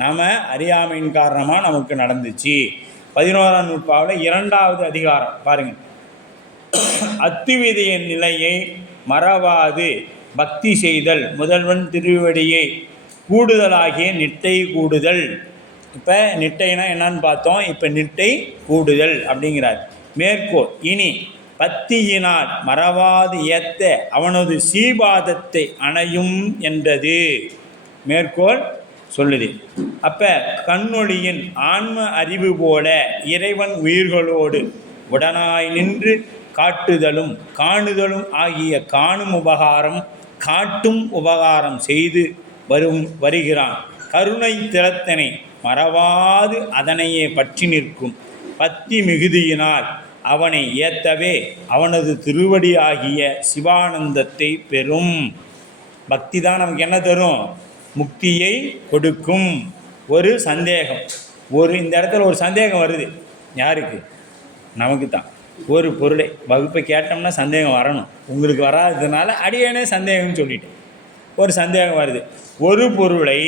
நாம் அறியாமையின் காரணமாக நமக்கு நடந்துச்சு. 11ஆம் நூற்பாவில் 2வது அதிகாரம் பாருங்கள். அத்துவிதையின் நிலையை மறவாது பக்தி செய்தல் முதல்வன் திருவடியை கூடுதலாகிய நிட்டை கூடுதல். இப்போ நிட்டைனா என்னன்னு பார்த்தோம், இப்போ நிட்டை கூடுதல் அப்படிங்கிறார். மேற்கோள் இனி பத்தியினால் மறவாது ஏத்த அவனது சீபாதத்தை அணையும் என்றது மேற்கோள் சொல்லுது. அப்போ கண்ணொளியின் ஆன்ம அறிவு போல இறைவன் உயிர்களோடு உடனாய் நின்று காட்டுதலும் காணுதலும் ஆகிய காணும் உபகாரம் காட்டும் உபகாரம் செய்து வருகிறான். கருணை திறத்தனை மறவாது அதனையே பற்றி நிற்கும் பத்தி மிகுதியினால் அவனை ஏத்தவே அவனது திருவடி ஆகிய சிவானந்தத்தை பெறும். பக்தி தான் நமக்கு என்ன தரும், முக்தியை கொடுக்கும். ஒரு சந்தேகம், இந்த இடத்துல ஒரு சந்தேகம் வருது. யாருக்கு, நமக்கு தான். ஒரு பொருளை வகுப்பை கேட்டோம்னா சந்தேகம் வரணும், உங்களுக்கு வராததுனால அடியேனே சந்தேகம்னு சொல்லிட்டேன். ஒரு சந்தேகம் வருது. ஒரு பொருளை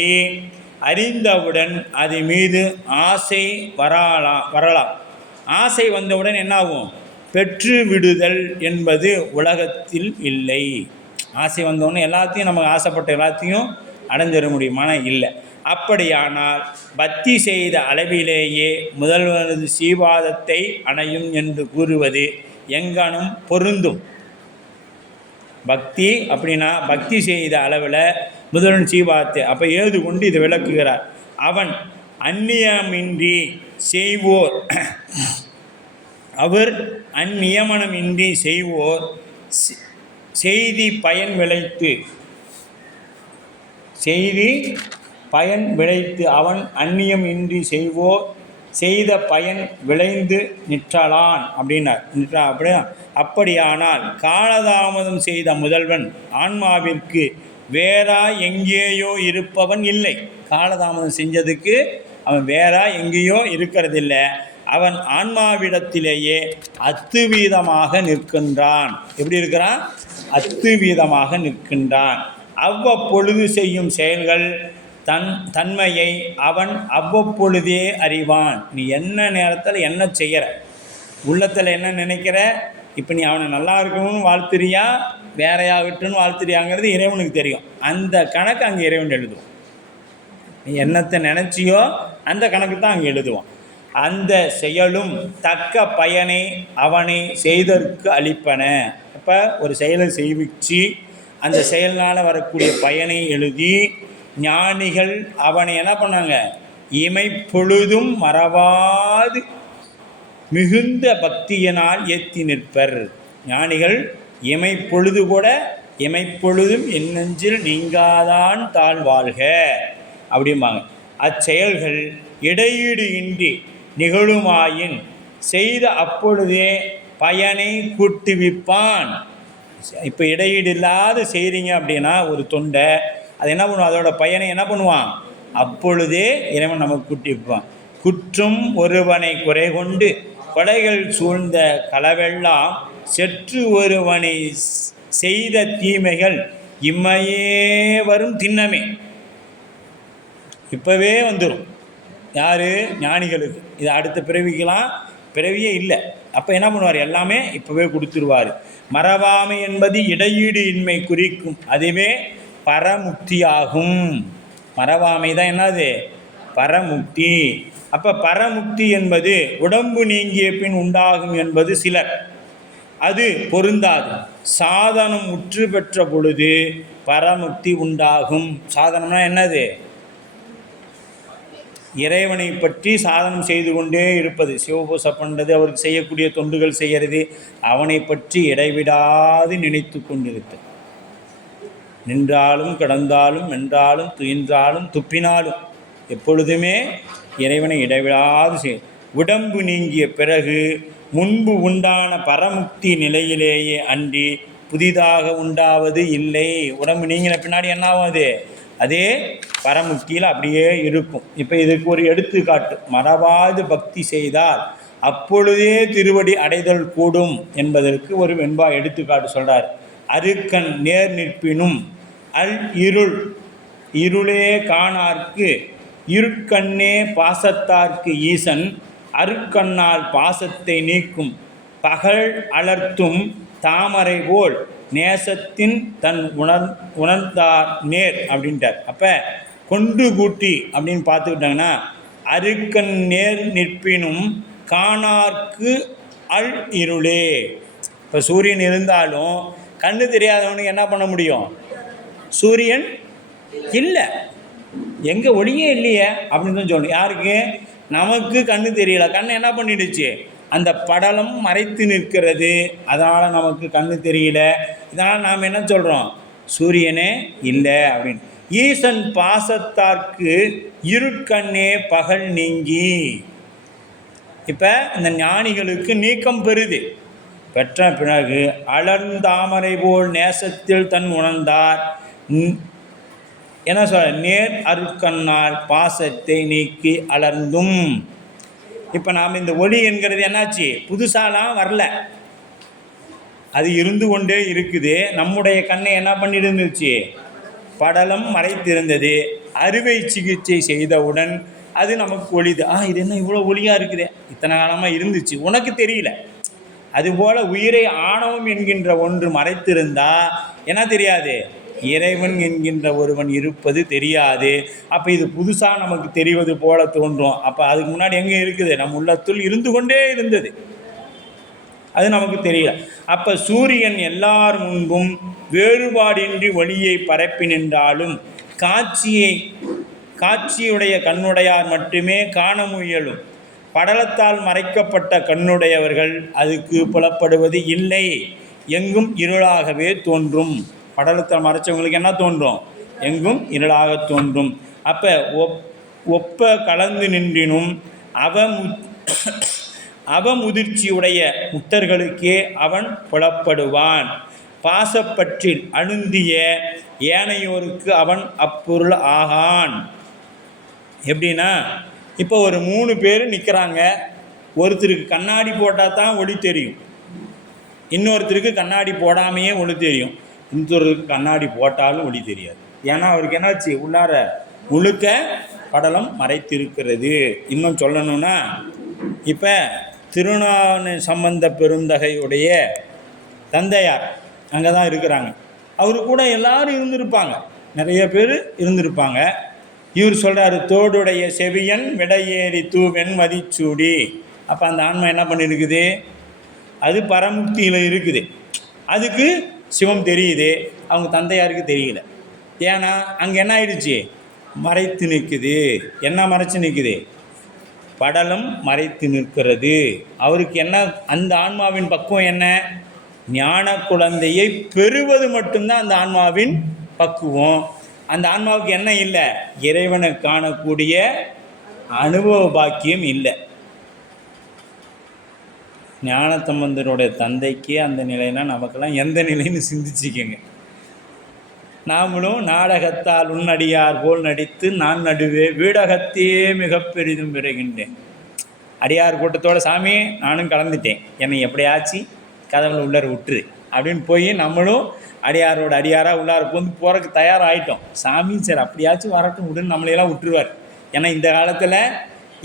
அறிந்தவுடன் அது மீது ஆசை வரலாம். ஆசை வந்தவுடன் என்னாகும், பெற்று விடுதல் என்பது உலகத்தில் இல்லை. ஆசை வந்தவுடனே எல்லாத்தையும் நமக்கு ஆசைப்பட்ட எல்லாத்தையும் அடைஞ்சிட முடியுமான இல்லை. அப்படியானால் பக்தி செய்த அளவிலேயே முதல்வனது சீபாதத்தை அணையும் என்று கூறுவது எங்கனும் பொருந்தும். பக்தி அப்படின்னா பக்தி செய்த அளவில் முதல்வன் சீபாதத்தை அப்போ ஏது கொண்டு இதை விளக்குகிறார். அவன் அந்நியமின்றி செய்வோர் அவர் அந்நியமனமின்றி செய்வோர் செய்தி பயன் விளைத்து அவன் அந்நியம் இன்றி செய்வோர் செய்த பயன் விளைந்து நிற்றலான் அப்படின்னார். அப்படியானால் காலதாமதம் செய்த முதல்வன் ஆன்மாவிற்கு வேறா எங்கேயோ இருப்பவன் இல்லை. காலதாமதம் செஞ்சதுக்கு அவன் வேறா எங்கேயோ இருக்கிறதில்லை. அவன் ஆன்மாவிடத்திலேயே அத்துவீதமாக நிற்கின்றான். எப்படி இருக்கிறான்? அத்துவீதமாக நிற்கின்றான். அவ்வப்பொழுது செய்யும் செயல்கள் தன்மையை அவன் அவ்வப்பொழுதே அறிவான். நீ என்ன நேரத்தில் என்ன செய்கிற, உள்ளத்தில் என்ன நினைக்கிற, இப்போ நீ அவனை நல்லா இருக்கணும்னு வாழ்த்துறியா, வேறையாகட்டும்னு வாழ்த்துறியாங்கிறது இறைவனுக்கு தெரியும். அந்த கணக்கு அங்கே இறைவன் எழுதுவான். நீ என்னத்தை நினச்சியோ அந்த கணக்கு தான் அங்கே எழுதுவான். அந்த செயலும் தக்க பயனை அவனை செய்தற்கு அளிப்பன. அப்போ ஒரு செயலை செய்விச்சு அந்த செயலினால் வரக்கூடிய பயனை எழுதி ஞானிகள் அவனை என்ன பண்ணாங்க? இமைப்பொழுதும் மறவாது மிகுந்த பக்தியினால் ஏற்றி நிற்பர். ஞானிகள் இமைப்பொழுது கூட இமைப்பொழுதும் என் நெஞ்சில் நீங்காதான் தாழ்வாழ்க அப்படிம்பாங்க. அச்செயல்கள் இடையீடு இன்றி நிகழுமாயின் செய்த அப்பொழுதே பயனை கூட்டுவிப்பான். இப்போ இடையீடு இல்லாத செய்கிறீங்க அப்படின்னா ஒரு தொண்டை, அது என்ன பண்ணுவான்? அதோட பயனை என்ன பண்ணுவான்? அப்பொழுதே இறைவன் நமக்கு கூட்டிவிப்பான். குற்றும் ஒருவனை குறை கொண்டு கொடைகள் சூழ்ந்த களவெல்லாம் செற்று ஒருவனை செய்த தீமைகள் இம்மையே வரும் திண்ணமே. இப்போவே வந்துடும். யார்? ஞானிகளுக்கு. இது அடுத்த பிறவிக்கெல்லாம் பிறவியே இல்லை. அப்போ என்ன பண்ணுவார்? எல்லாமே இப்போவே கொடுத்துருவார். மறவாமை என்பது இடையீடு இன்மை குறிக்கும். அதுவே பரமுக்தியாகும். மறவாமை தான் என்னது? பரமுக்தி. அப்போ பரமுக்தி என்பது உடம்பு நீங்கிய பின் உண்டாகும் என்பது சிலர். அது பொருந்தாது. சாதனம் முற்று பெற்ற பொழுது பரமுக்தி உண்டாகும். சாதனம்னா என்னது? இறைவனை பற்றி சாதனம் செய்து கொண்டே இருப்பது, சிவபூசை பண்ணுறது, அவருக்கு செய்யக்கூடிய தொண்டுகள் செய்கிறது, அவனை பற்றி இடைவிடாது நினைத்து கொண்டிருத்தல். நின்றாலும் கிடந்தாலும் வென்றாலும் துயின்றாலும் துப்பினாலும் எப்பொழுதுமே இறைவனை இடைவிடாது செய். உடம்பு நீங்கிய பிறகு முன்பு உண்டான பரமுக்தி நிலையிலேயே அன்றி புதிதாக உண்டாவது இல்லை. உடம்பு நீங்கின பின்னாடி என்ன ஆகாது? அதே பரமுக்தியில் அப்படியே இருக்கும். இப்போ இதுக்கு ஒரு எடுத்துக்காட்டு. மறவாது பக்தி செய்தால் அப்பொழுதே திருவடி அடைதல் கூடும் என்பதற்கு ஒரு வெண்பா எடுத்துக்காட்டு சொல்கிறார். அருக்கண் நேர் நிற்பினும் அல் இருள் இருளே காணார்க்கு இருட்கண்ணே பாசத்தார்க்கு ஈசன் அருக்கண்ணால் பாசத்தை நீக்கும் பகல் அலர்த்தும் தாமரை போல் நேசத்தின் தன் உணர்ந்தார் நேர் அப்படின்ட்டார். அப்போ கொண்டு கூட்டி அப்படின்னு பார்த்துக்கிட்டாங்கன்னா அருக்கண் நேர் நிற்பினும் காணார்க்கு அல் இருளே. இப்போ சூரியன் இருந்தாலும் கண்ணு தெரியாதவனுக்கு என்ன பண்ண முடியும்? சூரியன் இல்லை, எங்கே ஒளியே இல்லையே அப்படின்னு தான் சொல்லணும். யாருக்கு? நமக்கு கண்ணு தெரியல. கண்ணு என்ன பண்ணிடுச்சு? அந்த படலம் மறைத்து நிற்கிறது. அதனால் நமக்கு கண்ணு தெரியல. இதனால் நாம் என்ன சொல்கிறோம்? சூரியனே இல்லை அப்படின்னு. ஈசன் பாசத்தார்க்கு இருட்கண்ணே பகல் நீங்கி. இப்போ இந்த ஞானிகளுக்கு நீக்கம் பெறுது. பெற்ற பிறகு அலர்ந்தாமரை போல் நேசத்தில் தன் உணர்ந்தார் என்ன சொல்ற? நேர் அருட்கண்ணால் பாசத்தை நீக்கி அலர்ந்தும். இப்போ நாம் இந்த ஒளி என்கிறது என்னாச்சு? புதுசாலாம் வரல, அது இருந்து கொண்டே இருக்குது. நம்முடைய கண்ணை என்ன பண்ணியிருந்துச்சு? படலம் மறைத்திருந்தது. அறுவை சிகிச்சை செய்தவுடன் அது நமக்கு ஒளிது. இது என்ன இவ்வளோ ஒளியாக இருக்குது? இத்தனை காலமாக இருந்துச்சு, உனக்கு தெரியல. அதுபோல் உயிரை ஆணவம் என்கின்ற ஒன்று மறைத்திருந்தால் என்ன தெரியாது? இறைவன் என்கின்ற ஒருவன் இருப்பது தெரியாது. அப்போ இது புதுசாக நமக்கு தெரிவது போல தோன்றும். அப்போ அதுக்கு முன்னாடி எங்கே இருக்குது? நம் உள்ளத்துள் இருந்து கொண்டே இருந்தது, அது நமக்கு தெரியல. அப்போ சூரியன் எல்லார் முன்பும் வேறுபாடின்றி ஒளியை பரப்பி நின்றாலும் காட்சியுடைய கண்ணுடையார் மட்டுமே காண முயலும். படலத்தால் மறைக்கப்பட்ட கண்ணுடையவர்கள் அதுக்கு புலப்படுவது இல்லை. எங்கும் இருளாகவே தோன்றும். படலத்தால் மறைச்சவங்களுக்கு என்ன தோன்றும்? எங்கும் இருளாக தோன்றும். அப்போ ஒப்ப கலந்து நின்றினும் அவமுதிர்ச்சியுடைய முத்தர்களுக்கே அவன் புலப்படுவான். பாசப்பற்றில் அழுந்திய ஏனையோருக்கு அவன் அப்பொருள் ஆகான். எப்படின்னா, இப்போ ஒரு 3 பேர் நிற்கிறாங்க. ஒருத்தருக்கு கண்ணாடி போட்டால் தான் ஒளி தெரியும், இன்னொருத்தருக்கு கண்ணாடி போடாமையே ஒளி தெரியும், இன்னொருத்தருக்கு கண்ணாடி போட்டாலும் ஒளி தெரியாது. ஏன்னா அவருக்கு என்னாச்சு, உள்ளார முழுக்க படலம் மறைத்திருக்கிறது. இன்னும் சொல்லணும்னா, இப்போ திருஞான சம்பந்த பெருந்தகையுடைய தந்தையார் அங்கே தான் இருக்கிறாங்க. அவரு கூட எல்லாரும் இருந்திருப்பாங்க, நிறைய பேர் இருந்திருப்பாங்க. இவர் சொல்கிறாரு, தோடுடைய செவியன் விடையேறி தூவென் மதிச்சூடி. அப்போ அந்த ஆன்மா என்ன பண்ணியிருக்குது, அது பரமுக்தியில் இருக்குது. அதுக்கு சிவம் தெரியுது, அவங்க தந்தையாருக்கு தெரியல. ஏன்னா அங்கே என்ன ஆயிடுச்சு, மறைத்து நிற்குது. என்ன மறைச்சு நிற்குது, படலம் மறைத்து நிற்கிறது. அவருக்கு என்ன, அந்த ஆன்மாவின் பக்குவம் என்ன, ஞான குழந்தையை பெறுவது மட்டும்தான் அந்த ஆன்மாவின் பக்குவம். அந்த ஆன்மாவுக்கு என்ன இல்லை, இறைவனை காணக்கூடிய அனுபவ பாக்கியம் இல்லை. ஞானசம்பந்தருடைய தந்தைக்கு அந்த நிலைனா நமக்கெல்லாம் எந்த நிலைன்னு சிந்திச்சுக்கங்க. நாமளும் நாடகத்தால் உன்னடியார் போல் நடித்து நான் நடுவே வீடகத்தையே மிக பெரிதும் விரைகின்றேன். அடியார் கூட்டத்தோட சாமி நானும் கலந்துட்டேன், என்னை எப்படியாச்சு கதவுல உள்ளார விட்டுரு அப்படின்னு போய் நம்மளும் அடியாரோட அடியாராக உள்ளார வந்து போகிறதுக்கு தயாராகிட்டோம். சாமி சரி அப்படியாச்சும் வரட்டும் விடுன்னு நம்மளையெல்லாம் விட்டுருவார். ஏன்னா இந்த காலத்தில்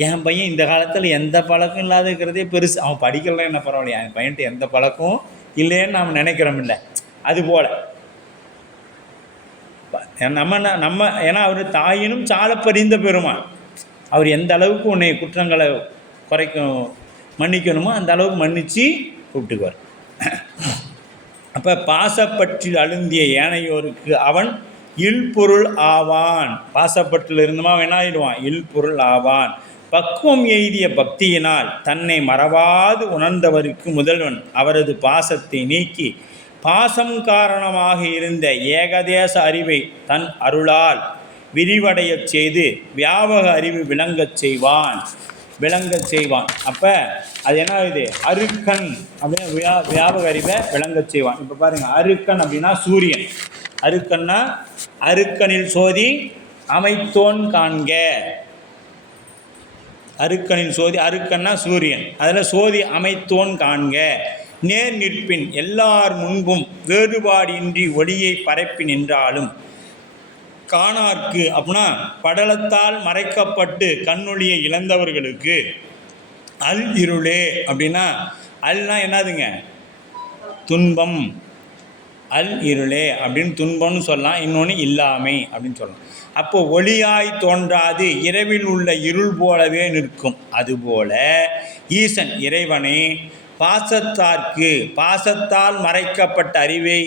என் பையன் இந்த காலத்தில் எந்த பழக்கம் இல்லாத இருக்கிறதே பெருசு. அவன் படிக்கலாம் என்ன பரவாயில்ல, என் பையன்ட்டு எந்த பழக்கம் இல்லைன்னு நாம் நினைக்கிறோம். இல்லை அதுபோல் நம்ம ஏன்னா அவர் தாயினும் சால பறிந்த பெருமான். அவர் எந்த அளவுக்கு உன்னை குற்றங்களை மன்னிக்கணுமோ அந்த அளவுக்கு மன்னித்து கூப்பிட்டுக்குவார். அப்போ பாசப்பற்றில் அழுந்திய ஏனையோருக்கு அவன் இல்பொருள் ஆவான். பாசப்பற்றில் இருந்தமா என்ன ஆயிடுவான், இல்பொருள் ஆவான். பக்குவம் எய்திய பக்தியினால் தன்னை மறவாது உணர்ந்தவருக்கு முதல்வன் அவரது பாசத்தை நீக்கி பாசம் காரணமாக இருந்த ஏகதேச அறிவை தன் அருளால் விரிவடையச் செய்து வியாபக அறிவு விளங்கச் செய்வான். அப்போ அது என்ன ஆகுது, அருக்கன் அப்படின்னு வியாபக அறிவை விளங்கச் செய்வான். இப்போ பாருங்கள், அருக்கன் அப்படின்னா சூரியன். அருக்கன்னா அருக்கனில் சோதி அமைத்தோன் காண்க. அருக்கனில் சோதி, அருக்கன்னா சூரியன், அதில் சோதி அமைத்தோன் காண்க. நேர் நிற்பின் எல்லார் முன்பும் வேறுபாடின்றி ஒளியை பரப்பி நின்றாலும் காணார்க்கு அப்படின்னா படலத்தால் மறைக்கப்பட்டு கண்ணொளியை இழந்தவர்களுக்கு அல் இருளே. அப்படின்னா அல்னா என்னதுங்க, துன்பம். அல் இருளே அப்படின்னு துன்பம்னு சொல்லலாம், இன்னொன்று இல்லாமை அப்படின்னு சொல்லலாம். அப்போ ஒளியாய் தோன்றாது இரவில் உள்ள இருள் போலவே நிற்கும். அதுபோல ஈசன் இறைவனை பாசத்தால் மறைக்கப்பட்ட அறிவை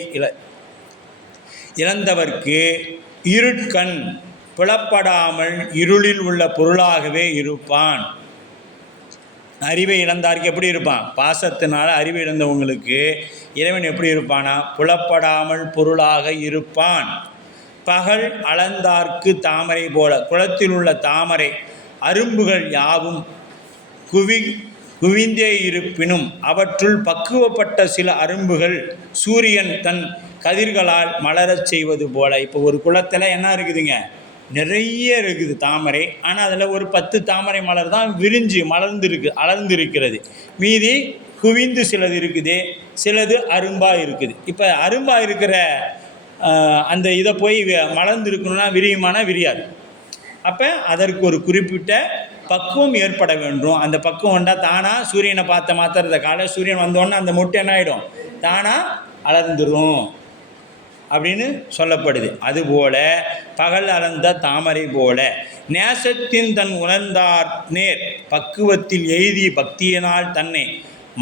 இழந்தவர்க்கு இருட்கண் புலப்படாமல் இருளில் உள்ள பொருளாகவே இருப்பான். அறிவை இழந்தாருக்கு எப்படி இருப்பான், பாசத்தினால அறிவை இழந்தவங்களுக்கு இறைவன் எப்படி இருப்பானா, புலப்படாமல் பொருளாக இருப்பான். பகல் அளந்தார்க்கு தாமரை போல, குளத்தில் உள்ள தாமரை அரும்புகள் யாவும் குவிந்தே இருப்பினும் அவற்றுள் பக்குவப்பட்ட சில அரும்புகள் சூரியன் தன் கதிர்களால் மலரச் செய்வது போல. இப்போ ஒரு குளத்தில் என்ன இருக்குதுங்க, நிறைய இருக்குது தாமரை, ஆனால் அதில் ஒரு 10 தாமரை மலர் தான் விரிஞ்சு அலர்ந்திருக்கிறது. மீதி குவிந்து சிலது இருக்குது, சிலது அரும்பாக இருக்குது. இப்போ அரும்பாக இருக்கிற அந்த இதை போய் மலர்ந்திருக்கணும்னா விரியுமானா விரியாது. அப்போ அதற்கு ஒரு குறிப்பிட்ட பக்குவம் ஏற்பட வேண்டும். அந்த பக்குவம் வந்தால் தானாக சூரியனை பார்த்த மாத்திரத்தை காலை சூரியன் வந்தோடனே அந்த மொட்டை என்ன ஆகிடும், தானாக அலர்ந்துடும் அப்படின்னு சொல்லப்படுது. அதுபோல பகல் அலர்ந்த தாமரை போல நேசத்தின் தன் உணர்ந்தார் நேர் பக்குவத்தில் எய்தி பக்தியினால் தன்னை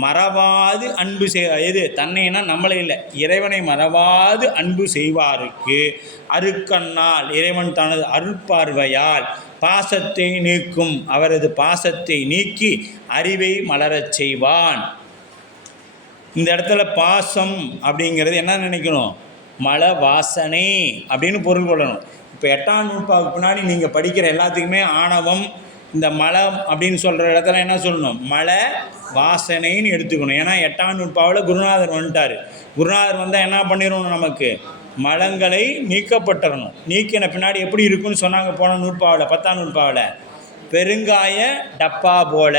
மறவாது அன்பு எது தன்னைனா நம்மளே இல்லை, இறைவனை மறவாது அன்பு செய்வாருக்கு அருக்கண்ணால் இறைவன் தனது அருட்பார்வையால் பாசத்தை நீக்கும். அவரது பாசத்தை நீக்கி அறிவை மலரச் செய்வான். இந்த இடத்துல பாசம் அப்படிங்கிறது என்ன நினைக்கணும், மல வாசனை அப்படின்னு பொருள் கொள்ளணும். இப்போ 8ஆம் நூற்பாவுக்கு பின்னாடி நீங்கள் படிக்கிற எல்லாத்துக்குமே ஆணவம் இந்த மலம் அப்படின்னு சொல்கிற இடத்துல என்ன சொல்லணும், மல வாசனைன்னு எடுத்துக்கணும். ஏன்னா 8ஆம் நூற்பாவில் குருநாதர் வந்துட்டார். குருநாதர் வந்தால் என்ன பண்ணிடணும், நமக்கு மலங்களை நீக்கப்பட்டுறணும். நீக்கின பின்னாடி எப்படி இருக்குன்னு சொன்னாங்க போன நூற்பாவில், 10ஆம் நூற்பாவில், பெருங்காய டப்பா போல.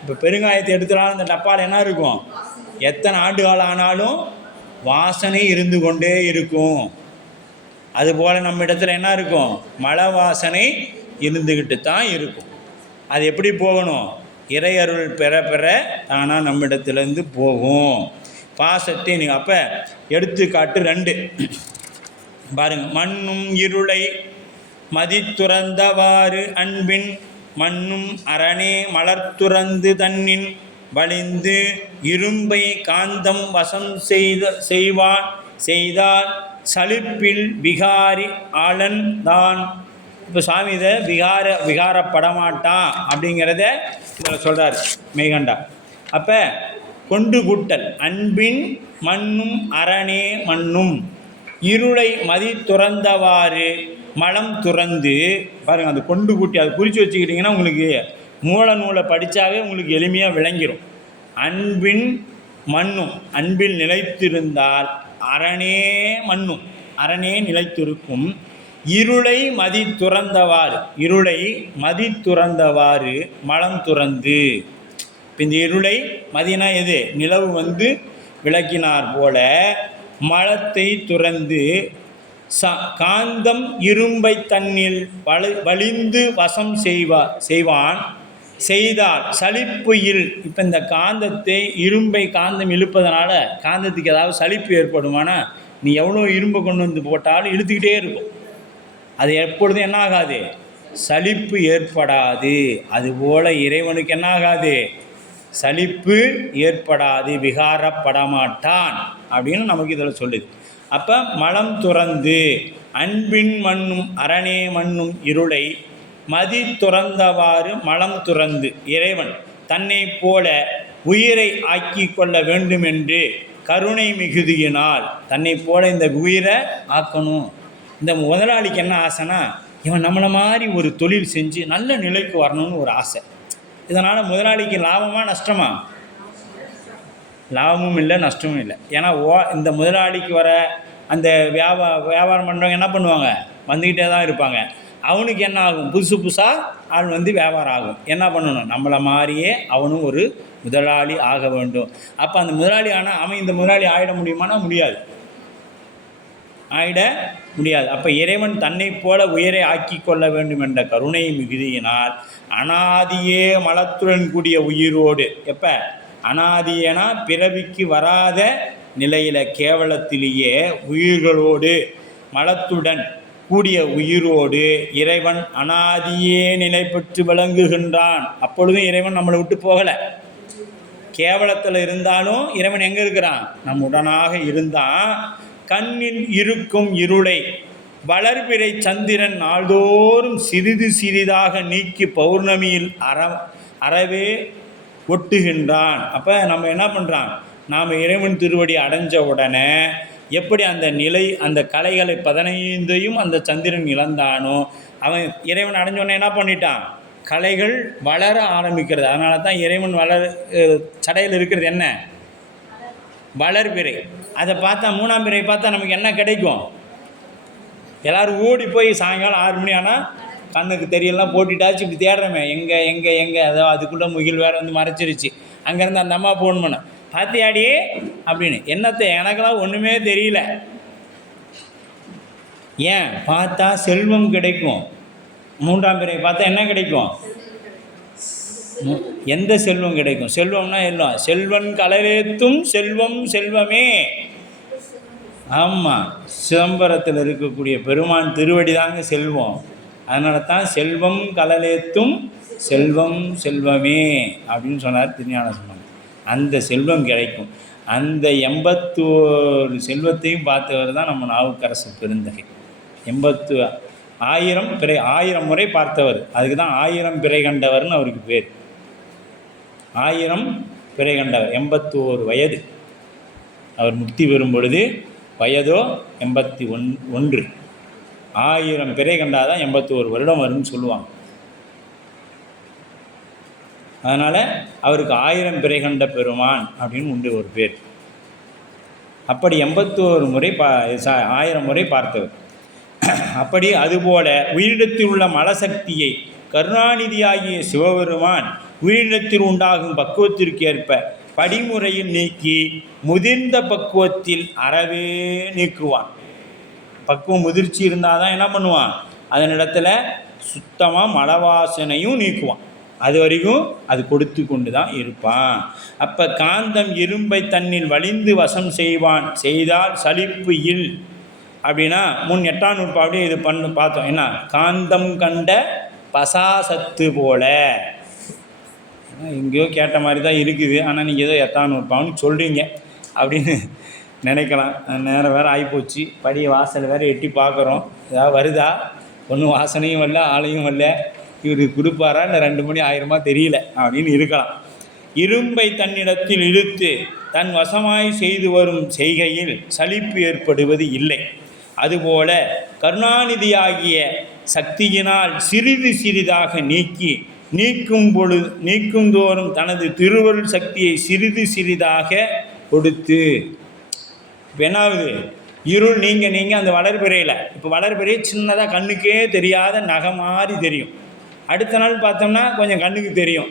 இப்போ பெருங்காயத்தை எடுத்துனாலும் அந்த டப்பாவில் என்ன இருக்கும், எத்தனை ஆண்டு காலம் ஆனாலும் வாசனை இருந்து கொண்டே இருக்கும். அதுபோல் நம்ம இடத்துல என்ன இருக்கும், மலை வாசனை இருந்துக்கிட்டு தான் இருக்கும். அது எப்படி போகணும், இறையருள் பெற பெற தானாக நம்மிடத்துலேருந்து போகும். பாசத்தை நீங்கள் அப்போ எடுத்துக்காட்டு 2 பாருங்கள். மண்ணும் இருளை மதித்துறந்தவாறு அன்பின் மண்ணும் அரணே மலர்த்துறந்து தன்னின் வலிந்து இரும்பை காந்தம் வசம் செய்வான் செய்தால் சலிப்பில் விகாரி ஆளன் தான். இப்போ சுவாமி இதை விகாரப்படமாட்டான் அப்படிங்கிறத இதில் சொல்கிறார் மெய்கண்டா. அப்போ கொண்டு கூட்டல் அன்பின் மண்ணும் அரணே மண்ணும் இருளை மதி துறந்தவாறு மலம் துறந்து பாருங்கள். அது கொண்டு கூட்டி அதை குறித்து வச்சுக்கிட்டிங்கன்னா உங்களுக்கு மூல நூலை படித்தாவே உங்களுக்கு எளிமையாக விளங்கிடும். அன்பின் மண்ணும், அன்பில் நிலைத்திருந்தால் அரணே மண்ணும், அரணே நிலைத்திருக்கும். இருளை மதி துறந்தவாறு, இருளை மதி துறந்தவாறு மலம் துறந்து. இப்போ இந்த இருளை மதினா எது, நிலவு வந்து விளக்கினார் போல மலத்தை துறந்து காந்தம் இரும்பை தன்னில் வலிந்து வசம் செய்வான் செய்தால் சலிப்புயில். இப்போ இந்த காந்தத்தை இரும்பை காந்தம் இழுப்பதனால காந்தத்துக்கு ஏதாவது சலிப்பு ஏற்படுமானா, நீ எவ்வளோ இரும்பை கொண்டு வந்து போட்டாலும் இழுத்துக்கிட்டே இருக்கும். அது எப்பொழுதும் என்ன ஆகாது, சலிப்பு ஏற்படாது. அதுபோல் இறைவனுக்கு என்ன ஆகாது, சலிப்பு ஏற்படாது, விகாரப்படமாட்டான் அப்படின்னு நமக்கு இதில் சொல்லுது. அப்போ மலம் துறந்து அன்பின் மண்ணும் அரணே மண்ணும் இருளை மதி துறந்தவாறு மலம் துறந்து இறைவன் தன்னை போல உயிரை ஆக்கி கொள்ள வேண்டும் என்று கருணை மிகுதியினால் தன்னை போல இந்த உயிரை ஆக்கணும். இந்த முதலாளிக்கு என்ன ஆசைனா, இவன் நம்மளை மாதிரி ஒரு தொழில் செஞ்சு நல்ல நிலைக்கு வரணும்னு ஒரு ஆசை. இதனால் முதலாளிக்கு லாபமாக நஷ்டமா, லாபமும் இல்லை நஷ்டமும் இல்லை. ஏன்னா இந்த முதலாளிக்கு வர அந்த வியாபாரம் பண்ணுறவங்க என்ன பண்ணுவாங்க, வந்துக்கிட்டே தான் இருப்பாங்க. அவனுக்கு என்ன ஆகும், புதுசு புதுசாக ஆள் வந்து வியாபாரம் ஆகும். என்ன பண்ணணும், நம்மளை மாதிரியே அவனும் ஒரு முதலாளி ஆக வேண்டும். அப்போ அந்த முதலாளி ஆனால் அவன் இந்த முதலாளி ஆகிட முடியுமானா முடியாது, ஆகிட முடியாது. அப்போ இறைவன் தன்னை போல உயிரை ஆக்கி கொள்ள வேண்டும் என்ற கருணை மிகுதியினால் அனாதியே மலத்துடன் கூடிய உயிரோடு, எப்போ அனாதியனா பிறவிக்கு வராத நிலையில் கேவலத்திலேயே உயிர்களோடு மலத்துடன் கூடிய உயிரோடு இறைவன் அனாதியே நிலை பெற்று விளங்குகின்றான். அப்பொழுதும் இறைவன் நம்மளை விட்டு போகலை. கேவலத்தில் இருந்தாலும் இறைவன் எங்கே இருக்கிறான், நம் உடனாக இருந்தான். கண்ணில் இருக்கும் இருளை வளர்பிறை சந்திரன் நாள்தோறும் சிறிது சிறிதாக நீக்கி பௌர்ணமியில் அறவே ஒட்டுகின்றான். அப்போ நம்ம என்ன பண்ணுறான், நாம் இறைவன் திருவடி அடைஞ்ச உடனே எப்படி அந்த நிலை அந்த கலைகளை 15ஐயும் அந்த சந்திரன் இழந்தானோ, அவன் இறைவன் அடைஞ்சோடனே என்ன பண்ணிட்டான், கலைகள் வளர ஆரம்பிக்கிறது. அதனால தான் இறைவன் சடையில் இருக்கிறது என்ன, வளர்பிறை. அதை பார்த்தா 3ஆம் பிறை பார்த்தா நமக்கு என்ன கிடைக்கும், எல்லோரும் ஓடி போய் சாயங்காலம் 6 மணி ஆனால் கண்ணுக்கு தெரியலாம் போட்டுட்டாச்சு இப்படி தேடுறமே, எங்கே எங்கே எங்கே அதோ அதுக்குள்ளே முகில் வேறு வந்து மறைச்சிருச்சு. அங்கேருந்து அந்த அம்மா ஃபோன் பண்ண, பாத்தியாடியே அப்படின்னு. என்னத்தை, எனக்கெல்லாம் ஒன்றுமே தெரியல. ஏன் பார்த்தா செல்வம் கிடைக்கும். 3ஆம் பிறை பார்த்தா என்ன கிடைக்கும், எந்த செல்வம் கிடைக்கும், செல்வம்னா எல்லாம் செல்வன் கலரேத்தும் செல்வம் செல்வமே. ஆமாம், சிதம்பரத்தில் இருக்கக்கூடிய பெருமான் திருவடி தாங்க செல்வம். அதனால தான் செல்வம் கலலேத்தும் செல்வம் செல்வமே அப்படின்னு சொன்னார் திருஞான சம்பந்தர். அந்த செல்வம் கிடைக்கும். அந்த 81 செல்வத்தையும் பார்த்தவர் தான் நம்ம நாவுக்கரசர் பெருந்தகை. 1000 பிறை 1000 முறை பார்த்தவர். அதுக்கு தான் 1000 பிறை கண்டவர்னு அவருக்கு பேர். 1000 பிறை கண்டவர். 81 வயது அவர் முக்தி பெறும் பொழுது, வயதோ 81. 1000 பிறை கண்டாதான் 81 வருடம் வரும்னு சொல்லுவாங்க. அதனால் அவருக்கு 1000 பிறை கண்ட பெருமான் அப்படின்னு உண்டு ஒரு பேர். அப்படி 81 முறை 1000 முறை பார்த்தவர். அப்படி அதுபோல உயிரிடத்தில் உள்ள மலசக்தியை கருணாநிதியாகிய சிவபெருமான் உயிரிடத்தில் உண்டாகும் பக்குவத்திற்கு ஏற்ப படிமுறையில் நீக்கி முதிர்ந்த பக்குவத்தில் அறவே நீக்குவான். பக்குவம் முதிர்ச்சி இருந்தால் தான் என்ன பண்ணுவான், அதனிடத்துல சுத்தமாக மலவாசனையும் நீக்குவான். அது வரைக்கும் அது கொடுத்து கொண்டு தான் இருப்பான். அப்போ காந்தம் இரும்பை தன்னில் வலிந்து வசம் செய்வான், செய்தால் சலிப்பு இல் அப்படின்னா 8ஆம் நூற்பாவிலே இது பார்த்தோம். என்ன, காந்தம் கண்ட பசாசத்து போல. எங்கேயோ கேட்ட மாதிரி தான் இருக்குது, ஆனால் நீங்கள் ஏதோ 8ஆம் நூற்பான்னு சொல்கிறீங்க அப்படின்னு நினைக்கலாம். நேரம் வேறு ஆகிப்போச்சு, படி வாசல் வேறு எட்டி பார்க்குறோம், ஏதாவது வருதா, ஒன்றும் வாசனையும் வரல ஆளையும் வரல, இவர் கொடுப்பாரா இல்லை 2 மணி ஆயிரமா தெரியல அப்படின்னு இருக்கலாம். இரும்பை தன்னிடத்தில் இழுத்து தன் வசமாய் செய்து வரும் செய்கையில் சலிப்பு ஏற்படுவது இல்லை. அதுபோல கருணாநிதியாகிய சக்தியினால் சிறிது சிறிதாக நீக்கும் தோறும் தனது திருவருள் சக்தியை சிறிது சிறிதாக கொடுத்து. இப்போ என்னாகுது, இருள் நீங்கள் அந்த வளர்பிறையில், இப்போ வளர்பிறை சின்னதாக கண்ணுக்கே தெரியாத நகை மாதிரி தெரியும். அடுத்த நாள் பார்த்தோம்னா கொஞ்சம் கண்ணுக்கு தெரியும்.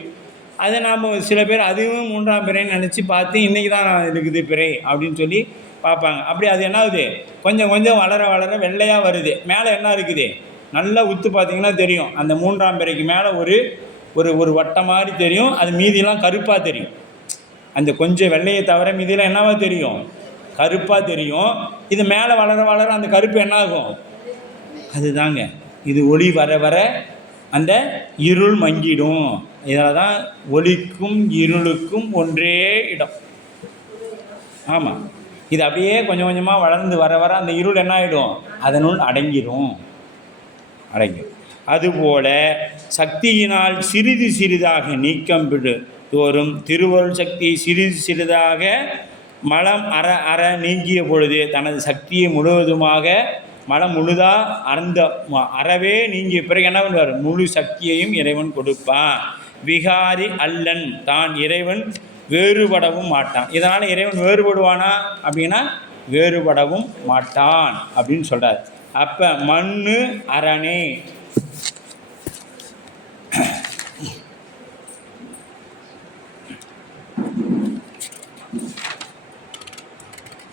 அதை நாம் சில பேர் அதுவும் 3ஆம் பிறைன்னு நினச்சி பார்த்து இன்றைக்கி தான் இருக்குது பிறை அப்படின்னு சொல்லி பார்ப்பாங்க. அப்படி அது என்ன ஆகுது, கொஞ்சம் கொஞ்சம் வளர வளர வெள்ளையாக வருது. மேலே என்ன இருக்குது, நல்லா உத்து பார்த்திங்கன்னா தெரியும், அந்த 3ஆம் பிறைக்கு மேலே ஒரு வட்டம் மாதிரி தெரியும். அது மீதியெல்லாம் கருப்பாக தெரியும். அந்த கொஞ்சம் வெள்ளையை தவிர மீதியெல்லாம் என்னவா தெரியும், கருப்பாக தெரியும். இது மேலே வளர வளர அந்த கருப்பு என்ன ஆகும், அதுதாங்க இது ஒளி வர வர அந்த இருள் மங்கிடும். இதில் தான் ஒளிக்கும் இருளுக்கும் ஒன்றே இடம். ஆமாம், இது அப்படியே கொஞ்சம் கொஞ்சமாக வளர்ந்து வர வர அந்த இருள் என்ன ஆகிடும், அதனுள் அடங்கிடும். அதுபோல சக்தியினால் சிறிது சிறிதாக நீக்கம் தோறும் திருவருள் சக்தியை சிறிது சிறிதாக மலம் அற நீங்கிய பொழுது தனது சக்தியை முழுவதுமாக மலம் முழுதாக அறவே நீங்கிய பிறகு என்ன பண்ணுவார், முழு சக்தியையும் இறைவன் கொடுப்பான். விகாரி அல்லன், தான் இறைவன் வேறுபடவும் மாட்டான். இதனால் இறைவன் வேறுபடுவானா அப்படின்னா வேறுபடவும் மாட்டான் அப்படின்னு சொல்கிறார். அப்போ மண்ணு அரணே,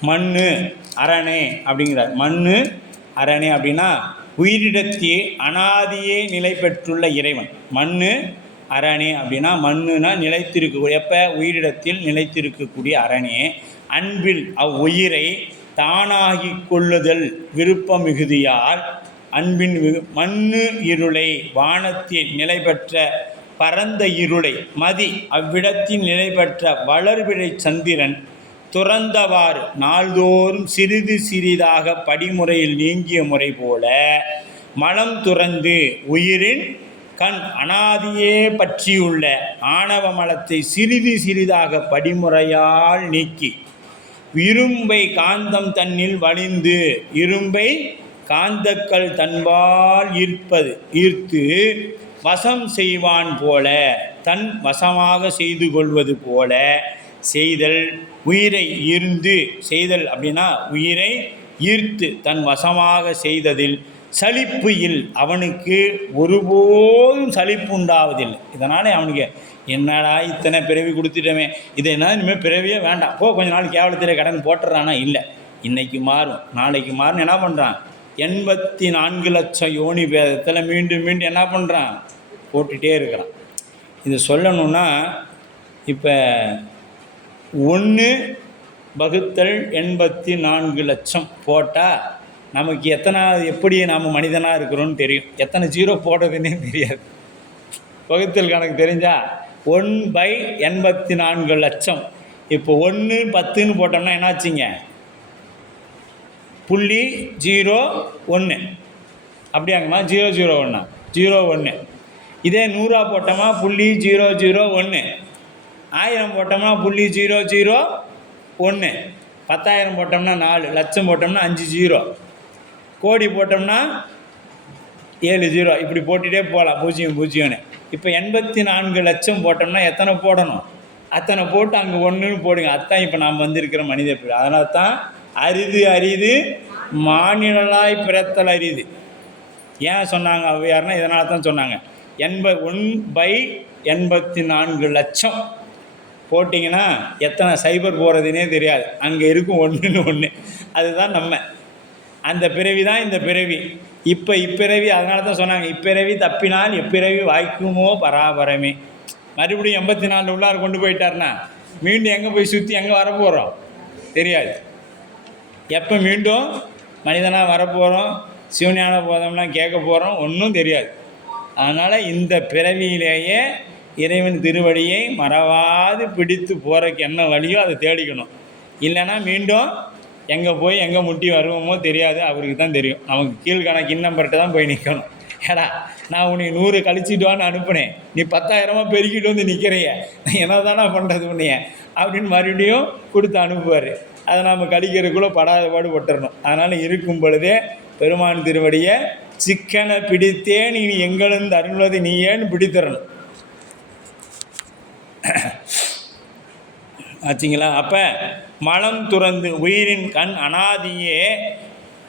மண்ணு அரணே அப்படிங்கிறார். மண்ணு அரணே அப்படின்னா உயிரிடத்தே அனாதியே நிலை பெற்றுள்ள இறைவன். மண்ணு அரணே அப்படின்னா மண்ணுனா நிலைத்திருக்கக்கூடிய, எப்போ உயிரிடத்தில் நிலைத்திருக்கக்கூடிய அரணே. அன்பில் அவ்வுயிரை தானாகி கொள்ளுதல் விருப்ப மிகுதியால் அன்பின் மண்ணு இருளை வானத்தில் நிலை பெற்ற பரந்த இருளை மதி அவ்விடத்தில் நிலை பெற்ற வளர்பிறை சந்திரன் துறந்தவாறு நாள்தோறும் சிறிது சிறிதாக படிமுறையில் நீங்கிய முறை போல மனம் துறந்து உயிரின் கண் அனாதியே பற்றியுள்ள ஆணவ மலத்தை சிறிது சிறிதாக படிமுறையால் நீக்கி இரும்பை காந்தம் தன்னில் வலிந்து இரும்பை காந்தக்கள் தன்பால் ஈர்த்து வசம் செய்வான் போல தன் வசமாக செய்து கொள்வது போல செய்தல். உயிரை ஈர்ந்து செய்தல் அப்படின்னா உயிரை ஈர்த்து தன் வசமாக செய்ததில் சலிப்பு இல், அவனுக்கு ஒருபோதும் சலிப்பு உண்டாவதில்லை. இதனால் அவனுக்கு என்னடா இத்தனை பிறவி கொடுத்துட்டோமே, இதை என்ன இனிமேல் பிறவியே வேண்டாம், கொஞ்ச நாள் கேவலத்திலே கடன் போட்டுறானா, இல்லை, இன்றைக்கி மாறும் நாளைக்கு மாறும். என்ன பண்ணுறான், 84 லட்சம் யோனி பேதத்தில் மீண்டும் மீண்டும் என்ன பண்ணுறான், போட்டுகிட்டே இருக்கிறான். இது சொல்லணுன்னா இப்போ 1/84 லட்சம் போட்டால் நமக்கு எப்படி நாம் மனிதனாக இருக்கிறோன்னு தெரியும். எத்தனை ஜீரோ போடுறதுன்னே தெரியாது. வகுத்தல் கணக்கு தெரிஞ்சால் 1/84 லட்சம். இப்போ 1 10ன்னு போட்டோம்னா என்னாச்சுங்க, 0.01 அப்படியாங்கம்மா, 001 01. இதே 100 போட்டோமா 0.001, 1000 போட்டோம்னா 0.001, 10,000 போட்டோம்னா 4, லட்சம் போட்டோம்னா 5 0, கோடி போட்டோம்னா 7 0, இப்படி போட்டுகிட்டே போகலாம் 0 0ன்னு. இப்போ 84 லட்சம் போட்டோம்னா எத்தனை போடணும்? அத்தனை போட்டு அங்கே ஒன்றுன்னு போடுங்க. அதுதான் இப்போ நாம் வந்திருக்கிற மனித பிள்ளை. அதனால தான் அரிது அரிது மானிடலாய் பிறத்தல் அரிது. ஏன் சொன்னாங்க அவ்வையார்னா இதனால தான் சொன்னாங்க. 1/84 லட்சம் போட்டிங்கன்னா எத்தனை சைபர் போகிறதுனே தெரியாது. அங்கே இருக்கும் ஒன்றுன்னு ஒன்று. அதுதான் நம்ம. அந்த பிறவி தான் இந்த பிறவி. இப்போ இப்பிறவி அதனால தான் சொன்னாங்க, இப்பிறவி தப்பினால் எப்பிறவி வாய்க்குமோ பராபரமே. மறுபடியும் 84 உள்ளார் கொண்டு போயிட்டார்னா மீண்டும் எங்கே போய் சுற்றி எங்கே வரப்போகிறோம் தெரியாது. எப்போ மீண்டும் மனிதனாக வரப்போகிறோம், சிவஞான போதம்லாம் கேட்க போகிறோம், ஒன்றும் தெரியாது. அதனால் இந்த பிறவியிலேயே இறைவன் திருவடியை மறவாது பிடித்து போகிறதுக்கு என்ன வழியோ அதை தேடிக்கணும். இல்லைன்னா மீண்டும் எங்கே போய் எங்கே முட்டி வருவோமோ தெரியாது. அவருக்கு தான் தெரியும். நமக்கு கீழ்கணக்கு நம்பர்கிட்ட தான் போய் நிற்கணும். ஏடா நான் உன்னை 100 கழிச்சிட்டுவான்னு அனுப்புனேன், நீ 10,000 பெருக்கிட்டு வந்து நிற்கிறைய, என்ன தானே பண்ணுறது உன்னைய அப்படின்னு மறுபடியும் கொடுத்து அனுப்புவார். அதை நம்ம கழிக்கிறதுக்குள்ளே படாத பாடு பட்டுறணும். அதனால் இருக்கும் பொழுதே பெருமான் திருவடியை சிக்கனை பிடித்தே நீ எங்கிருந்து அருள்வது நீ ஏன்னு பிடித்தரணும் ஆச்சுங்களா? அப்போ மலம் துறந்து உயிரின் கண் அனாதியே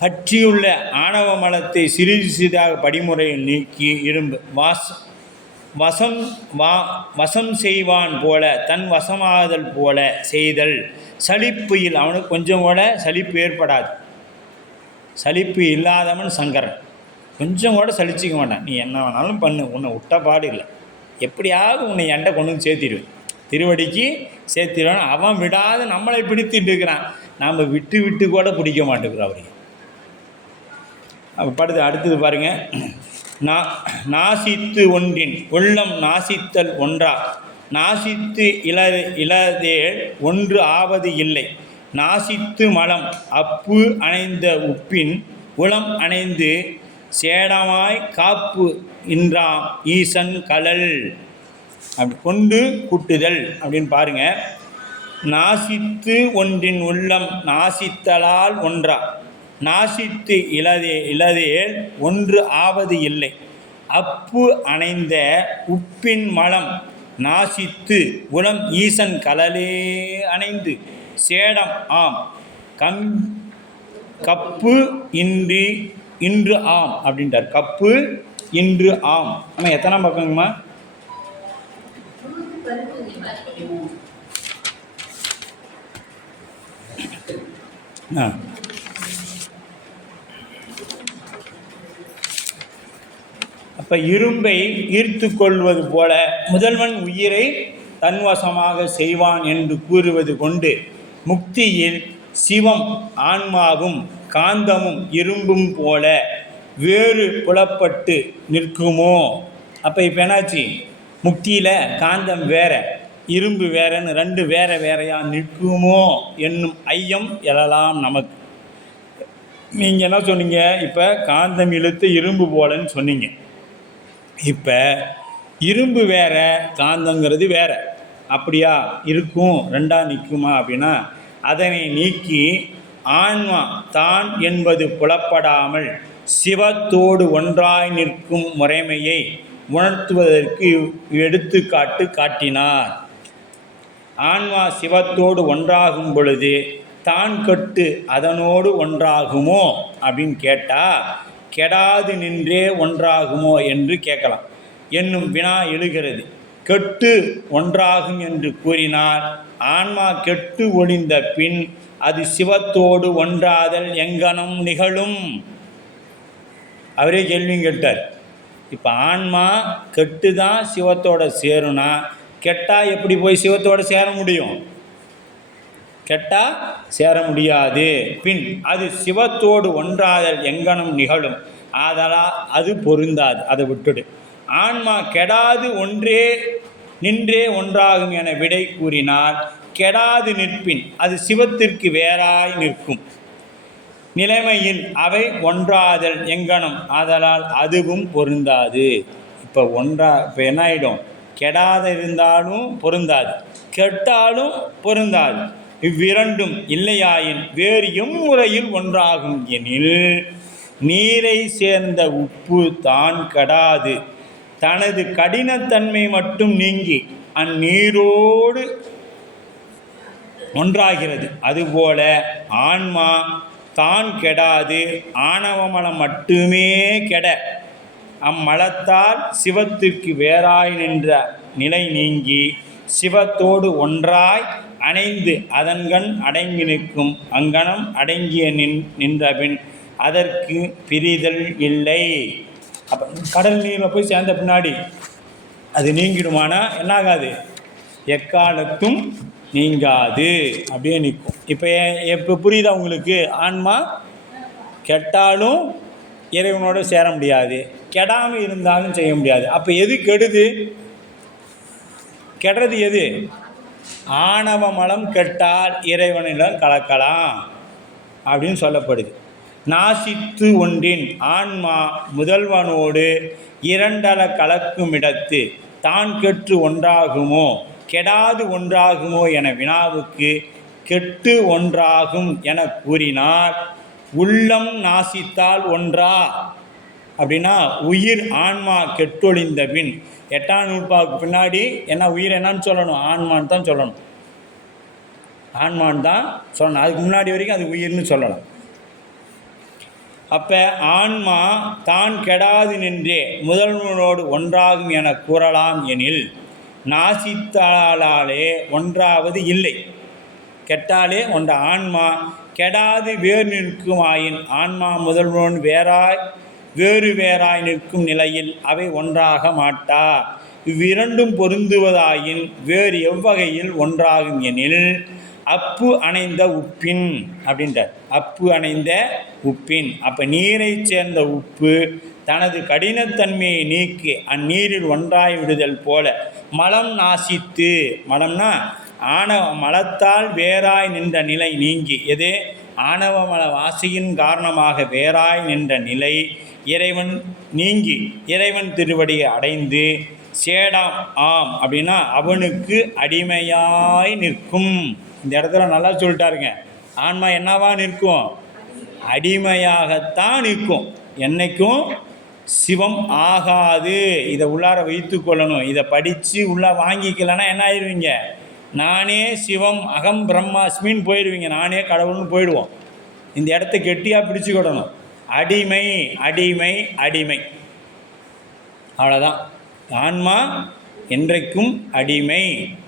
பற்றியுள்ள ஆணவ மலத்தை சிறிது சிறிதாக படிமுறையில் நீக்கி இரும்பு வசம் செய்வான் போல தன் வசமாதல் போல செய்தல். சலிப்புயில் அவனுக்கு கொஞ்சம் கூட சலிப்பு ஏற்படாது. சலிப்பு இல்லாதவன் சங்கரன். கொஞ்சம் கூட சலிச்சிக்க மாட்டான். நீ என்ன வேணாலும் பண்ணு, உன்னை விட்ட பாடு இல்லை, எப்படியாவது உன்னை என்கிட்ட கொண்டு வந்து சேர்த்திடுவேன், திருவடிக்கு சேர்த்திடுவேன். அவன் விடாத நம்மளை பிடித்துட்டு இருக்கிறான். நாம் விட்டு விட்டு கூட பிடிக்க மாட்டேங்கிறோம் அவரையும். அப்போ அடுத்தது பாருங்கள். நாசித்து ஒன்றின் உள்ளம் நாசித்தல் ஒன்றா, நாசித்து இளதேள் ஒன்று ஆவது இல்லை. நாசித்து மலம் அப்பு அணைந்த உப்பின் உளம் அணைந்து சேடமாய் காப்பு இன்றாம் ஈசன் கலல். அப்படி கொண்டு கூட்டுதல் அப்படின்னு பாருங்கள். நாசித்து ஒன்றின் உள்ளம் நாசித்தலால் ஒன்றா, நாசித்து இளதேள் ஒன்று ஆவது இல்லை. அப்பு அணைந்த உப்பின் மலம் நாசித்து உளம் ஈசன் கலலே அணைந்து சேடம் ஆம் கப்பு இன்று ஆம் அப்படின்றார். கப்பு இன்று ஆம். ஆமாம், எத்தனை பக்கங்கம்மா? அப்போ இரும்பை ஈர்த்து கொள்வது போல முதல்வன் உயிரை தன்வசமாக செய்வான் என்று கூறுவது கொண்டு முக்தியில் சிவம் ஆன்மாவும் காந்தமும் இரும்பும் போல வேறு புலப்பட்டு நிற்குமோ? அப்போ இப்போ என்னாச்சு? முக்தியில் காந்தம் வேற, இரும்பு வேறன்னு ரெண்டு வேற வேறையாக நிற்குமோ என்னும் ஐயம் எழலாம் நமக்கு. நீங்கள் என்ன சொன்னீங்க? இப்போ காந்தம் இழுத்து இரும்பு போலன்னு சொன்னீங்க. இப்போ இரும்பு வேற, காந்தங்கிறது வேற. அப்படியா இருக்கும்? ரெண்டாக நிற்குமா அப்படின்னா அதனை நீக்கி ஆன்மா தான் என்பது புலப்படாமல் சிவத்தோடு ஒன்றாய் நிற்கும் முறைமையை உணர்த்துவதற்கு எடுத்துக்காட்டு காட்டினார். ஆன்மா சிவத்தோடு ஒன்றாகும் பொழுது தான் கெட்டு அதனோடு ஒன்றாகுமோ அப்படின்னு கேட்டால் கெடாது நின்றே ஒன்றாகுமோ என்று கேட்கலாம் என்னும் வினா எழுகிறது. கெட்டு ஒன்றாகும் என்று கூறினால் ஆன்மா கெட்டு ஒழிந்த பின் அது சிவத்தோடு ஒன்றாதல் எங்கனம் நிகழும்? அவரே கேள்வி கேட்டார். இப்போ ஆன்மா கெட்டு தான் சிவத்தோடு சேருனா, கெட்டால் எப்படி போய் சிவத்தோடு சேர முடியும்? கெட்டால் சேர முடியாது. பின் அது சிவத்தோடு ஒன்றாதல் எங்கனம் நிகழும், ஆதலால் அது பொருந்தாது, அதை விட்டுடு. ஆன்மா கெடாது நின்றே ஒன்றாகும் என விடை கூறினால் கெடாது நிற்பின் அது சிவத்திற்கு வேறாய் நிற்கும் நிலைமையில் அவை ஒன்றாதல் எங்கனம், ஆதலால் அதுவும் பொருந்தாது. இப்போ என்ன ஆகிடும்? கெடாத இருந்தாலும் பொருந்தாது, கெட்டாலும் பொருந்தாது. இவ்விரண்டும் இல்லையாயின் வேறு எம்முறையில் ஒன்றாகும் எனில் நீரை சேர்ந்த உப்பு தான் கெடாது, தனது கடினத்தன்மை மட்டும் நீங்கி அந்நீரோடு ஒன்றாகிறது. அதுபோல ஆன்மா தான் கெடாது, ஆணவமலம் மட்டுமே கெட அம்மலத்தால் சிவத்திற்கு வேறாய் நின்ற நிலை நீங்கி சிவத்தோடு ஒன்றாய் அணைந்து அதன்கண் அடங்கி நிற்கும். அங்கனம் அடங்கிய நின்றபின் அதற்கு பிரிதல் இல்லை. அப்போ கடல் நீரில் போய் சேர்ந்த பின்னாடி அது நீங்கிடுமானா என்னாகாது? எக்காலத்தும் நீங்காது, அப்படியே நிற்கும். இப்போ புரியுதா உங்களுக்கு? ஆன்மா கெட்டாலும் இறைவனோடு சேர முடியாது, கெடாமல் இருந்தாலும் செய்ய முடியாது. அப்போ எது கெடுது? கெடுறது எது? ஆணவ மலம் கெட்டால் இறைவனிடம் கலக்கலாம் அப்படின்னு சொல்லப்படுது. நாசித்து ஒன்றின் ஆன்மா முதல்வனோடு இரண்டல கலக்கும் இடத்து தான் கெட்டு ஒன்றாகுமோ கெடாது ஒன்றாகுமோ என வினாவுக்கு கெட்டு ஒன்றாகும் என கூறினார். உள்ளம் நாசித்தால் ஒன்றா அப்படின்னா உயிர் ஆன்மா கெட்டொழிந்த பின் 8ஆம் நூற்பாவுக்கு பின்னாடி என்ன உயிர் என்னன்னு சொல்லணும்? ஆன்மான்னு தான் சொல்லணும். ஆன்மான்னு தான் சொல்லணும். அதுக்கு முன்னாடி வரைக்கும் அது உயிர்னு சொல்லலாம். அப்போ ஆன்மா தான் கெடாது நின்றே முதல்வனோடு ஒன்றாகும் என கூறலாம் எனில் நாசித்தாலே ஒன்றாவது இல்லை. கெட்டாலே ஒன்ற ஆன்மா கெடாது வேறு நிற்கும் ஆயின் ஆன்மா முதல்வன் வேறு வேறாய் நிற்கும் நிலையில் அவை ஒன்றாக மாட்டா. இவ்விரண்டும் பொருந்துவதாயின் வேறு எவ்வகையில் ஒன்றாகும் எனில் அப்பு அணைந்த உப்பின் அப்படின்றார். அப்பு அணைந்த உப்பின். அப்போ நீரை சேர்ந்த உப்பு தனது கடினத்தன்மையை நீக்கி அந்நீரில் ஒன்றாய் விடுதல் போல மலம் நாசித்து, மலம்னா ஆணவ மலத்தால் வேறாய் நின்ற நிலை நீங்கி, எது ஆணவ மல வாசியின் காரணமாக வேறாய் நின்ற நிலை இறைவன் நீங்கி இறைவன் திருவடியை அடைந்து சேடாம் ஆம் அப்படின்னா அவனுக்கு அடிமையாய் நிற்கும். இந்த இடத்துல நல்லா சொல்லிட்டாருங்க. ஆன்மா என்னவா நிற்கும்? அடிமையாகத்தான் நிற்கும். என்னைக்கும் சிவம் ஆகாது. இதை உள்ளார வைத்து கொள்ளணும். இதை படித்து உள்ளே வாங்கிக்கலன்னா என்ன ஆயிடுவீங்க? நானே சிவம் அகம் பிரம்மாஸ்மின்னு போயிடுவீங்க. நானே கடவுள்னு போயிடுவோம். இந்த இடத்த கெட்டியாக பிடிச்சிக்கிடணும். அடிமை அடிமை அடிமை, அவ்வளோதான். ஆன்மா என்றைக்கும் அடிமை.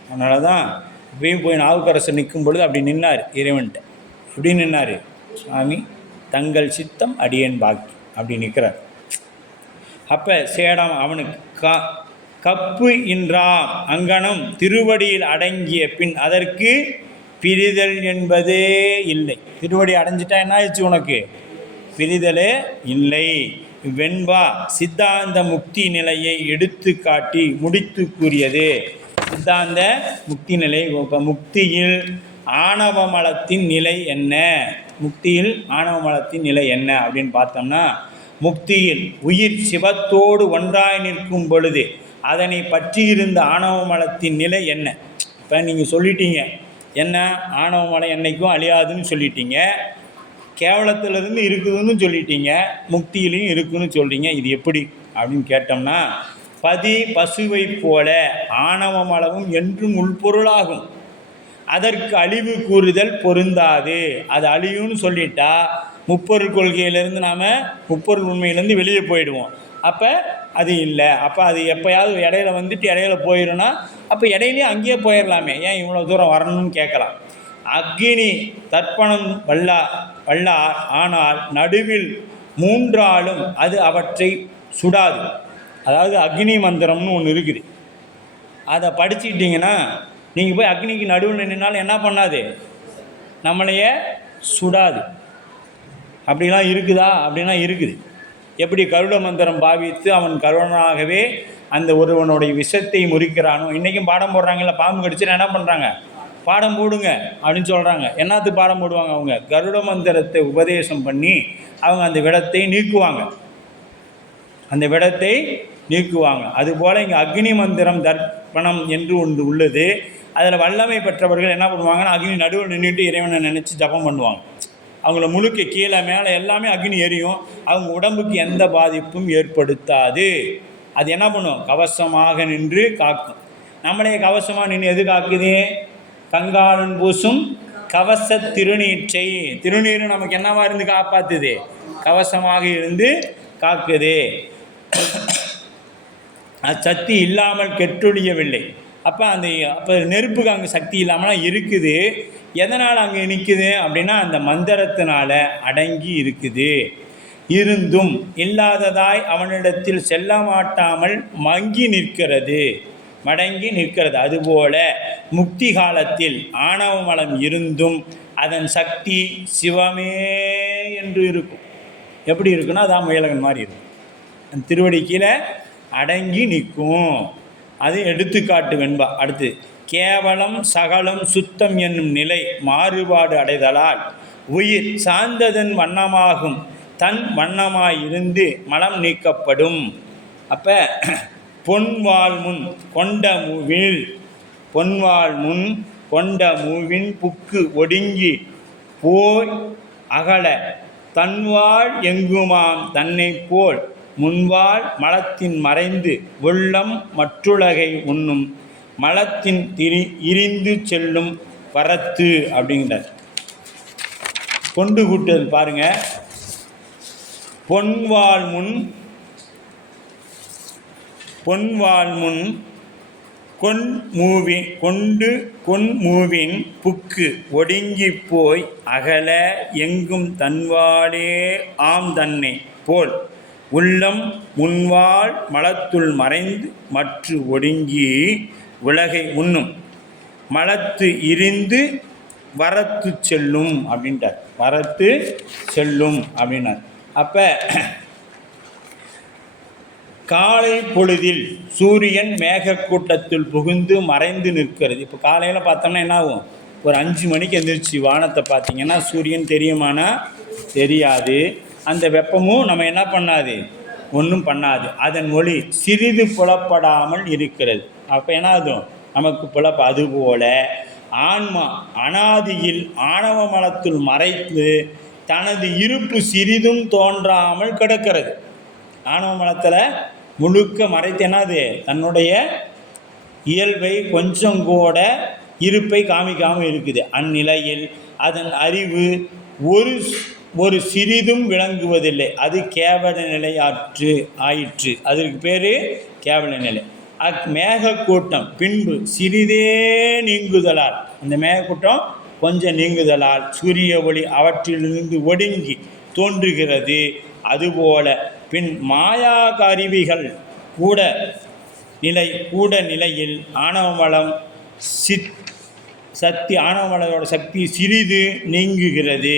அதனால தான் இப்பயும் போய் நாவுக்கரசர் நிற்கும் பொழுது அப்படி நின்னார் இறைவன்ட்ட. எப்படி நின்னார்? சுவாமி தங்கள் சித்தம் அடியேன் பாக்கி அப்படி நிற்கிறார். அப்போ சேடம் அவனுக்கு கப்பு இன்றாம் அங்கனம் திருவடியில் அடங்கிய பின் அதற்கு பிரிதல் என்பதே இல்லை. திருவடி அடைஞ்சிட்டா என்ன ஆயிடுச்சு? உனக்கு பிரிதலே இல்லை. வெண்பா சித்தாந்த முக்தி நிலையை எடுத்து காட்டி முடித்து கூறியது. சித்தாந்த முக்தி நிலை. முக்தியில் ஆணவ மலத்தின் நிலை என்ன? முக்தியில் ஆணவ மலத்தின் நிலை என்ன அப்படின்னு பார்த்தோம்னா, முக்தியில் உயிர் சிவத்தோடு ஒன்றாய் நிற்கும் பொழுது அதனை பற்றியிருந்த ஆணவ மலத்தின் நிலை என்ன? இப்போ நீங்கள் சொல்லிட்டீங்க என்ன, ஆணவ மலம் என்றைக்கும் அழியாதுன்னு சொல்லிட்டீங்க, கேவலத்திலிருந்து இருக்குதுன்னு சொல்லிட்டீங்க, முக்தியிலையும் இருக்குதுன்னு சொல்கிறீங்க. இது எப்படி அப்படின்னு கேட்டோம்னா, பசுவை போல ஆணவ மலமும் என்றும் உள்பொருளாகும். அதற்கு அழிவு கூறுதல் பொருந்தாது. அது அழிவுன்னு சொல்லிட்டா முப்பொருள் கொள்கையிலேருந்து நாம் முப்பொருள் உண்மையிலேருந்து வெளியே போயிடுவோம். அப்போ அது இல்லை. அப்போ அது எப்போயாவது இடையில வந்துட்டு இடையில போயிடும்னா அப்போ இடையிலேயே அங்கேயே போயிடலாமே, ஏன் இவ்வளோ தூரம் வரணும்னு கேட்கலாம். அக்னி தர்ப்பணம் வல்லார் ஆனால் நடுவில் மூன்றாலும் அது அவற்றை சுடாது. அதாவது அக்னி மந்திரம்னு ஒன்று இருக்குது. அதை படிச்சுக்கிட்டிங்கன்னா நீங்கள் போய் அக்னிக்கு நடுவில் நின்றாலும் என்ன பண்ணாது? நம்மளையே சுடாது. அப்படிலாம் இருக்குதா? அப்படின்னா இருக்குது. எப்படி கருட மந்திரம் பாவித்து அவன் கருணனாகவே அந்த ஒருவனுடைய விஷத்தை முறிக்கிறானோ. இன்றைக்கும் பாடம் போடுறாங்கல்ல, பாம்பு கடிச்சுட்டு என்ன பண்ணுறாங்க? பாடம் போடுங்க அப்படின்னு சொல்கிறாங்க. என்னத்துக்கு பாடம் போடுவாங்க? அவங்க கருட மந்திரத்தை உபதேசம் பண்ணி அவங்க அந்த விடத்தை நீக்குவாங்க. அந்த விடத்தை நீக்குவாங்க. அதுபோல் இங்கே அக்னி மந்திரம் தர்ப்பணம் என்று ஒன்று உள்ளது. அதில் வல்லமை பெற்றவர்கள் என்ன பண்ணுவாங்கன்னா, அக்னி நடுவில் நின்றுட்டு இறைவனை நினச்சி ஜபம் பண்ணுவாங்க. அவங்கள முழுக்க கீழே மேலே எல்லாமே அக்னி எரியும். அவங்க உடம்புக்கு எந்த பாதிப்பும் ஏற்படுத்தாது. அது என்ன பண்ணும்? கவசமாக நின்று காக்கும். நம்மளே கவசமாக நின்று எது காக்குது? கங்காளன் பூசும் கவச திருநீற்றை. திருநீரும் நமக்கு என்னவா இருந்து காப்பாற்றுது? கவசமாக இருந்து காக்குது. சக்தி இல்லாமல் கெட்டொழியவில்லை. அப்போ நெருப்புக்கு அங்கே சக்தி இல்லாமலாம் இருக்குது. எதனால் அங்கே நிற்குது அப்படின்னா அந்த மந்திரத்தினால அடங்கி இருக்குது. இருந்தும் இல்லாததாய் அவனிடத்தில் செல்ல மாட்டாமல் மங்கி நிற்கிறது, மடங்கி நிற்கிறது. அதுபோல முக்தி காலத்தில் ஆணவ மலம் இருந்தும் அதன் சக்தி சிவமே என்று இருக்கும். எப்படி இருக்குன்னா அதான் முயலகன் மாதிரி இருக்கும். அந்த திருவடி கீழே அடங்கி நிற்கும். அது எடுத்துக்காட்டு வெண்பா. அடுத்து கேவலம் சகலம் சுத்தம் என்னும் நிலை மாறுபாடு அடைதலால் உயிர் சார்ந்ததன் வண்ணமாகும் தன் வண்ணமாயிருந்து மலம் நீக்கப்படும். அப்போ பொன்வாள் முன் கொண்ட மூவில், பொன்வாள் முன் கொண்ட மூவின் புக்கு ஒடுங்கி போய் அகல தன்வாள் எங்குமாம் தன்னை போல் முன்வாள் மலத்தின் மறைந்து உள்ளம் மற்றுலகை உண்ணும் மலத்தின் இரிந்து செல்லும் வரத்து அப்படிங்கிறார். கொண்டு கூட்டல் பாருங்க. பொன்வாள் முன் கொன்மூவின் புக்கு ஒடுங்கி போய் அகல எங்கும் தன்வாளே ஆம் தன்னை போல் உள்ளம் முன்வாள் மலத்துள் மறைந்து மற்று ஒடுங்கி உலகை உண்ணும் மலத்து இரிந்து வரத்து செல்லும் அப்படின்ட்டார். வரத்து செல்லும் அப்படின்னார். அப்போ காலை பொழுதில் சூரியன் மேகக்கூட்டத்தில் புகுந்து மறைந்து நிற்கிறது. இப்போ காலையில் பார்த்தோம்னா என்ன ஆகும்? ஒரு 5 மணிக்கு எந்திரிச்சு வானத்தை பார்த்தீங்கன்னா சூரியன் தெரியுமானா தெரியாது. அந்த வெப்பமும் நம்ம என்ன பண்ணாது? ஒன்றும் பண்ணாது. அதன் ஒளி சிறிது புலப்படாமல் இருக்கிறது. அப்போ என்ன ஆகும்? நமக்கு அதுபோல ஆன்மா அனாதியில் ஆணவ மலத்துள் மறைத்து தனது இருப்பு சிறிதும் தோன்றாமல் கிடக்கிறது. ஆணவ மலத்தில் முழுக்க மறைத்து என்னது? தன்னுடைய இயல்பை கொஞ்சம் கூட இருப்பை காமிக்காமல் இருக்குது. அந்நிலையில் அதன் அறிவு ஒரு சிறிதும் விளங்குவதில்லை. அது கேவல நிலை ஆயிற்று. அதற்கு பேர் கேவல நிலை. மேகக்கூட்டம் பின்பு சிறிதே நீங்குதலால், அந்த மேகக்கூட்டம் கொஞ்சம் நீங்குதலால் சூரிய ஒளி அவற்றிலிருந்து ஒடுங்கி தோன்றுகிறது. அதுபோல பின் மாயா கருவிகள் கூட நிலையில் ஆணவமலம் ஆணவமலோட சக்தி சிறிது நீங்குகிறது.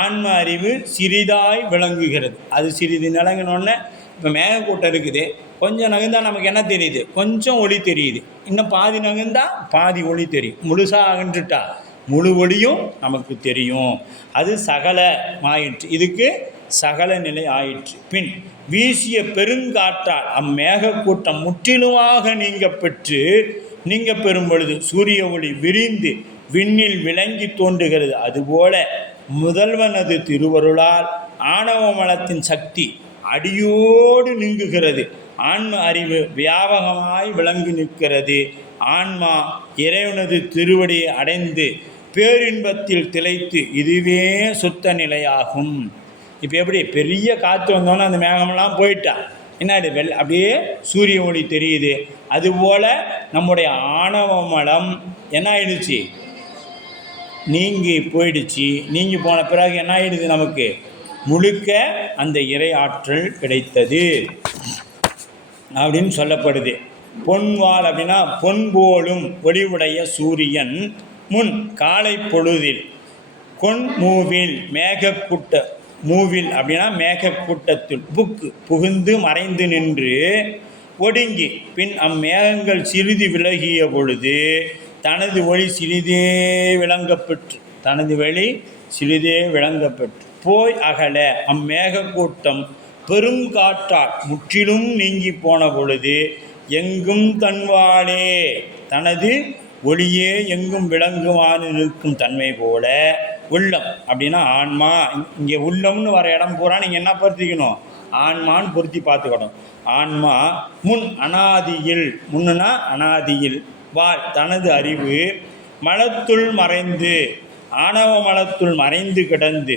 ஆன்ம அறிவு சிறிதாய் விளங்குகிறது. அது சிறிது நிலங்கினோடனே இப்போ மேகக்கூட்டம் இருக்குது. கொஞ்சம் நகர்ந்தால் நமக்கு என்ன தெரியுது? கொஞ்சம் ஒளி தெரியுது. இன்னும் பாதி நகர்ந்தால் பாதி ஒளி தெரியும். முழுசாக அகன்றுட்டா முழு ஒளியும் நமக்கு தெரியும். அது சகலமாயிற்று. இதுக்கு சகல நிலை ஆயிற்று. பின் வீசிய பெருங்காற்றால் அம்மேகக்கூட்டம் முற்றிலுமாக நீங்க பெறும் பொழுது சூரிய ஒளி விரிந்து விண்ணில் விளங்கி தோன்றுகிறது. அதுபோல முதல்வனது திருவருளால் ஆணவ மலத்தின் சக்தி அடியோடு நீங்குகிறது. ஆன்ம அறிவு வியாபகமாய் விளங்கி நிற்கிறது. ஆன்மா இறைவனது திருவடியை அடைந்து பேரின்பத்தில் திளைத்து இதுவே சுத்த நிலையாகும். இப்போ எப்படி? பெரிய காற்று வந்தோன்னே அந்த மேகமெல்லாம் போயிட்டா என்னாடி அப்படியே சூரிய ஒளி தெரியுது. அதுபோல் நம்முடைய ஆணவ மலம் என்ன ஆயிடுச்சு? நீங்கி போயிடுச்சு. நீங்கி போன பிறகு என்ன ஆயிடுது? நமக்கு முழுக்க அந்த இறை ஆற்றல் கிடைத்தது அப்படின்னு சொல்லப்படுது. பொன்வாள் அப்படின்னா பொன் போலும் ஒளிவுடைய சூரியன் முன் காலை பொழுதில் கொன்மூவில் மூவில் அப்படின்னா மேகக்கூட்டத்தில் புகுந்து மறைந்து நின்று ஒடுங்கி பின் அம்மேகங்கள் சிறிது விலகிய பொழுது தனது ஒளி சிறிதே விளங்கப்பெற்று போய் அகல அம்மேகக்கூட்டம் பெருங்காற்றால் முற்றிலும் நீங்கி போன பொழுது எங்கும் தன்வாளே தனது ஒளியே எங்கும் விளங்குவான்னு நிற்கும் தன்மை போல உள்ளம் அப்படின்னா ஆன்மா. இங்கே உள்ளம்னு வர இடம் பூரா நீங்கள் என்ன படுத்திக்கணும்? ஆன்மான்னு பொருத்தி பார்த்துக்கணும். ஆன்மா முன் அனாதியில், முன்னுனா அனாதியில், வாழ் தனது அறிவு மலத்துள் மறைந்து, ஆணவ மலத்துள் மறைந்து கிடந்து,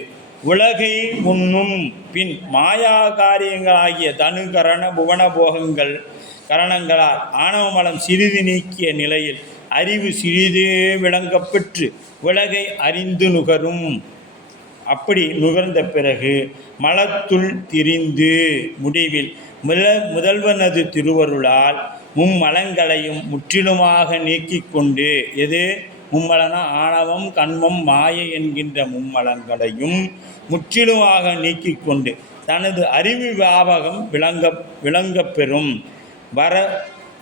உலகை முன்னும் பின் மாயா காரியங்களாகிய தனு கரண புவன போகங்கள் கரணங்களால் ஆணவ மலம் சிறிது நீக்கிய நிலையில் அறிவு சிறிது விளங்கப்பெற்று உலகை அறிந்து நுகரும். அப்படி நுகர்ந்த பிறகு மலத்துள் திரிந்து முடிவில் முதல்வனது திருவருளால் மும்மலங்களையும் முற்றிலுமாக நீக்கிக் கொண்டு, எது மும்மலனா ஆணவம் கண்மம் மாயை என்கின்ற மும்மலங்களையும் முற்றிலுமாக நீக்கிக் கொண்டு தனது அறிவு வியாபகம் விளங்கப் பெறும்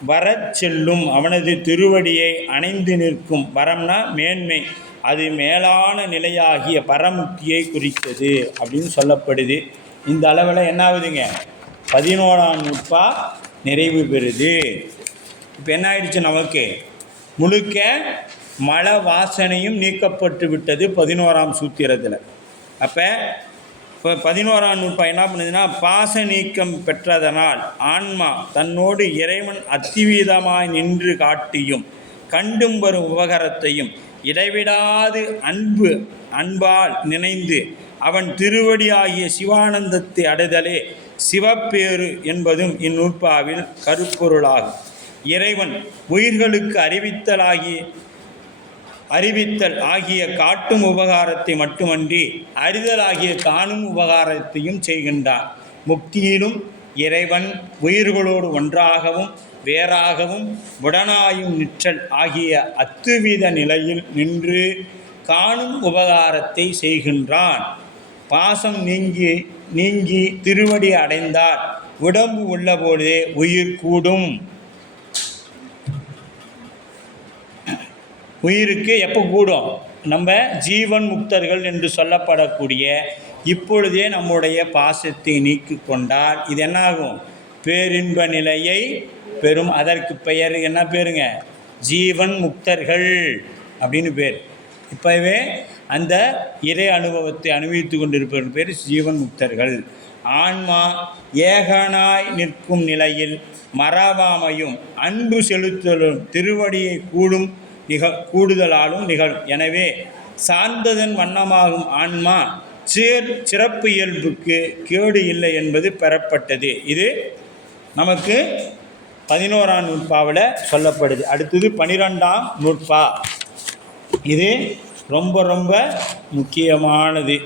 வரச் செல்லும் அவனது திருவடியை அணைந்து நிற்கும். வரம்னா மேன்மை, அது மேலான நிலையாகிய பரமுக்தியை குறித்தது அப்படின்னு சொல்லப்படுது. இந்த அளவில் என்ன ஆகுதுங்க, 11ஆம் நூற்பா நிறைவு பெறுது. இப்போ என்ன ஆயிடுச்சு, நமக்கு முழுக்க மல வாசனையும் நீக்கப்பட்டு விட்டது 11ஆம் சூத்திரத்தில். அப்போ இப்போ 11ஆம் நூற்பா என்ன பண்ணுதுன்னா, பாச நீக்கம் பெற்றதனால் ஆன்மா தன்னோடு இறைவன் அத்திவீதமாய் நின்று காட்டியும் கண்டும் வரும் உபகாரத்தையும் இடைவிடாது அன்பால் நினைந்து அவன் திருவடியாகிய சிவானந்தத்தை அடைதலே சிவப்பேறு என்பதும் இந்நூற்பாவில் கருப்பொருளாகும். இறைவன் உயிர்களுக்கு அறிவித்தல் ஆகிய காட்டும் உபகாரத்தை மட்டுமன்றி அறிதல் ஆகிய காணும் உபகாரத்தையும் செய்கின்றான். முக்தியிலும் இறைவன் உயிர்களோடு ஒன்றாகவும் வேறாகவும் உடனாயும் நிற்றல் ஆகிய அத்துவித நிலையில் நின்று காணும் உபகாரத்தை செய்கின்றான். பாசம் நீங்கி திருவடி அடைந்தால் உடம்பு உள்ளபோதே உயிர் கூடும். உயிருக்கு எப்போ கூடும், நம்ம ஜீவன் முக்தர்கள் என்று சொல்லப்படக்கூடிய இப்பொழுதே நம்முடைய பாசத்தை நீக்கி கொண்டால் இது என்னாகும், பேரின்ப நிலையை பெறும். அதற்கு பெயர் என்ன பேருங்க, ஜீவன் முக்தர்கள் அப்படின்னு பேர். இப்போவே அந்த இறை அனுபவத்தை அனுபவித்து கொண்டிருப்பவர்கள் பேர் ஜீவன் முக்தர்கள். ஆன்மா ஏகனாய் நிற்கும் நிலையில் மறவாமையும் அன்பு செலுத்தலும் திருவடியை கூடுதலாலும் நிகழும். எனவே சார்ந்ததன் வண்ணமாகும் ஆன்மா சிறப்பு இயல்புக்கு கேடு இல்லை என்பது பெறப்பட்டது. இது நமக்கு 11ஆம் நூற்பாவில் சொல்லப்படுது. அடுத்தது 12ஆம் நூற்பா. இது ரொம்ப ரொம்ப முக்கியமானது.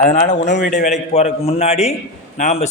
அதனால் உணவு இடைவேளைக்கு போகிறதுக்கு முன்னாடி நாம்